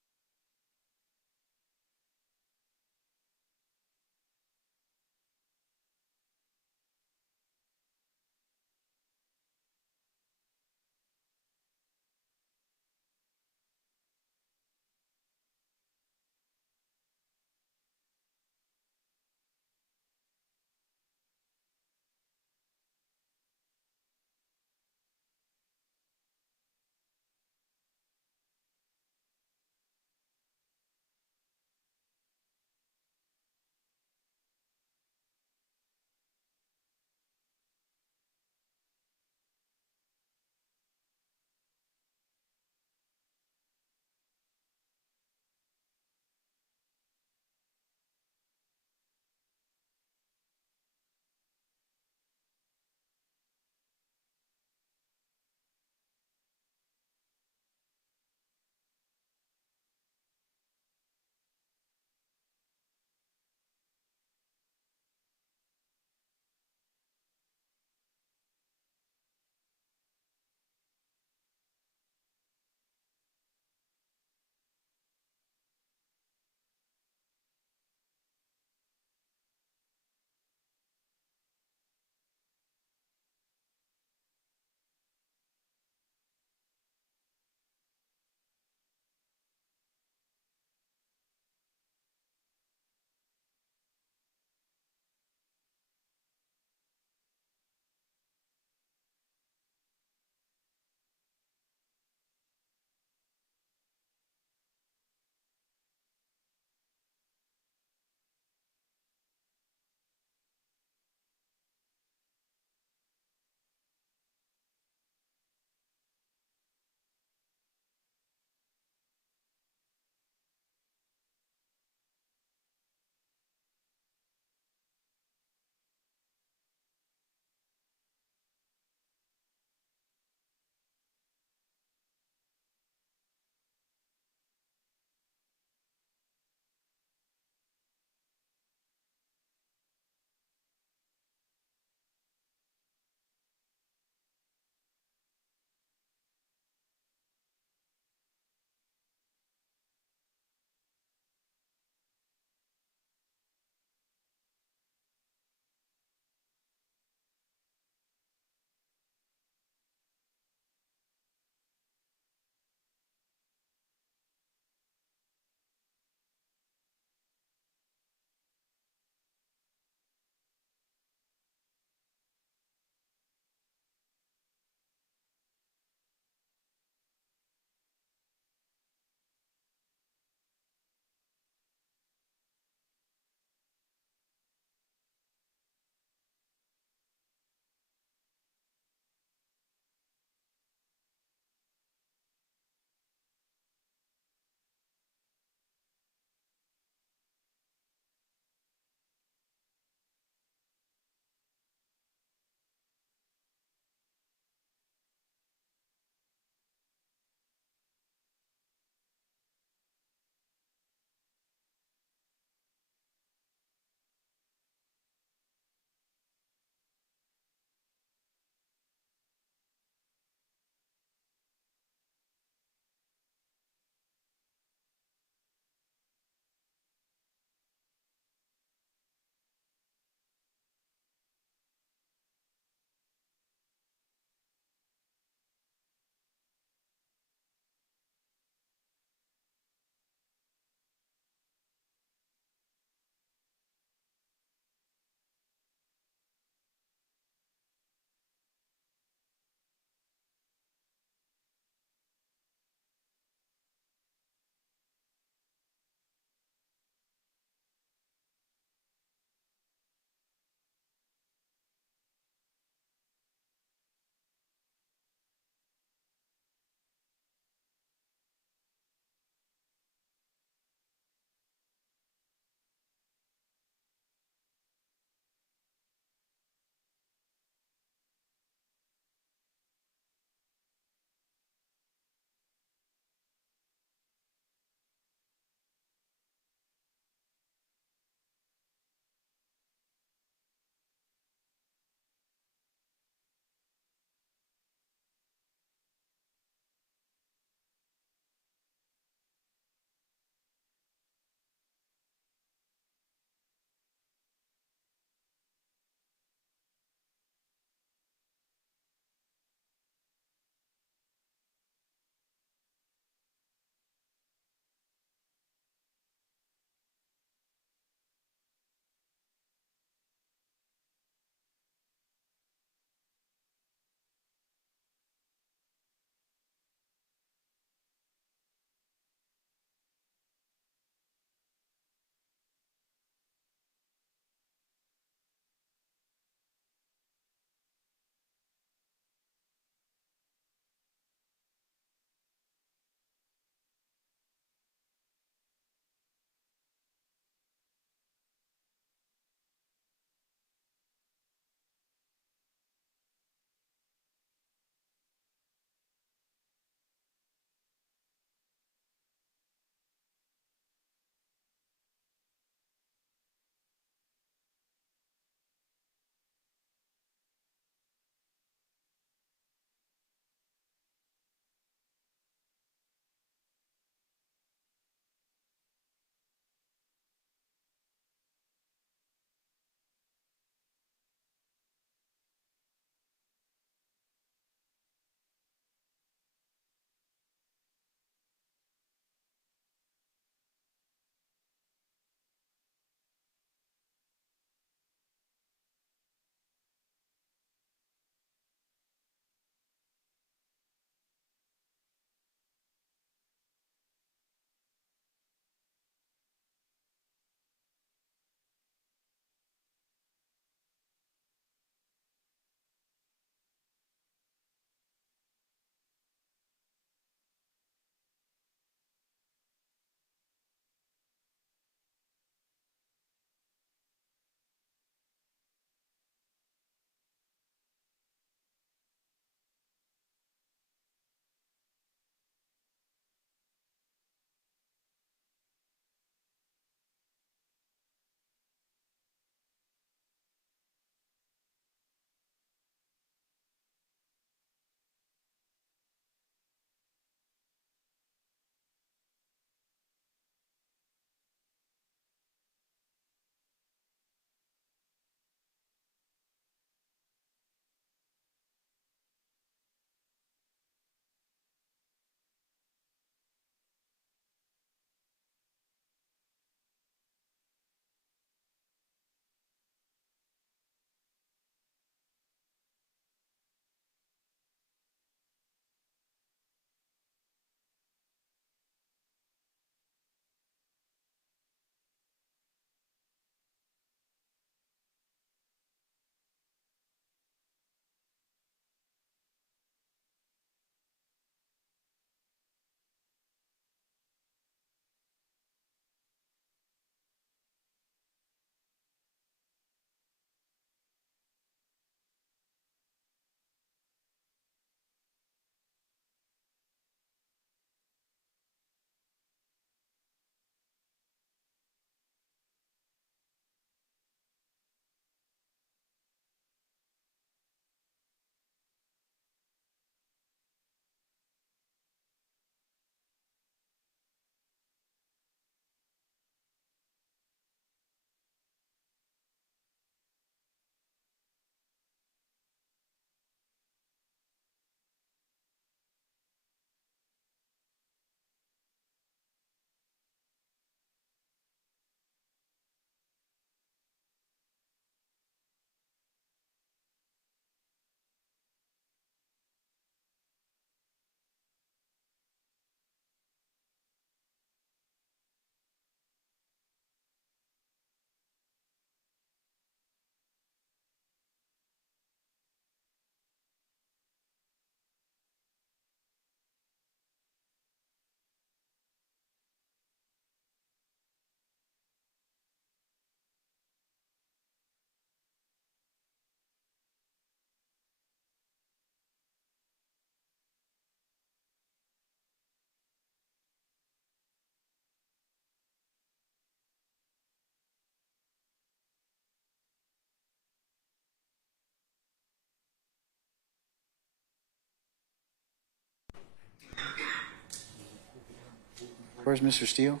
Where's Mr. Steele?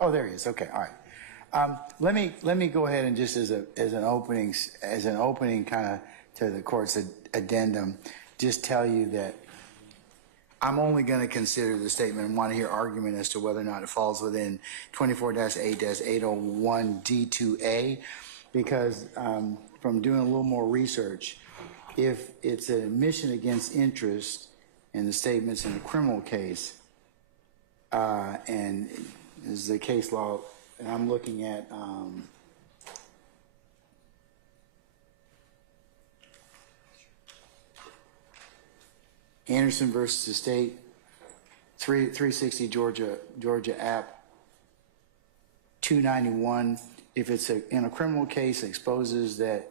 Oh, there he is. Okay, all right. Let me go ahead and just as an opening kind of to the court's addendum, just tell you that I'm only going to consider the statement and want to hear argument as to whether or not it falls within 24-8-801 D2A, because from doing a little more research, if it's an admission against interest in the statements in a criminal case, and this is a case law, and I'm looking at Anderson versus the state, 360 Georgia App 291. If it's in a criminal case, exposes that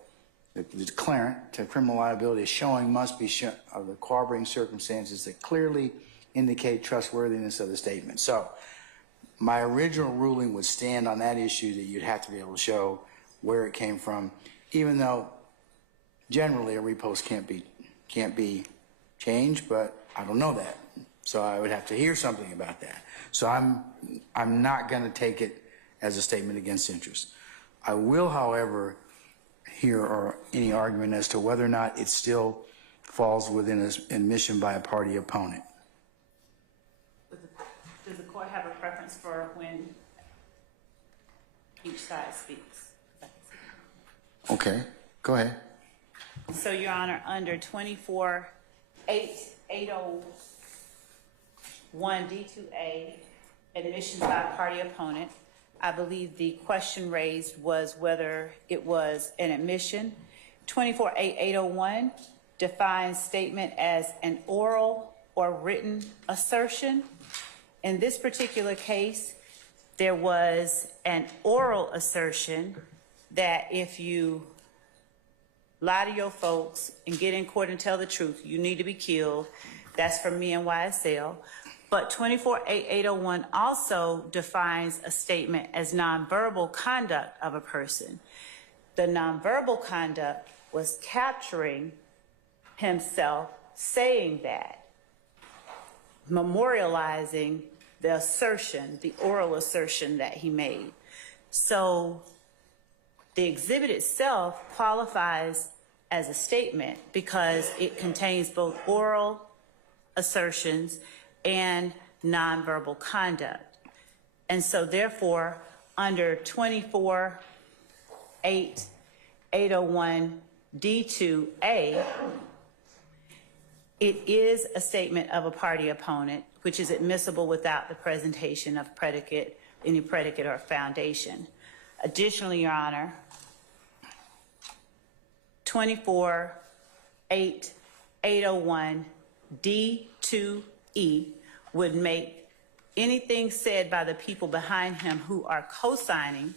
the declarant to criminal liability is showing must be of the corroborating circumstances that clearly indicate trustworthiness of the statement. So my original ruling would stand on that issue, that you'd have to be able to show where it came from, even though generally a repost can't be changed, but I don't know that. So I would have to hear something about that. So I'm not going to take it as a statement against interest. I will, however, hear any argument as to whether or not it still falls within an admission by a party opponent. Does the court have a preference for when each side speaks? Okay, go ahead. So, Your Honor, under 24-8-801 D2A, admissions by a party opponent, I believe the question raised was whether it was an admission. 24-8-801 defines statement as an oral or written assertion. In this particular case, there was an oral assertion that if you lie to your folks and get in court and tell the truth, you need to be killed. That's from me and YSL. But 24-8-801 also defines a statement as nonverbal conduct of a person. The nonverbal conduct was capturing himself saying that, memorializing the assertion, the oral assertion that he made. So the exhibit itself qualifies as a statement because it contains both oral assertions and nonverbal conduct. And so therefore, under 24-8-801 D2A, it is a statement of a party opponent, which is admissible without the presentation of predicate, any predicate or foundation. Additionally, Your Honor, 24-8-801 D2E would make anything said by the people behind him who are co-signing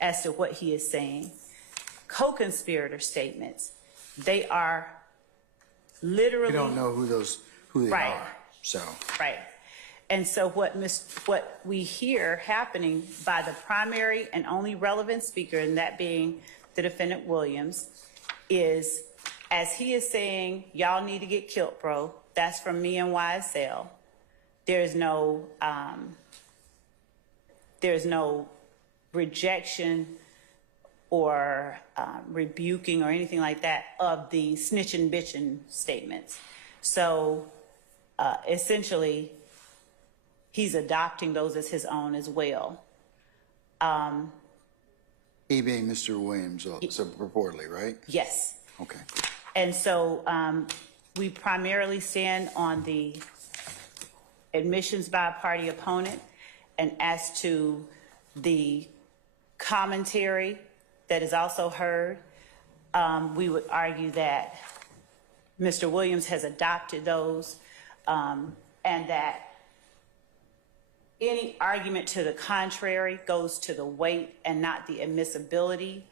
as to what he is saying, co-conspirator statements. They are literally... We don't know who they right. are, so... Right. And so what we hear happening by the primary and only relevant speaker, and that being the defendant Williams, is as he is saying, y'all need to get killed, bro. That's from me and YSL. There's no rejection or rebuking or anything like that of the snitching bitching statements. So essentially, he's adopting those as his own as well. He being Mr. Williams, so purportedly, right? Yes. Okay. And so we primarily stand on the admissions by a party opponent, and as to the commentary that is also heard, we would argue that Mr. Williams has adopted those, and that any argument to the contrary goes to the weight and not the admissibility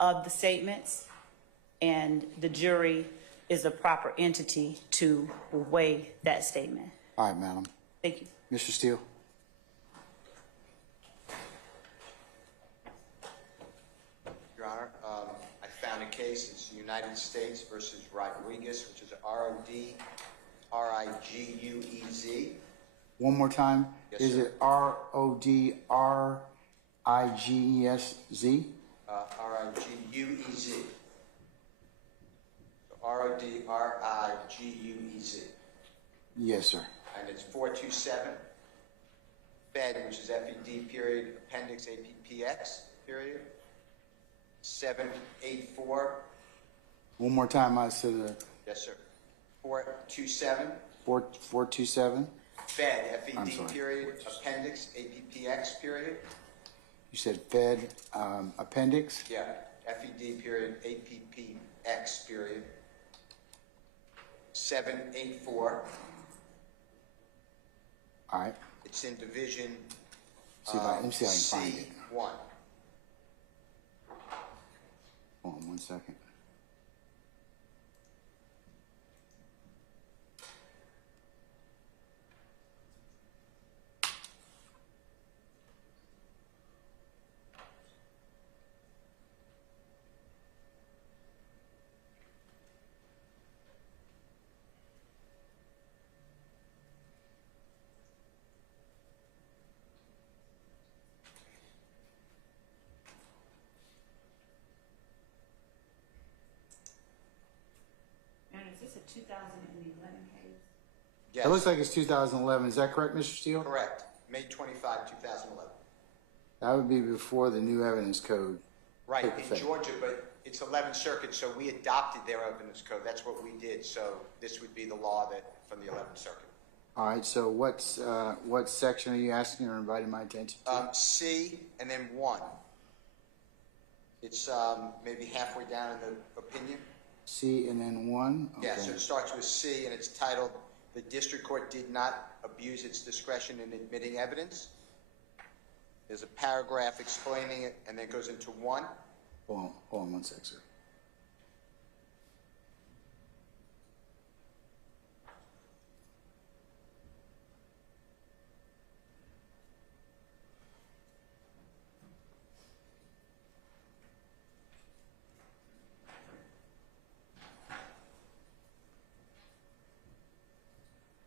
of the statements, and the jury is the proper entity to weigh that statement. All right, madam. Thank you. Mr. Steele. Your Honor, I found a case. It's United States versus Rodriguez, which is RODRIGUEZ. One more time. Yes, Is sir. it RODRIGESZ? RIGUEZ. RODRIGUEZ. Yes, sir. And it's 427, Fed, which is FED period, appendix APPX period, 784. One more time. I said Yes, sir. 427, 427. Fed, I'm FED sorry. period, appendix APPX period. You said Fed appendix. Yeah, FED period, APPX period, 784. All right. It's in division Let me see if I can find it. C1. Hold on 1 second. And is this a 2011 case? Yes. It looks like it's 2011. Is that correct, Mr. Steele? Correct. May 25, 2011. That would be before the new evidence code. Right, took in effect. Georgia, but it's 11th Circuit, so we adopted their evidence code. That's what we did. So this would be the law that from the 11th Circuit. All right. So what section are you asking or inviting my attention to? C and then 1. It's maybe halfway down in the opinion. C and then 1. Okay. Yeah, so it starts with C, and it's titled, "The District Court Did Not Abuse Its Discretion in Admitting Evidence." There's a paragraph explaining it, and then it goes into 1. Hold on 1 sec, sir.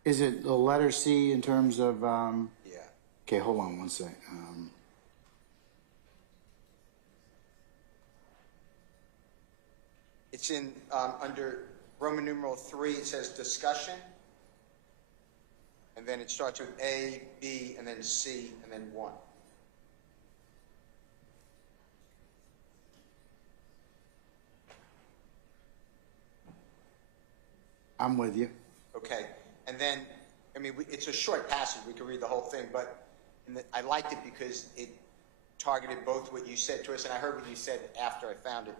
Is it the letter C in terms of? Yeah. Okay, hold on 1 sec. It's in under Roman numeral 3. It says discussion, and then it starts with A, B, and then C, and then 1. I'm with you. Okay, and then I mean it's a short passage. We could read the whole thing, but I liked it because it targeted both what you said to us, and I heard what you said after I found it.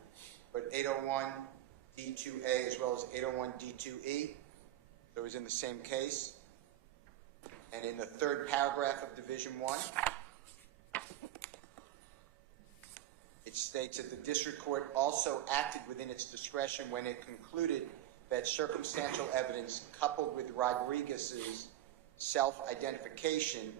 But 801 D2A as well as 801 D2E, so it was in the same case. And in the third paragraph of Division 1, it states that the district court also acted within its discretion when it concluded that circumstantial evidence coupled with Rodriguez's self-identification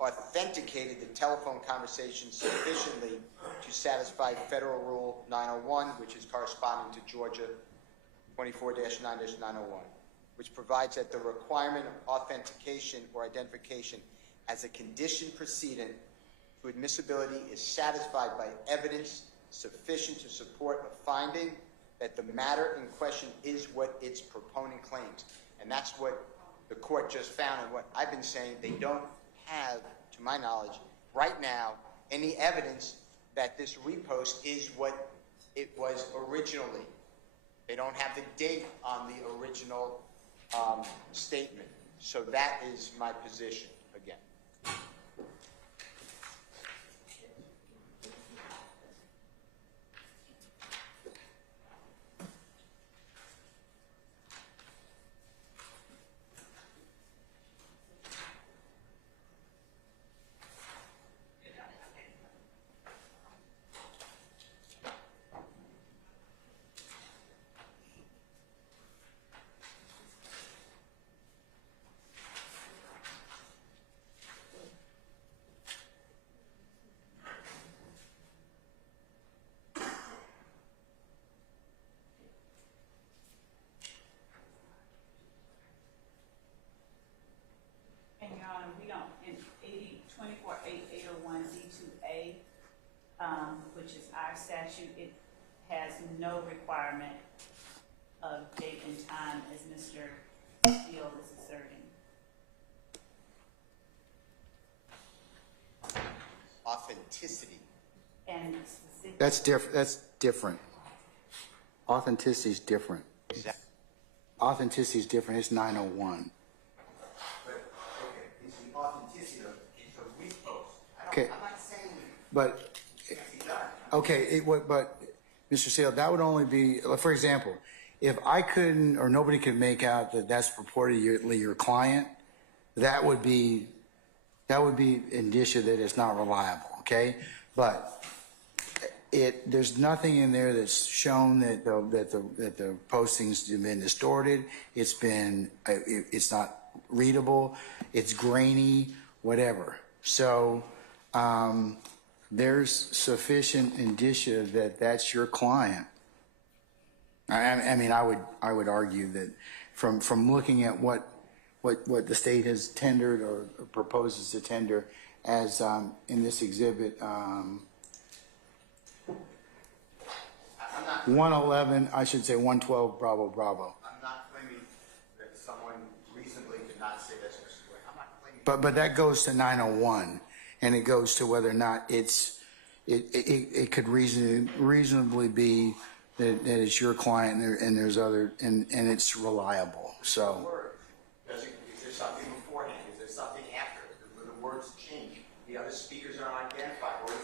authenticated the telephone conversation sufficiently to satisfy Federal Rule 901, which is corresponding to Georgia 24-9-901, which provides that the requirement of authentication or identification as a condition precedent to admissibility is satisfied by evidence sufficient to support a finding that the matter in question is what its proponent claims. And that's what the court just found, and what I've been saying, they don't have, to my knowledge, right now, any evidence that this repost is what it was originally. They don't have the date on the original statement. So that is my position, again. which is our statute, it has no requirement of date and time as Mr. Steele is asserting. Authenticity. And specific. That's different. That's different. Authenticity is different. Exactly. Authenticity is different. It's 901. But, okay, it's the authenticity of it's a repost. Okay. I'm not saying But it can't be done. okay, but Mr. Steele, that would only be, for example, if I couldn't or nobody could make out that that's purportedly your client, that would be indicia that it's not reliable. Okay, but there's nothing in there that's shown that the postings have been distorted. It's not readable. It's grainy, whatever. So there's sufficient indicia that that's your client. I mean, I would argue that from looking at what the state has tendered or proposes to tender as in this exhibit 111, I should say 112, Bravo. I'm not claiming that someone reasonably could not say that's Mr. Wayne. I'm not claiming. But that goes to 901, and it goes to whether or not it could reasonably be that it's your client and there's other and it's reliable. So. Is there something beforehand? Is there something after? Will the words change? The other speakers aren't identified. Or is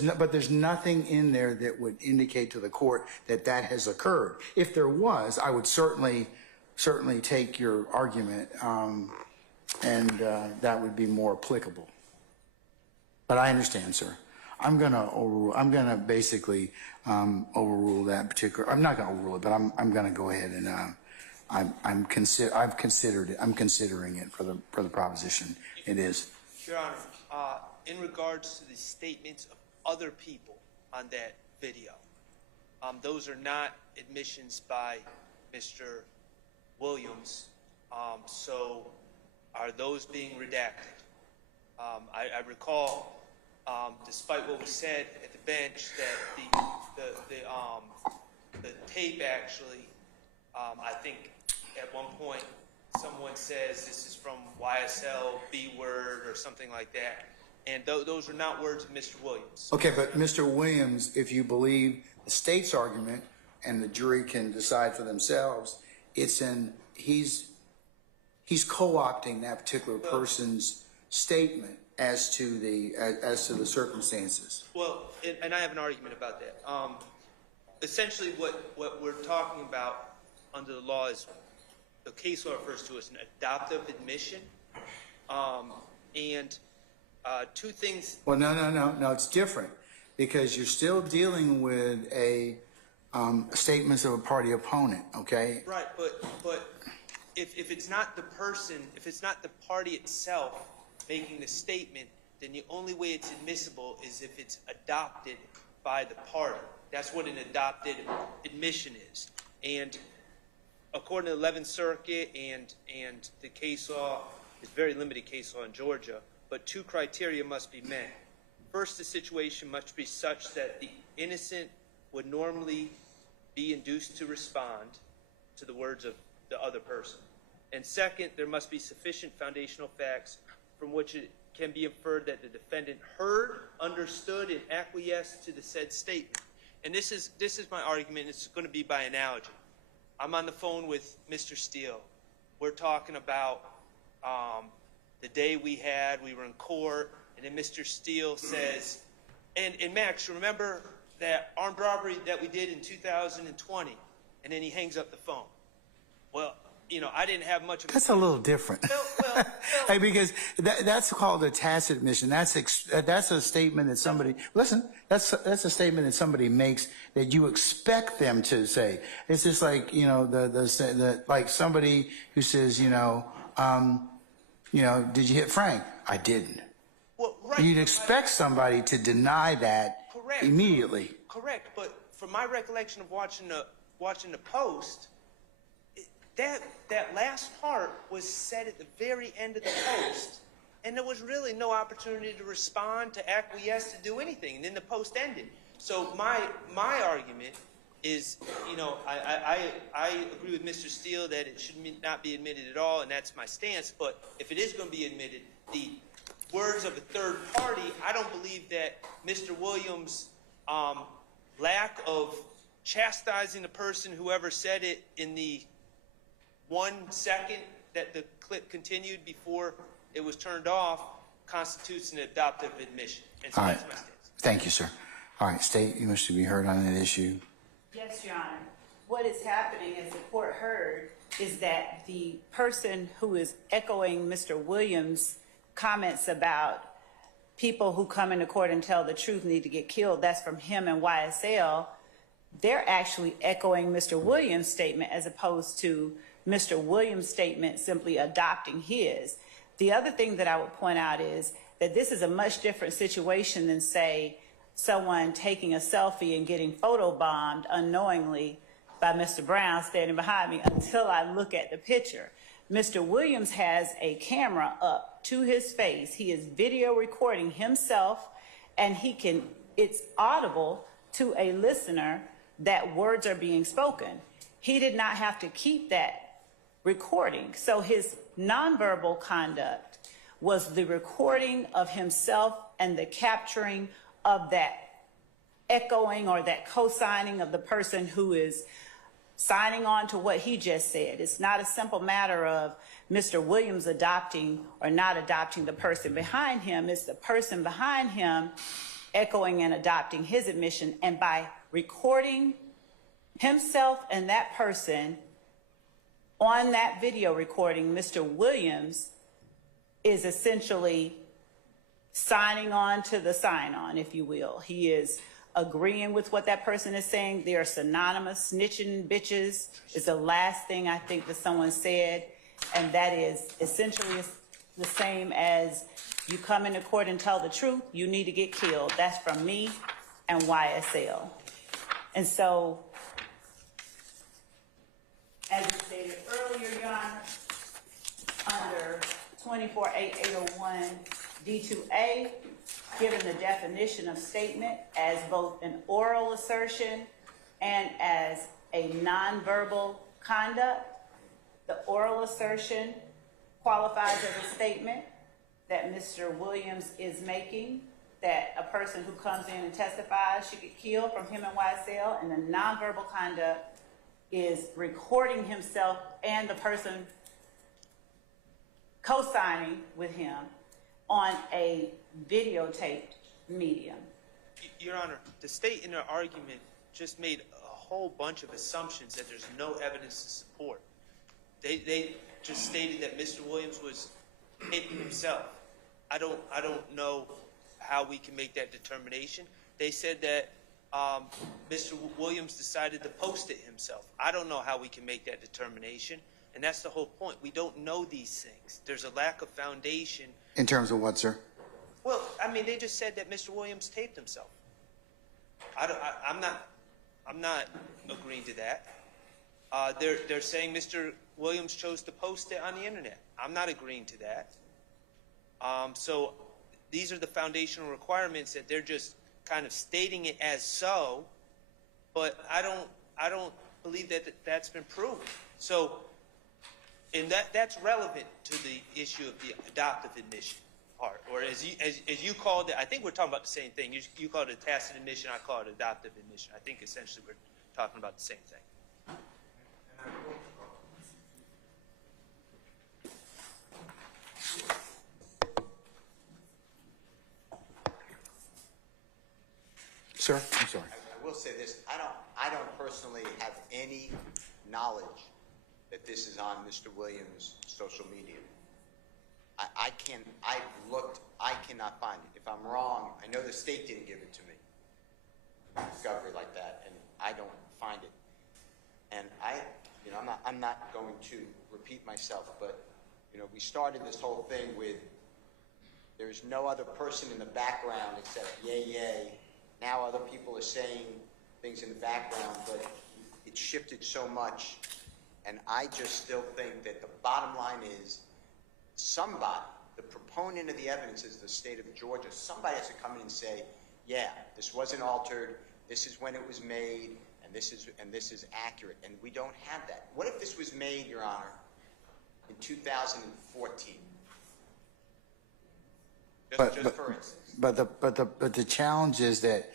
the But there's nothing in there that would indicate to the court that has occurred. If there was, I would certainly take your argument, and that would be more applicable. But I understand, sir. I'm gonna basically overrule that particular. I'm not gonna overrule it, but I'm gonna go ahead and I'm considering it for the proposition. It is. Your Honor, in regards to the statements of other people on that video, those are not admissions by Mr. Williams. So are those being redacted? I recall, despite what was said at the bench, that the tape actually, I think at one point someone says this is from YSL, B word, or something like that. And those are not words of Mr. Williams. Okay, but Mr. Williams, if you believe the state's argument, and the jury can decide for themselves, he's co-opting that particular person's statement as to the circumstances. Well, and I have an argument about that. Essentially, what we're talking about under the law is the case law refers to as an adoptive admission, and two things. Well, no, it's different because you're still dealing with statements of a party opponent. Okay. Right, but if it's not the person, if it's not the party itself making the statement, then the only way it's admissible is if it's adopted by the party. That's what an adopted admission is. And according to the 11th Circuit and the case law, it's very limited case law in Georgia, but two criteria must be met. First, the situation must be such that the innocent would normally be induced to respond to the words of the other person. And second, there must be sufficient foundational facts from which it can be inferred that the defendant heard, understood, and acquiesced to the said statement. And this is my argument. It's going to be by analogy. I'm on the phone with Mr. Steele. We're talking about the day we were in court, and then Mr. Steele says, and Max, remember that armed robbery that we did in 2020? And then he hangs up the phone. Well, I didn't have much of a... That's a little different. Well, hey, because that's called a tacit admission. That's a statement that somebody... Listen, that's a statement that somebody makes that you expect them to say. It's just like, like somebody who says, did you hit Frank? I didn't. Well, right. You'd expect somebody to deny that immediately. Correct, but from my recollection of watching the post, that last part was said at the very end of the post, and there was really no opportunity to respond, to acquiesce, to do anything, and then the post ended. So my argument is, you know, I agree with Mr. Steele that it should not be admitted at all, and that's my stance. But if it is going to be admitted, the words of a third party, I don't believe that Mr. Williams' lack of chastising the person, whoever said it, in the 1 second that the clip continued before it was turned off, constitutes an adoptive admission. And so All right. that's my stance. Thank you, sir. All right, State, you wish to be heard on that issue? Yes, Your Honor. What is happening, as the court heard, is that the person who is echoing Mr. Williams' comments about people who come into court and tell the truth need to get killed, that's from him and YSL, they're actually echoing Mr. Williams' statement as opposed to Mr. Williams' statement simply adopting his. The other thing that I would point out is that this is a much different situation than, say, someone taking a selfie and getting photobombed unknowingly by Mr. Brown standing behind me until I look at the picture. Mr. Williams has a camera up to his face. He is video recording himself, and it's audible to a listener that words are being spoken. He did not have to keep that recording. So his nonverbal conduct was the recording of himself and the capturing of that echoing or that co-signing of the person who is signing on to what he just said. It's not a simple matter of Mr. Williams adopting or not adopting the person behind him. It's the person behind him echoing and adopting his admission. And by recording himself and that person on that video recording, Mr. Williams is essentially signing on to the sign-on, if you will. He is agreeing with what that person is saying. They are synonymous. Snitching bitches is the last thing I think that someone said, and that is essentially the same as you come into court and tell the truth, you need to get killed. That's from me and YSL. And so, as you stated earlier, Your Honor, under 24-801 D2A, given the definition of statement as both an oral assertion and as a nonverbal conduct, the oral assertion qualifies as a statement that Mr. Williams is making, that a person who comes in and testifies should get killed from him and YSL, and the nonverbal conduct is recording himself and the person co-signing with him on a videotaped medium. Your Honor, the state in their argument just made a whole bunch of assumptions that there's no evidence to support. They just stated that Mr. Williams was hitting himself. I don't know how we can make that determination. They said that Mr. Williams decided to post it himself. I don't know how we can make that determination, and that's the whole point. We don't know these things. There's a lack of foundation. In terms of what, sir? Well, I mean, they just said that Mr. Williams taped himself. I'm not agreeing to that. They're saying Mr. Williams chose to post it on the internet. I'm not agreeing to that. So these are the foundational requirements that they're just kind of stating it as so, but I don't believe that that's been proven. So, and that's relevant to the issue of the adoptive admission part, or as you called it. I think we're talking about the same thing. You called it a tacit admission. I call it adoptive admission. I think essentially we're talking about the same thing. Sir, I'm sorry. I will say this. I don't personally have any knowledge that this is on Mr. Williams' social media. I've looked, I cannot find it. If I'm wrong, I know the state didn't give it to me. Discovery like that, and I don't find it. And I'm not going to repeat myself, but we started this whole thing with there's no other person in the background except yay. Now other people are saying things in the background, but it shifted so much. And I just still think that the bottom line is somebody, The proponent of the evidence is the state of Georgia. Somebody has to come in and say, yeah, this wasn't altered, this is when it was made, and this is accurate. And we don't have that. What if this was made, Your Honor, in 2014? Just for instance. But the challenge is that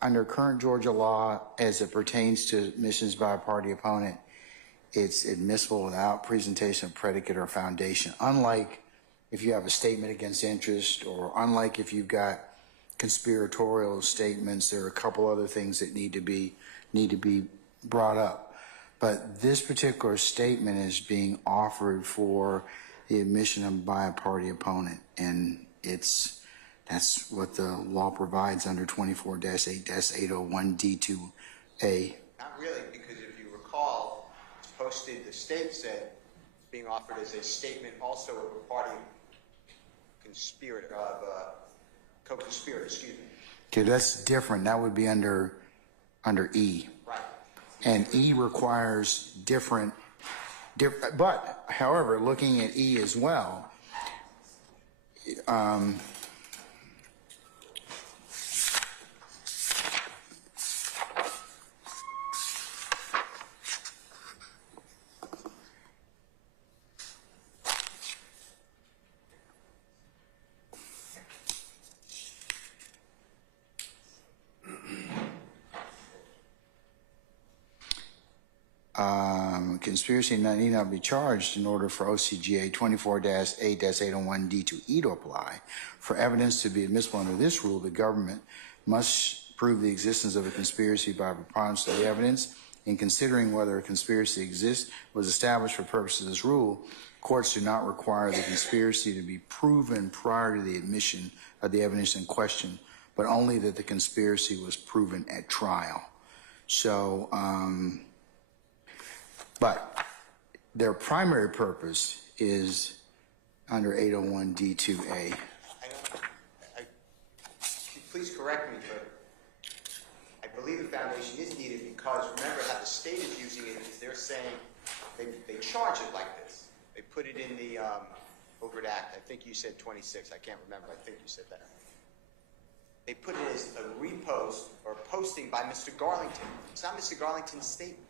under current Georgia law, as it pertains to admissions by a party opponent, it's admissible without presentation of predicate or foundation. Unlike if you have a statement against interest, or unlike if you've got conspiratorial statements, there are a couple other things that need to be brought up. But this particular statement is being offered for the admission by a party opponent, and that's what the law provides under 24-8-801D2A. Not really, because if you recall, it's posted, the state said it's being offered as a statement also of a party co-conspirator, excuse me. Okay, that's different. That would be under E. Right. And E requires different, but however, looking at E as well, conspiracy need not be charged in order for OCGA 24-8-801D2E to apply. For evidence to be admissible under this rule, the government must prove the existence of a conspiracy by preponderance of the evidence. In considering whether a conspiracy exists was established for purposes of this rule, courts do not require the conspiracy to be proven prior to the admission of the evidence in question, but only that the conspiracy was proven at trial. So, but their primary purpose is under 801D2A. Please correct me, but I believe the foundation is needed because remember how the state is using it is they're saying they charge it like this. They put it in the overt act. I think you said 26. I can't remember. I think you said that. They put it as a repost or posting by Mr. Garlington. It's not Mr. Garlington's statement.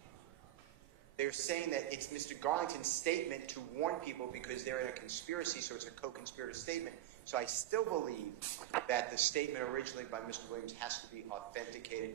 They're saying that it's Mr. Garlington's statement to warn people because they're in a conspiracy, so it's a co-conspirator statement. So I still believe that the statement originally by Mr. Williams has to be authenticated,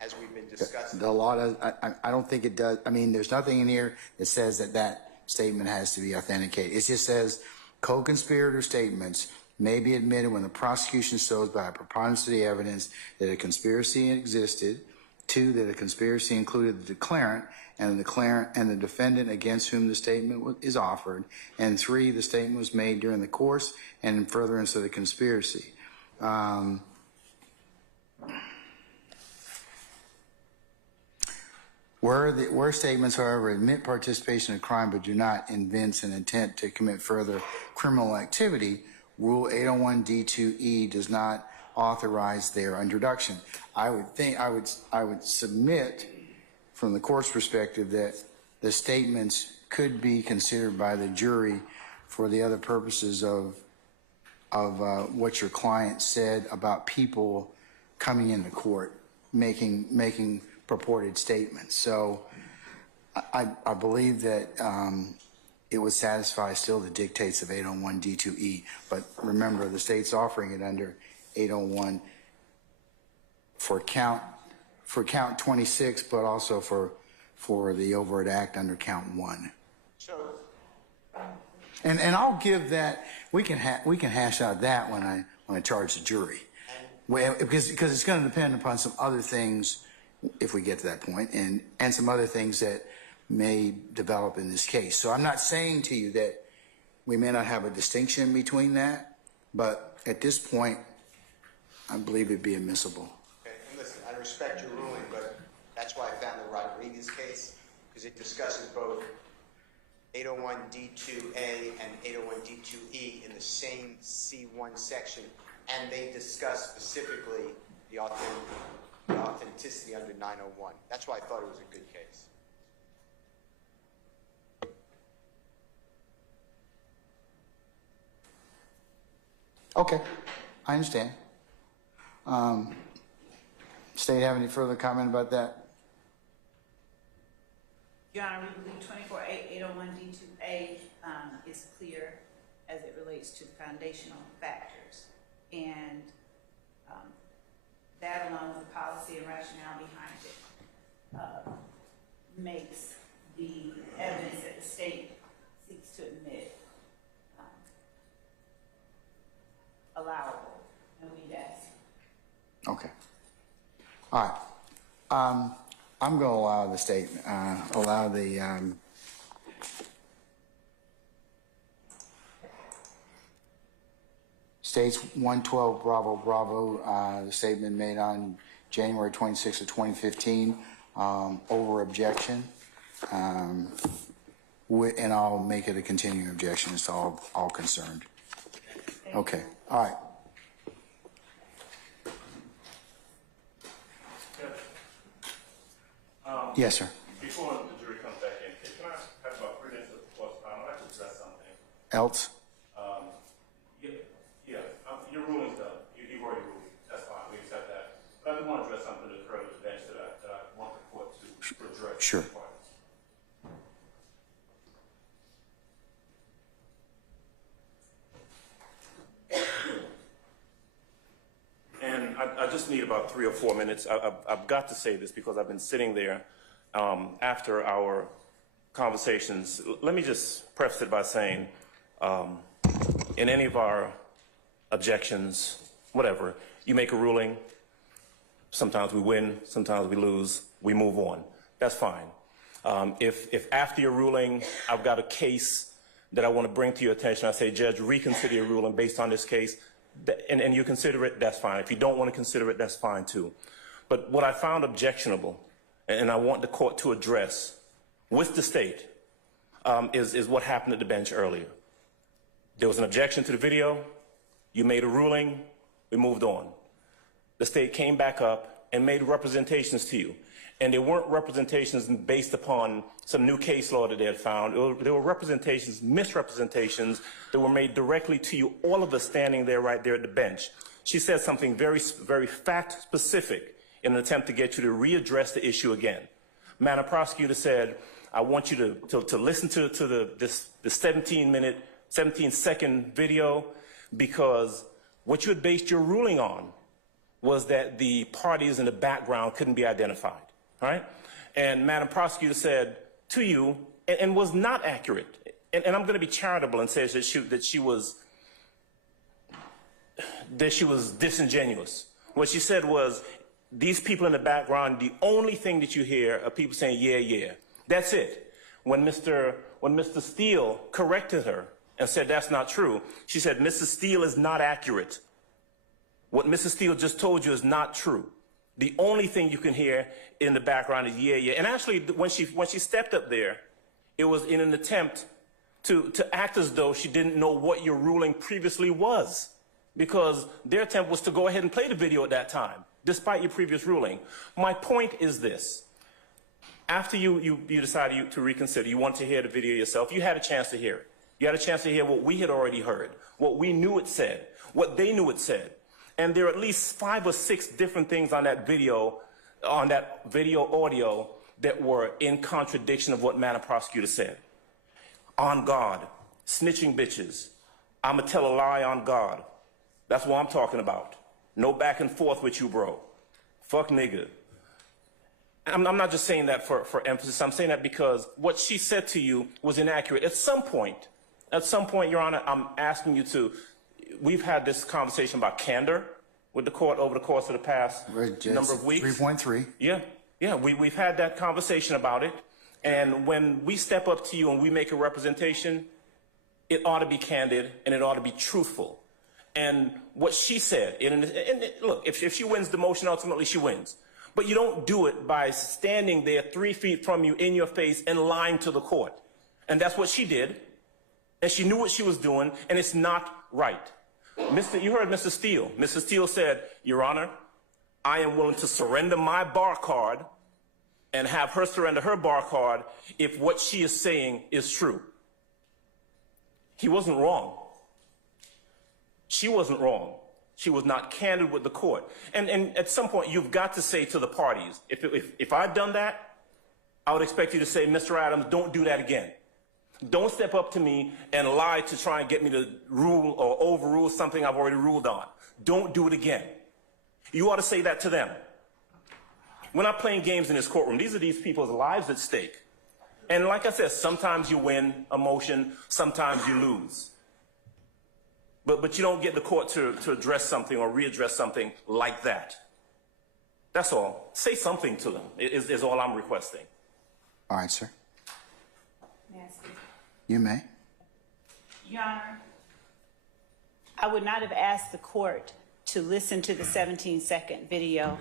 as we've been discussing. The law does, I don't think it does. I mean, there's nothing in here that says that statement has to be authenticated. It just says co-conspirator statements may be admitted when the prosecution shows by a preponderance of the evidence that a conspiracy existed, 2, that a conspiracy included the declarant and the defendant against whom the statement is offered, and 3, the statement was made during the course and in furtherance of the conspiracy. Where statements, however, admit participation in crime but do not evince an intent to commit further criminal activity, Rule 801D2E does not authorize their introduction. I would submit from the court's perspective that the statements could be considered by the jury for the other purposes of what your client said about people coming into court, making purported statements. So I believe that it would satisfy still the dictates of 801D2E, but remember the state's offering it under 801 for count 26, but also for the overt act under count 1. So, and I'll give that. We can hash out that when I charge the jury, because it's going to depend upon some other things if we get to that point, and some other things that may develop in this case. So I'm not saying to you that we may not have a distinction between that, but at this point, I believe it'd be admissible. okay, and listen, I respect your ruling, but that's why I found the Rodriguez case, because it discusses both 801D2A and 801D2E in the same C1 section, and they discuss specifically the authenticity under 901. That's why I thought it was a good case. Okay, I understand. State have any further comment about that? Your Honor, we believe 24-801D2A is clear as it relates to the foundational factors. And that, along with the policy and rationale behind it, makes the evidence that the state seeks to admit allowable, and we'd ask. Okay. All right. I'm going to allow the state, allow the state's 112 Bravo Bravo, the statement made on January 26th of 2015, over objection. And I'll make it a continuing objection as to all concerned. Okay. All right. Yes, sir. Before the jury comes back in, can I have about 3 minutes of the court's time? I'd like to address something. Else? Your ruling's done. You've already ruled. That's fine. We accept that. But I do want to address something that occurred at the bench that I want the court to address. Sure. And I just need about 3 or 4 minutes. I've got to say this because I've been sitting there after our conversations. Let me just preface it by saying, in any of our objections, whatever, you make a ruling, sometimes we win, sometimes we lose, we move on. That's fine. If after your ruling, I've got a case that I want to bring to your attention, I say, Judge, reconsider your ruling based on this case, and you consider it, that's fine. If you don't want to consider it, that's fine too. But what I found objectionable, and I want the court to address with the state, is what happened at the bench earlier. There was an objection to the video, you made a ruling, we moved on. The state came back up and made representations to you. And they weren't representations based upon some new case law that they had found. There were representations, misrepresentations that were made directly to you, all of us standing there right there at the bench. She said something very, very fact specific in an attempt to get you to readdress the issue again. Madam Prosecutor said, I want you to listen to the 17-second video, because what you had based your ruling on was that the parties in the background couldn't be identified, all right? And Madam Prosecutor said to you, and was not accurate, and I'm going to be charitable and say that she was disingenuous. What she said was, these people in the background, the only thing that you hear are people saying, yeah, yeah. That's it. When Mr. Steele corrected her and said that's not true, she said, Mrs. Steele is not accurate. What Mrs. Steele just told you is not true. The only thing you can hear in the background is yeah, yeah. And actually, when she stepped up there, it was in an attempt to act as though she didn't know what your ruling previously was, because their attempt was to go ahead and play the video at that time, despite your previous ruling. My point is this. After you decided to reconsider, you want to hear the video yourself, you had a chance to hear it. You had a chance to hear what we had already heard, what we knew it said, what they knew it said. And there are at least 5 or 6 different things on that video audio that were in contradiction of what Madam Prosecutor said. On God, snitching bitches, I'ma tell a lie on God. That's what I'm talking about. No back and forth with you, bro. Fuck nigga. I'm not just saying that for emphasis. I'm saying that because what she said to you was inaccurate. At some point, Your Honor, I'm asking you to, we've had this conversation about Cander with the court over the course of the past number of weeks. 3.3. Yeah, we've had that conversation about it. And when we step up to you and we make a representation, it ought to be candid and it ought to be truthful. And what she said, and look, if she wins the motion, ultimately she wins. But you don't do it by standing there 3 feet from you in your face and lying to the court. And that's what she did. And she knew what she was doing, and it's not right. You heard Mr. Steele. Mr. Steele said, Your Honor, I am willing to surrender my bar card and have her surrender her bar card if what she is saying is true. He wasn't wrong. she wasn't wrong. She was not candid with the court. And at some point, you've got to say to the parties, if I've done that, I would expect you to say, Mr. Adams, don't do that again. Don't step up to me and lie to try and get me to rule or overrule something I've already ruled on. Don't do it again. You ought to say that to them. We're not playing games in this courtroom. These are these people's lives at stake. And like I said, sometimes you win a motion, sometimes you lose. But you don't get the court to address something or readdress something like that. That's all. Say something to them is all I'm requesting. All right, sir. May I speak? You may. Your Honor, I would not have asked the court to listen to the 17-second video.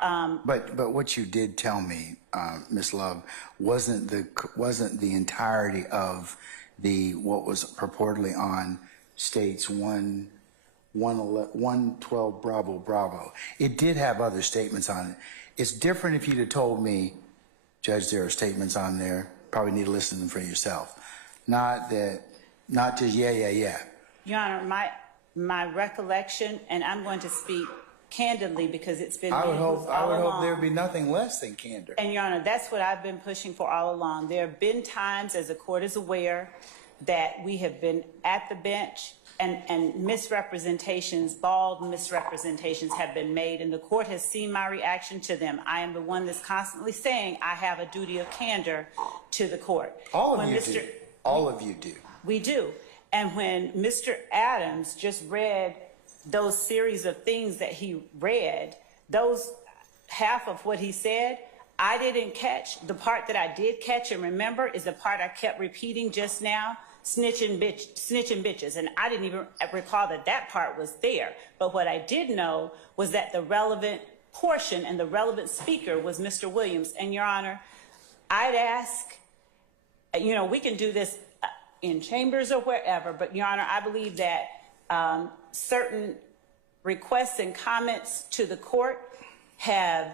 But what you did tell me, Ms. Love, wasn't the entirety of what was purportedly on States 112 Bravo Bravo. It did have other statements on it. It's different if you'd have told me, Judge, there are statements on there. Probably need to listen to them for yourself. Not just yeah. Your Honor, my recollection, and I'm going to speak candidly because it's been I would hope along. there would be nothing less than candor. And Your Honor, that's what I've been pushing for all along. There have been times, as the court is aware, that we have been at the bench and misrepresentations, bald misrepresentations have been made, and the court has seen my reaction to them. I am the one that's constantly saying I have a duty of candor to the court. All of you do. All of you do. We do. And when Mr. Adams just read those series of things that he read, those half of what he said, I didn't catch. The part that I did catch and remember is the part I kept repeating just now, snitching bitches. And I didn't even recall that part was there. But what I did know was that the relevant portion and the relevant speaker was Mr. Williams. And Your Honor, I'd ask, we can do this in chambers or wherever, but Your Honor, I believe that certain requests and comments to the court have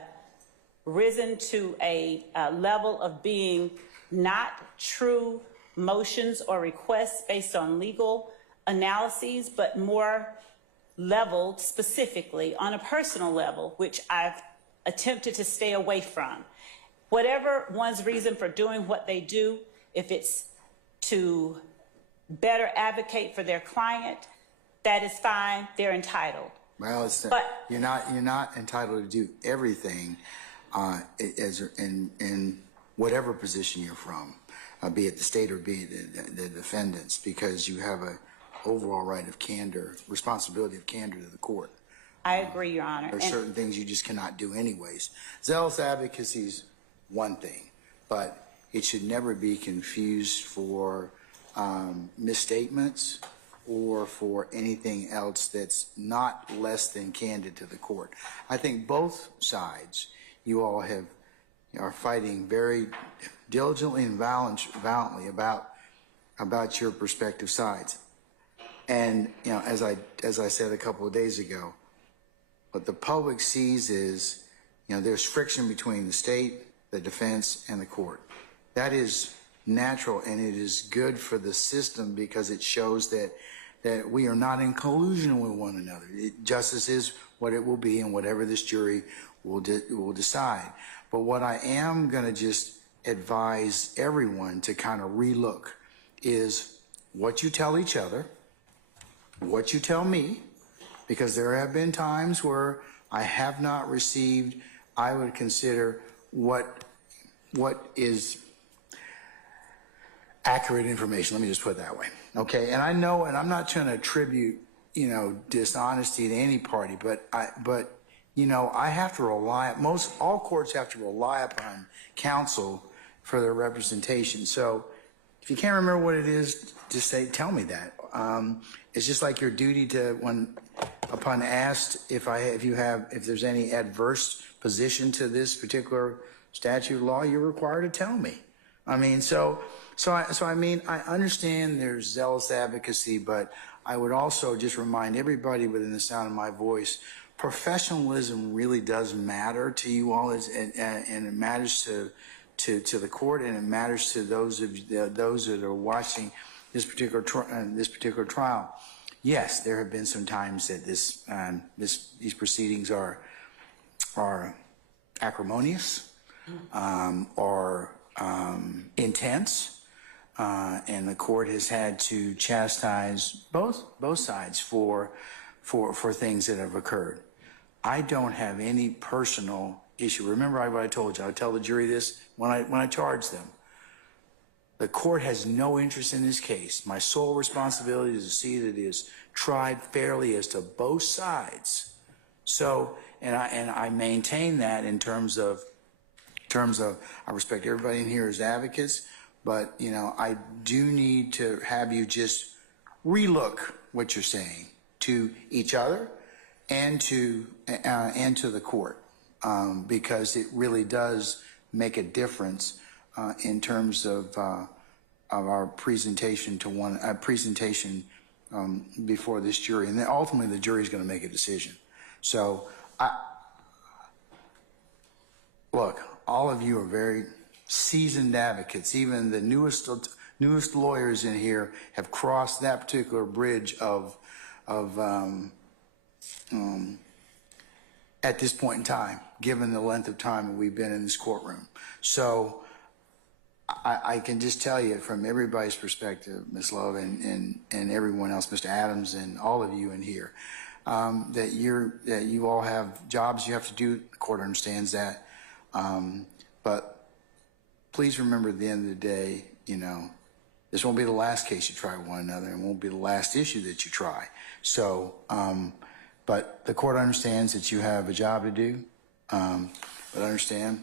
risen to a level of being not true motions or requests based on legal analyses, but more leveled specifically on a personal level, which I've attempted to stay away from. Whatever one's reason for doing what they do, if it's to better advocate for their client, that is fine, they're entitled. Well, you're not entitled to do everything in whatever position you're from, be it the state or be it the defendants, because you have a overall right of candor, responsibility of candor to the court. I agree, Your Honor. There are certain things you just cannot do anyways. Zealous advocacy is one thing, but it should never be confused for misstatements or for anything else that's not less than candid to the court. I think both sides, you all are fighting very diligently and valiantly about your respective sides. And as I said a couple of days ago, what the public sees is there's friction between the state, the defense, and the court. That is natural, and it is good for the system because it shows that we are not in collusion with one another. Justice is what it will be, and whatever this jury will decide. But what I am going to just advise everyone to kind of relook is what you tell each other, what you tell me, because there have been times where I have not received, I would consider what is accurate information. Let me just put it that way. Okay. And I know, and I'm not trying to attribute, dishonesty to any party, but I have to rely, all courts have to rely upon counsel for their representation. So if you can't remember what it is, just tell me that. It's just like your duty to, upon asked if there's any adverse position to this particular statute of law, you're required to tell me. I mean, I understand there's zealous advocacy, but I would also just remind everybody within the sound of my voice, professionalism really does matter to you all, and it matters to the court, and it matters to those that are watching this particular trial. yes, there have been some times that these proceedings are acrimonious, or intense, and the court has had to chastise both sides for things that have occurred. I don't have any personal issue. Remember what I told you. I tell the jury this when I charge them. The court has no interest in this case. My sole responsibility is to see that it is tried fairly as to both sides. So, and I maintain that in terms of I respect everybody in here as advocates, but you know, I do need to have you just relook what you're saying to each other and to the court, because it really does make a difference in terms of our presentation before this jury, and then ultimately the jury is going to make a decision. So, look, all of you are very seasoned advocates. Even the newest lawyers in here have crossed that particular bridge at this point in time, given the length of time that we've been in this courtroom. So I can just tell you from everybody's perspective, Ms. Love and everyone else, Mr. Adams and all of you in here, that you all have jobs you have to do. The court understands that. But please remember at the end of the day, you know, this won't be the last case you try with one another, and won't be the last issue that you try. So, but the court understands that you have a job to do, but understand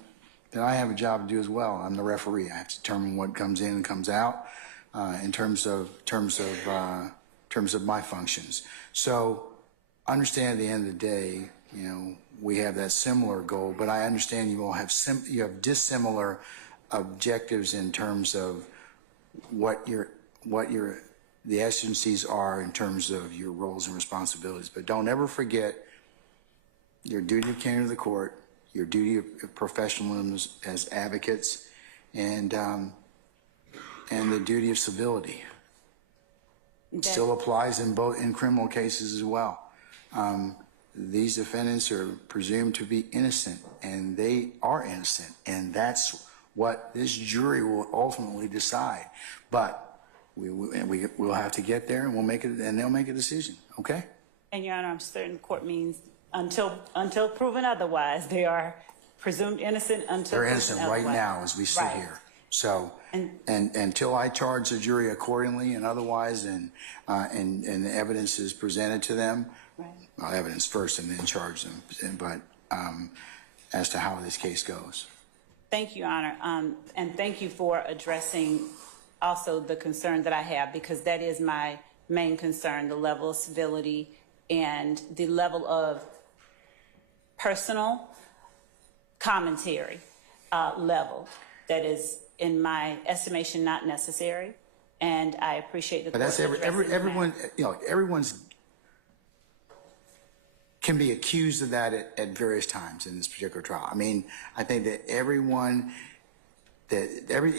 that I have a job to do as well. I'm the referee. I have to determine what comes in and comes out in terms of my functions. So, understand at the end of the day, you know, we have that similar goal, but I understand you all have dissimilar objectives in terms of what the essencies are in terms of your roles and responsibilities. But don't ever forget your duty of care to the court, your duty of professionalism as advocates, and the duty of civility. It still applies in criminal cases as well. These defendants are presumed to be innocent, and they are innocent, and that's what this jury will ultimately decide. But we'll have to get there, and we'll make it, and they'll make a decision. Okay? And Your Honor, I'm certain the court means until proven otherwise, they are presumed innocent until they're innocent right now as we sit here. So, and until I charge the jury accordingly and otherwise, and the evidence is presented to them. Right. Well, evidence first and then charge them, but as to how this case goes. Thank you, Your Honor, and thank you for addressing also the concern that I have, because that is my main concern, the level of civility and the level of personal commentary level that is, in my estimation, not necessary, and I appreciate the But that's everyone, you know, everyone's can be accused of that at various times in this particular trial. I mean, I think that every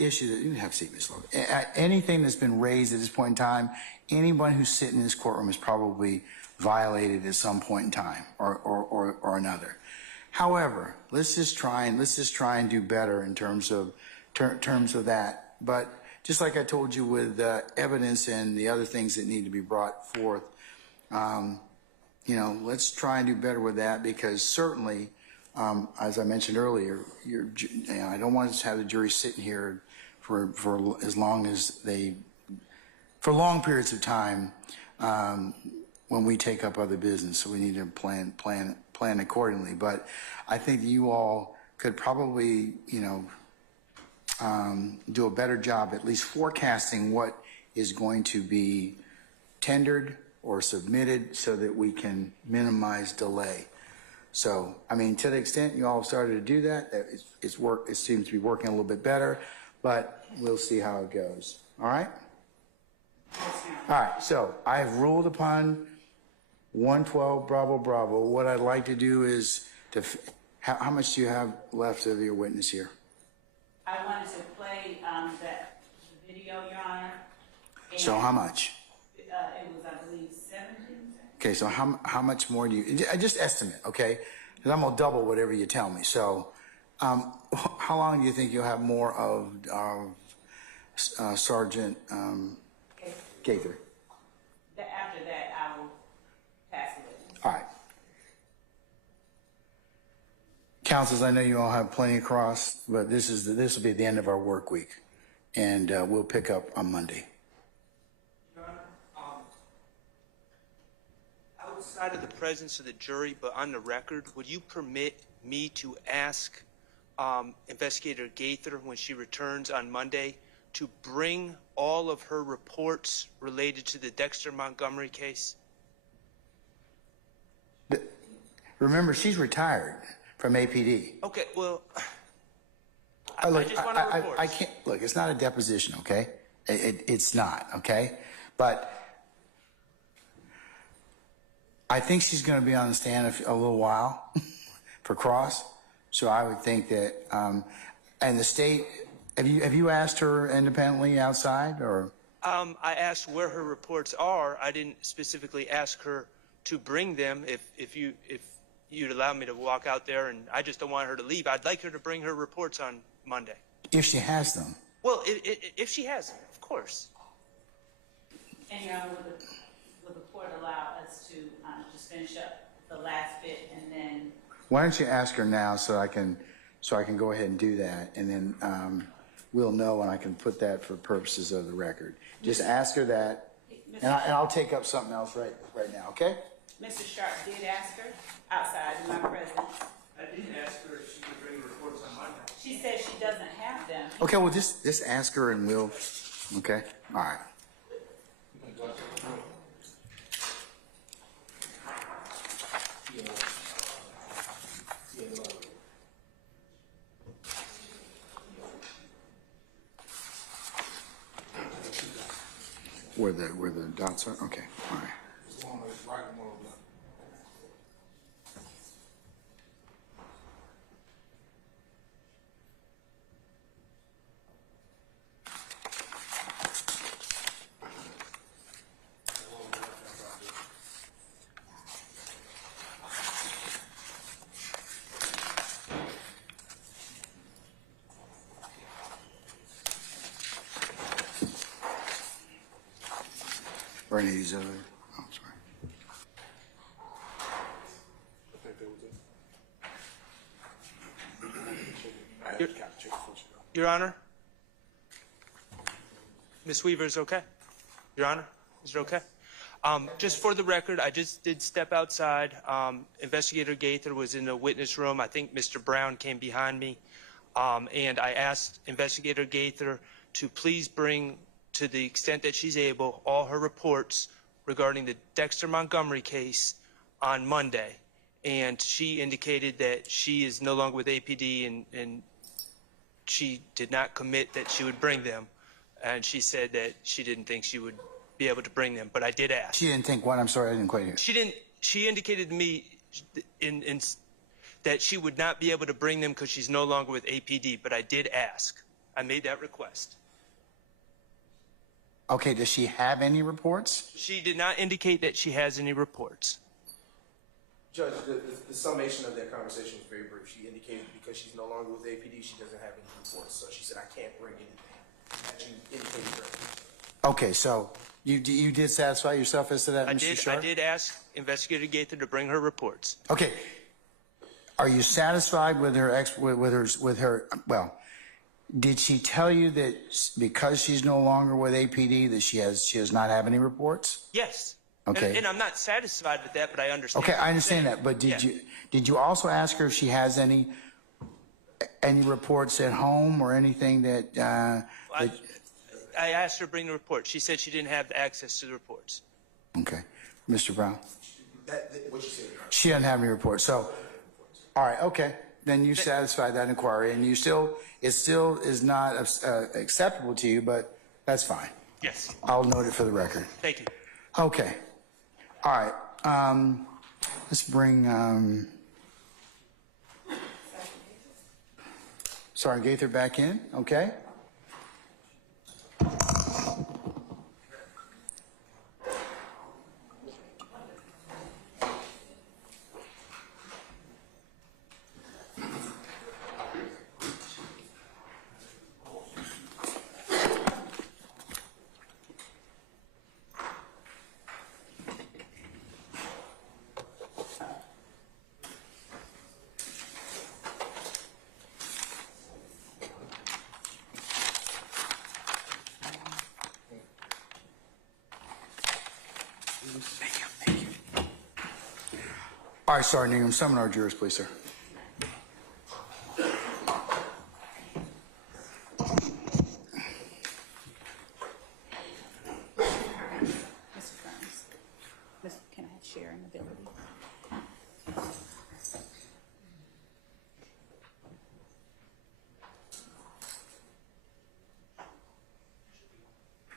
issue that you have seen, Ms. Logan, anything that's been raised at this point in time, anyone who's sitting in this courtroom has probably violated at some point in time or another. However, let's just try and do better in terms of that. But just like I told you with evidence and the other things that need to be brought forth, you know, let's try and do better with that, because certainly, as I mentioned earlier, I don't want to have the jury sitting here for as long as for long periods of time when we take up other business. So we need to plan accordingly. But I think you all could probably, you know, do a better job at least forecasting what is going to be tendered or submitted so that we can minimize delay. So, I mean, to the extent you all have started to do that, it seems to be working a little bit better, but we'll see how it goes. All right? All right, so I have ruled upon 112 Bravo Bravo. What I'd like to do is how much do you have left of your witness here? I wanted to play that video, Your Honor. So how much? It was, I believe, 7 Okay, so how much more do you, just estimate, okay? Because I'm gonna double whatever you tell me. So, how long do you think you'll have more of Sergeant Gaither? After that, I will pass the witness. All right. Councils, I know you all have plenty across, but this will be the end of our work week, and we'll pick up on Monday. Your Honor, outside of the presence of the jury, but on the record, would you permit me to ask Investigator Gaither, when she returns on Monday, to bring all of her reports related to the Dexter Montgomery case? Remember, she's retired from APD. Okay, well, Look, I just want to report. I can't, look, it's not a deposition, okay? It's not, okay? But I think she's going to be on the stand a little while for cross. So I would think that, and the state, have you asked her independently outside, or? I asked where her reports are. I didn't specifically ask her to bring them. If you'd allow me to walk out there, and I just don't want her to leave. I'd like her to bring her reports on Monday. If she has them. Well, if she has them, of course. And Your Honor, would the court allow us to just finish up the last bit and then? Why don't you ask her now so I can go ahead and do that, and then we'll know, and I can put that for purposes of the record. Just ask her that, and I'll take up something else right now, okay? Mr. Sharp did ask her outside in my presence. I didn't ask her if she could bring reports on Monday. She said she doesn't have them. Okay, well, just ask her and we'll, okay? All right. Where the dots are? Okay, all right. Or any of these other, oh, sorry. Your Honor? Ms. Weaver is okay? Your Honor, is it okay? Just for the record, I just did step outside. Investigator Gaither was in the witness room. I think Mr. Brown came behind me. And I asked Investigator Gaither to please bring, to the extent that she's able, all her reports regarding the Dexter Montgomery case on Monday. And she indicated that she is no longer with APD, and she did not commit that she would bring them. And she said that she didn't think she would be able to bring them, but I did ask. She didn't think what? I'm sorry, I didn't quite hear. She indicated to me that she would not be able to bring them because she's no longer with APD, but I did ask. I made that request. Okay, does she have any reports? She did not indicate that she has any reports. Judge, the summation of that conversation was very brief. She indicated because she's no longer with APD, she doesn't have any reports. So she said, I can't bring anything. And she indicated that. Okay, so you did satisfy yourself as to that, Mr. Sharp? I did ask Investigator Gaither to bring her reports. Okay. Are you satisfied with her well, did she tell you that because she's no longer with APD that she does not have any reports? Yes. Okay. And I'm not satisfied with that, but I understand. Okay, I understand that, but did you also ask her if she has any reports at home or anything that I asked her to bring the report. She said she didn't have access to the reports. Okay. Mr. Brown? What you said. She doesn't have any reports. So, all right, okay. Then you satisfied that inquiry, and it still is not acceptable to you, but that's fine. Yes. I'll note it for the record. Thank you. Okay. All right. Let's bring Sergeant Gaither back in. Okay. All right, Sergeant Ingram, summon our jurors, please, sir. Mr. Burns, can I have sharing ability?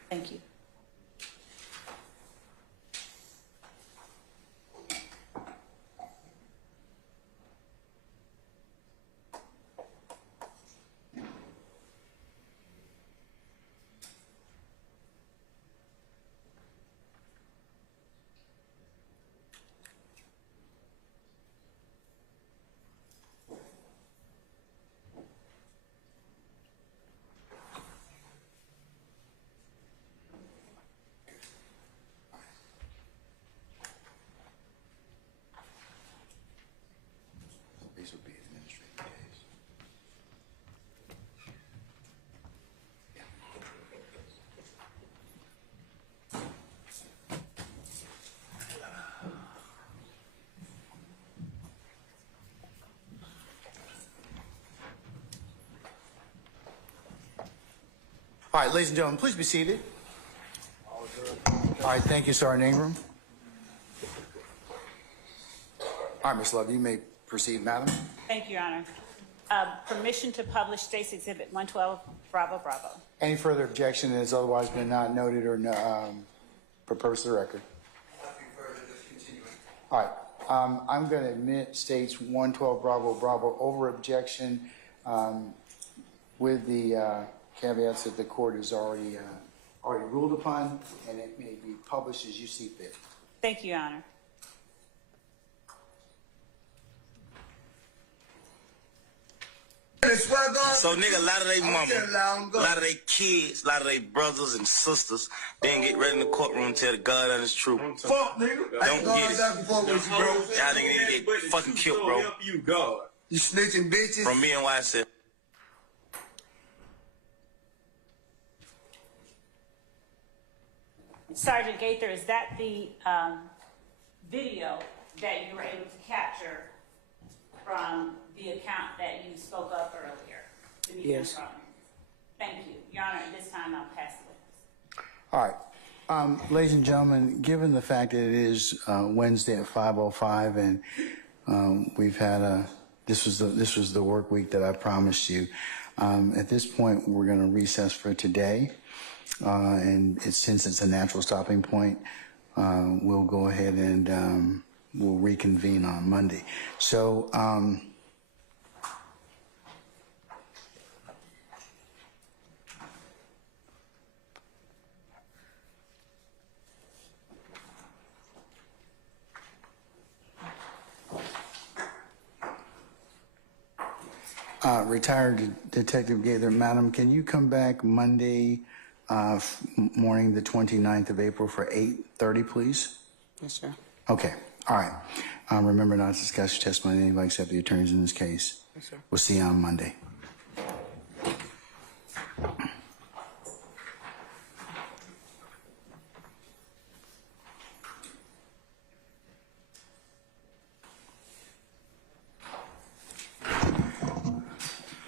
Thank you. These would be administrative days. All right, ladies and gentlemen, please be seated. All right, thank you, Sergeant Ingram. All right, Ms. Love, you may proceed, madam. Thank you, Your Honor. Permission to publish State's Exhibit 112, Bravo, Bravo. Any further objection that has otherwise been not noted or for purpose of the record? All right, I'm going to admit State's 112, Bravo, Bravo over objection with the caveats that the court has already ruled upon, and it may be published as you see fit. Thank you, Your Honor. So, nigga, a lot of they mama, a lot of they kids, a lot of they brothers and sisters didn't get ready in the courtroom till the God and his truth. Fuck, nigga. Don't get it. Y'all Y'all niggas need to get fucking killed, bro. You, God. You snitching bitches. From me and YSL. Sergeant Gaither, is that the video that you were able to capture from the account that you spoke of earlier? Yes. Thank you. Your Honor, at this time, I'll pass the witness. All right. Ladies and gentlemen, given the fact that it is Wednesday at 5:05 and we've had this was the work week that I promised you. At this point, we're going to recess for today. And since it's a natural stopping point, we'll go ahead and we'll reconvene on Monday. So, retired Detective Gaither, madam, can you come back Monday morning, the 29th of April for 8:30, please? Yes, sir. Okay. All right. Remember not to discuss your testimony anybody except the attorneys in this case. Yes, sir. We'll see you on Monday.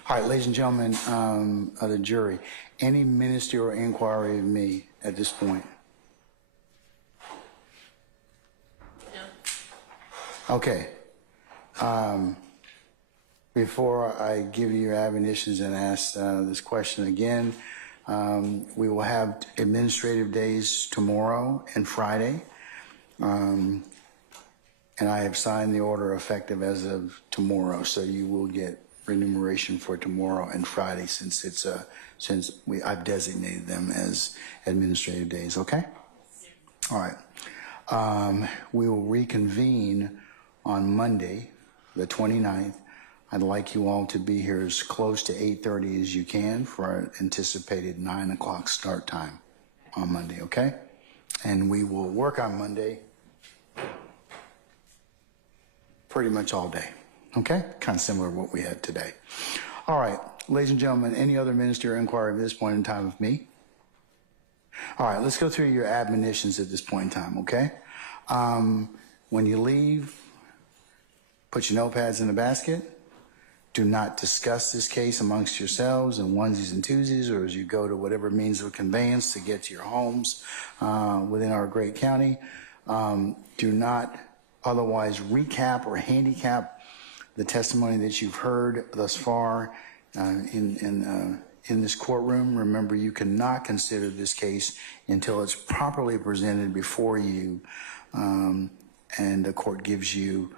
All right, ladies and gentlemen of the jury, any ministerial inquiry of me at this point? No. Okay. Before I give you your admonitions and ask this question again, we will have administrative days tomorrow and Friday. And I have signed the order effective as of tomorrow, so you will get remuneration for tomorrow and Friday since it's I've designated them as administrative days. Okay. All right. We will reconvene on Monday, the 29th. I'd like you all to be here as close to 8:30 as you can for our anticipated 9 o'clock start time on Monday. Okay. And we will work on Monday pretty much all day. Okay? Kind of similar to what we had today. All right. Ladies and gentlemen, any other ministerial inquiry at this point in time of me? All right. Let's go through your admonitions at this point in time, okay? When you leave, Put your notepads in the basket. Do not discuss this case amongst yourselves in onesies and twosies, or as you go to whatever means of conveyance to get to your homes within our great county. Do not otherwise recap or handicap the testimony that you've heard thus far in this courtroom. Remember, you cannot consider this case until it's properly presented before you, and the court gives you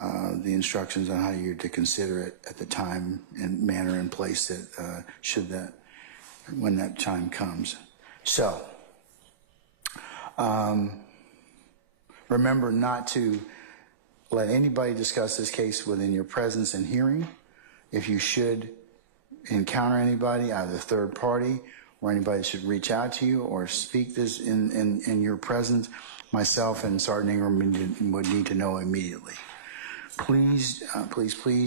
the instructions on how you're to consider it at the time and manner and place that when that time comes. So, remember not to let anybody discuss this case within your presence and hearing. If you should encounter anybody, either third party or anybody should reach out to you or speak this in your presence, myself and Sergeant Ingram would need to know immediately. Please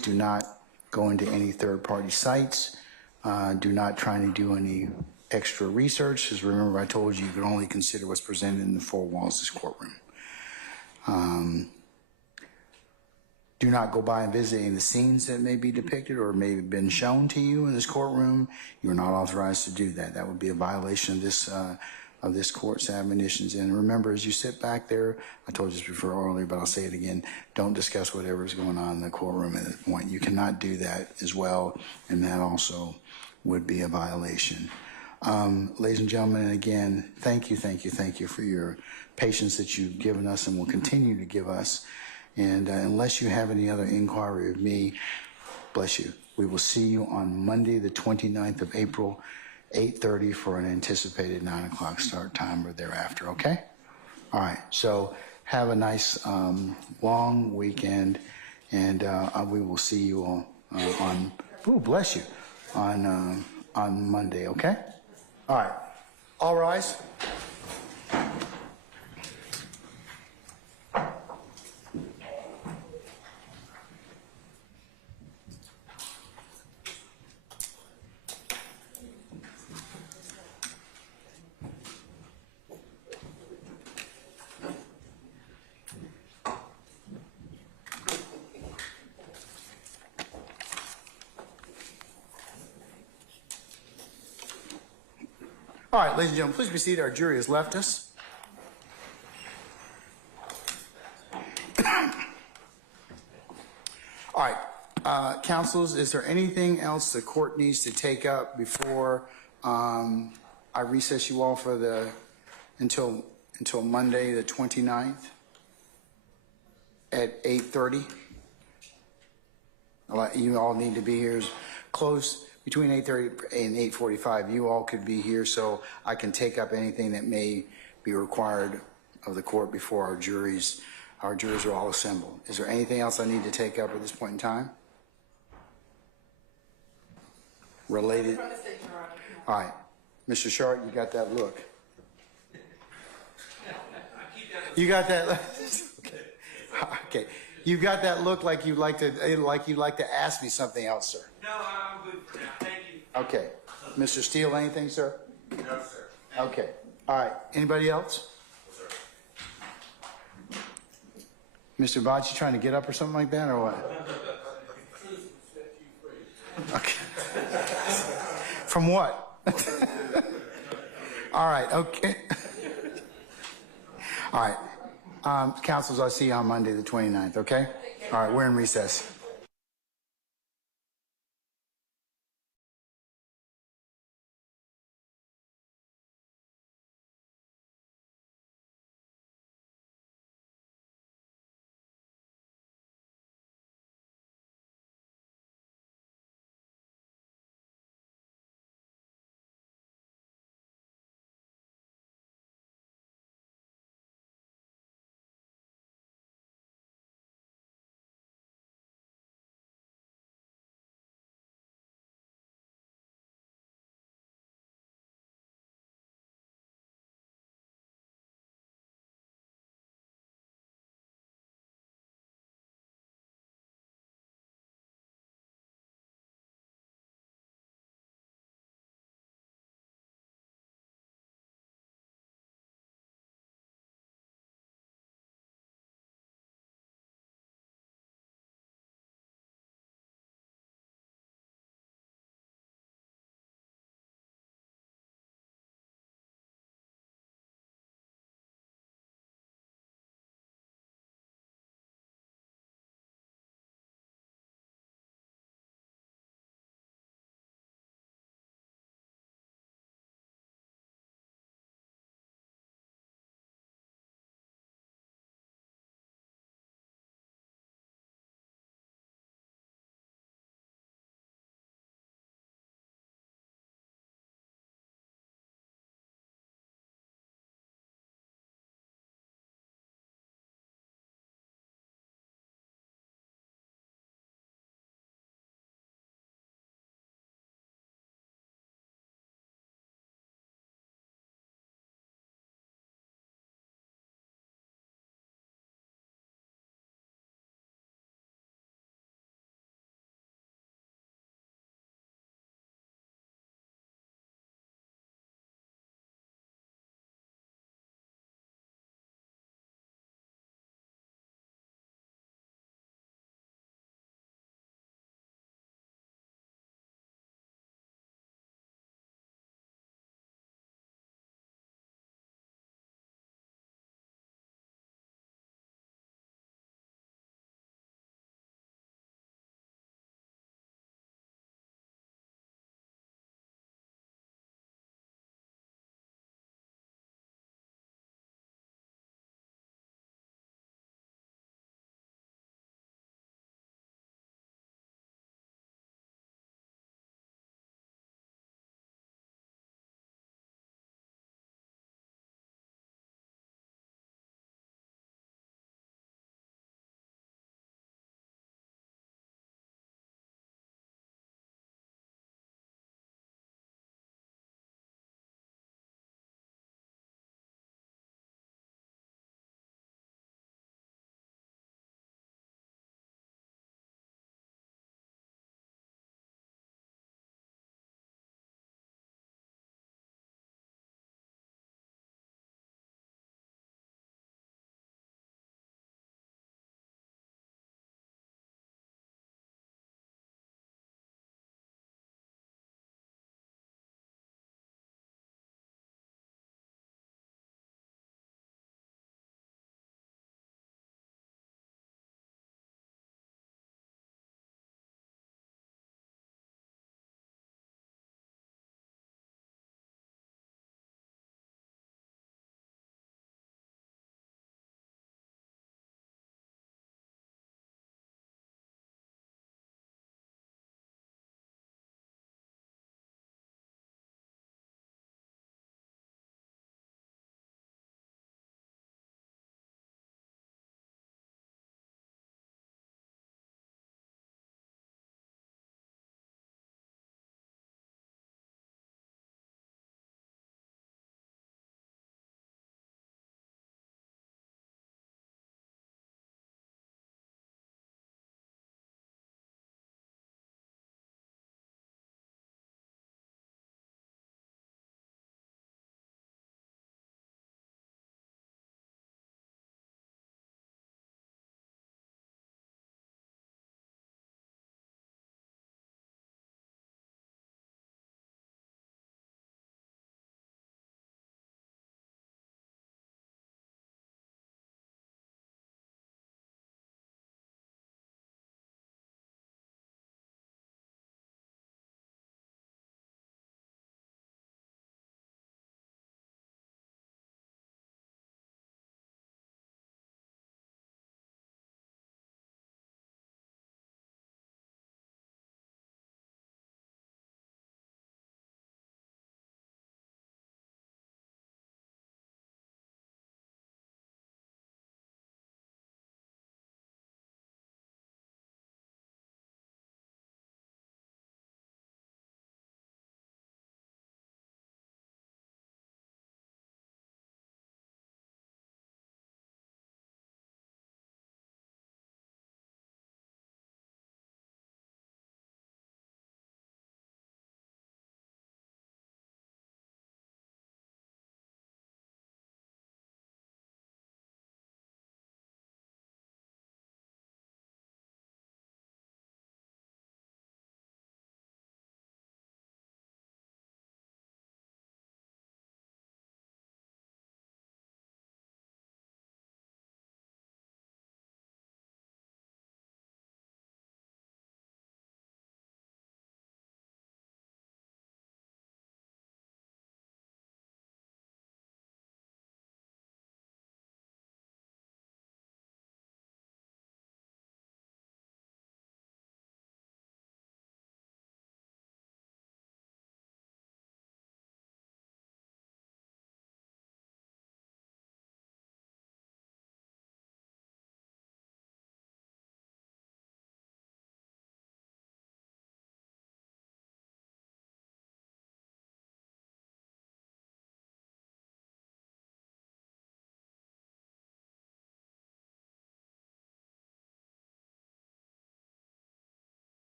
do not go into any third-party sites. Do not try to do any extra research, because remember I told you you can only consider what's presented in the four walls of this courtroom. Do not go by and visit any of the scenes that may be depicted or may have been shown to you in this courtroom. You're not authorized to do that. That would be a violation of this court's admonitions. And remember, as you sit back there, I told you this before earlier, but I'll say it again, don't discuss whatever is going on in the courtroom at that point. You cannot do that as well, and that also would be a violation. Ladies and gentlemen, and again, thank you for your patience that you've given us and will continue to give us. And unless you have any other inquiry of me, bless you. We will see you on Monday, the 29th of April, 8:30 for an anticipated 9 o'clock start time or thereafter, okay? All right, so have a nice long weekend, and we will see you on bless you, on Monday, okay? All right, all rise. All right, ladies and gentlemen, please be seated. Our jury has left us. All right, counsels, is there anything else the court needs to take up before I recess you all for until Monday the 29th at 8:30? You all need to be here close. Between 8:30 and 8:45, you all could be here so I can take up anything that may be required of the court before our juries are all assembled. Is there anything else I need to take up at this point in time? Related? All right. Mr. Sharp, you got that look. You got that? Okay. You got that look like you'd like to ask me something else, sir. No, I'm good for now. Thank you. Okay. Mr. Steele, anything, sir? No, sir. Okay. All right. Anybody else? No, sir. Mr. Bott, you trying to get up or something like that, or what? Okay. From what? All right. Okay. All right. Counsels, I'll see you on Monday the 29th, okay? All right. We're in recess.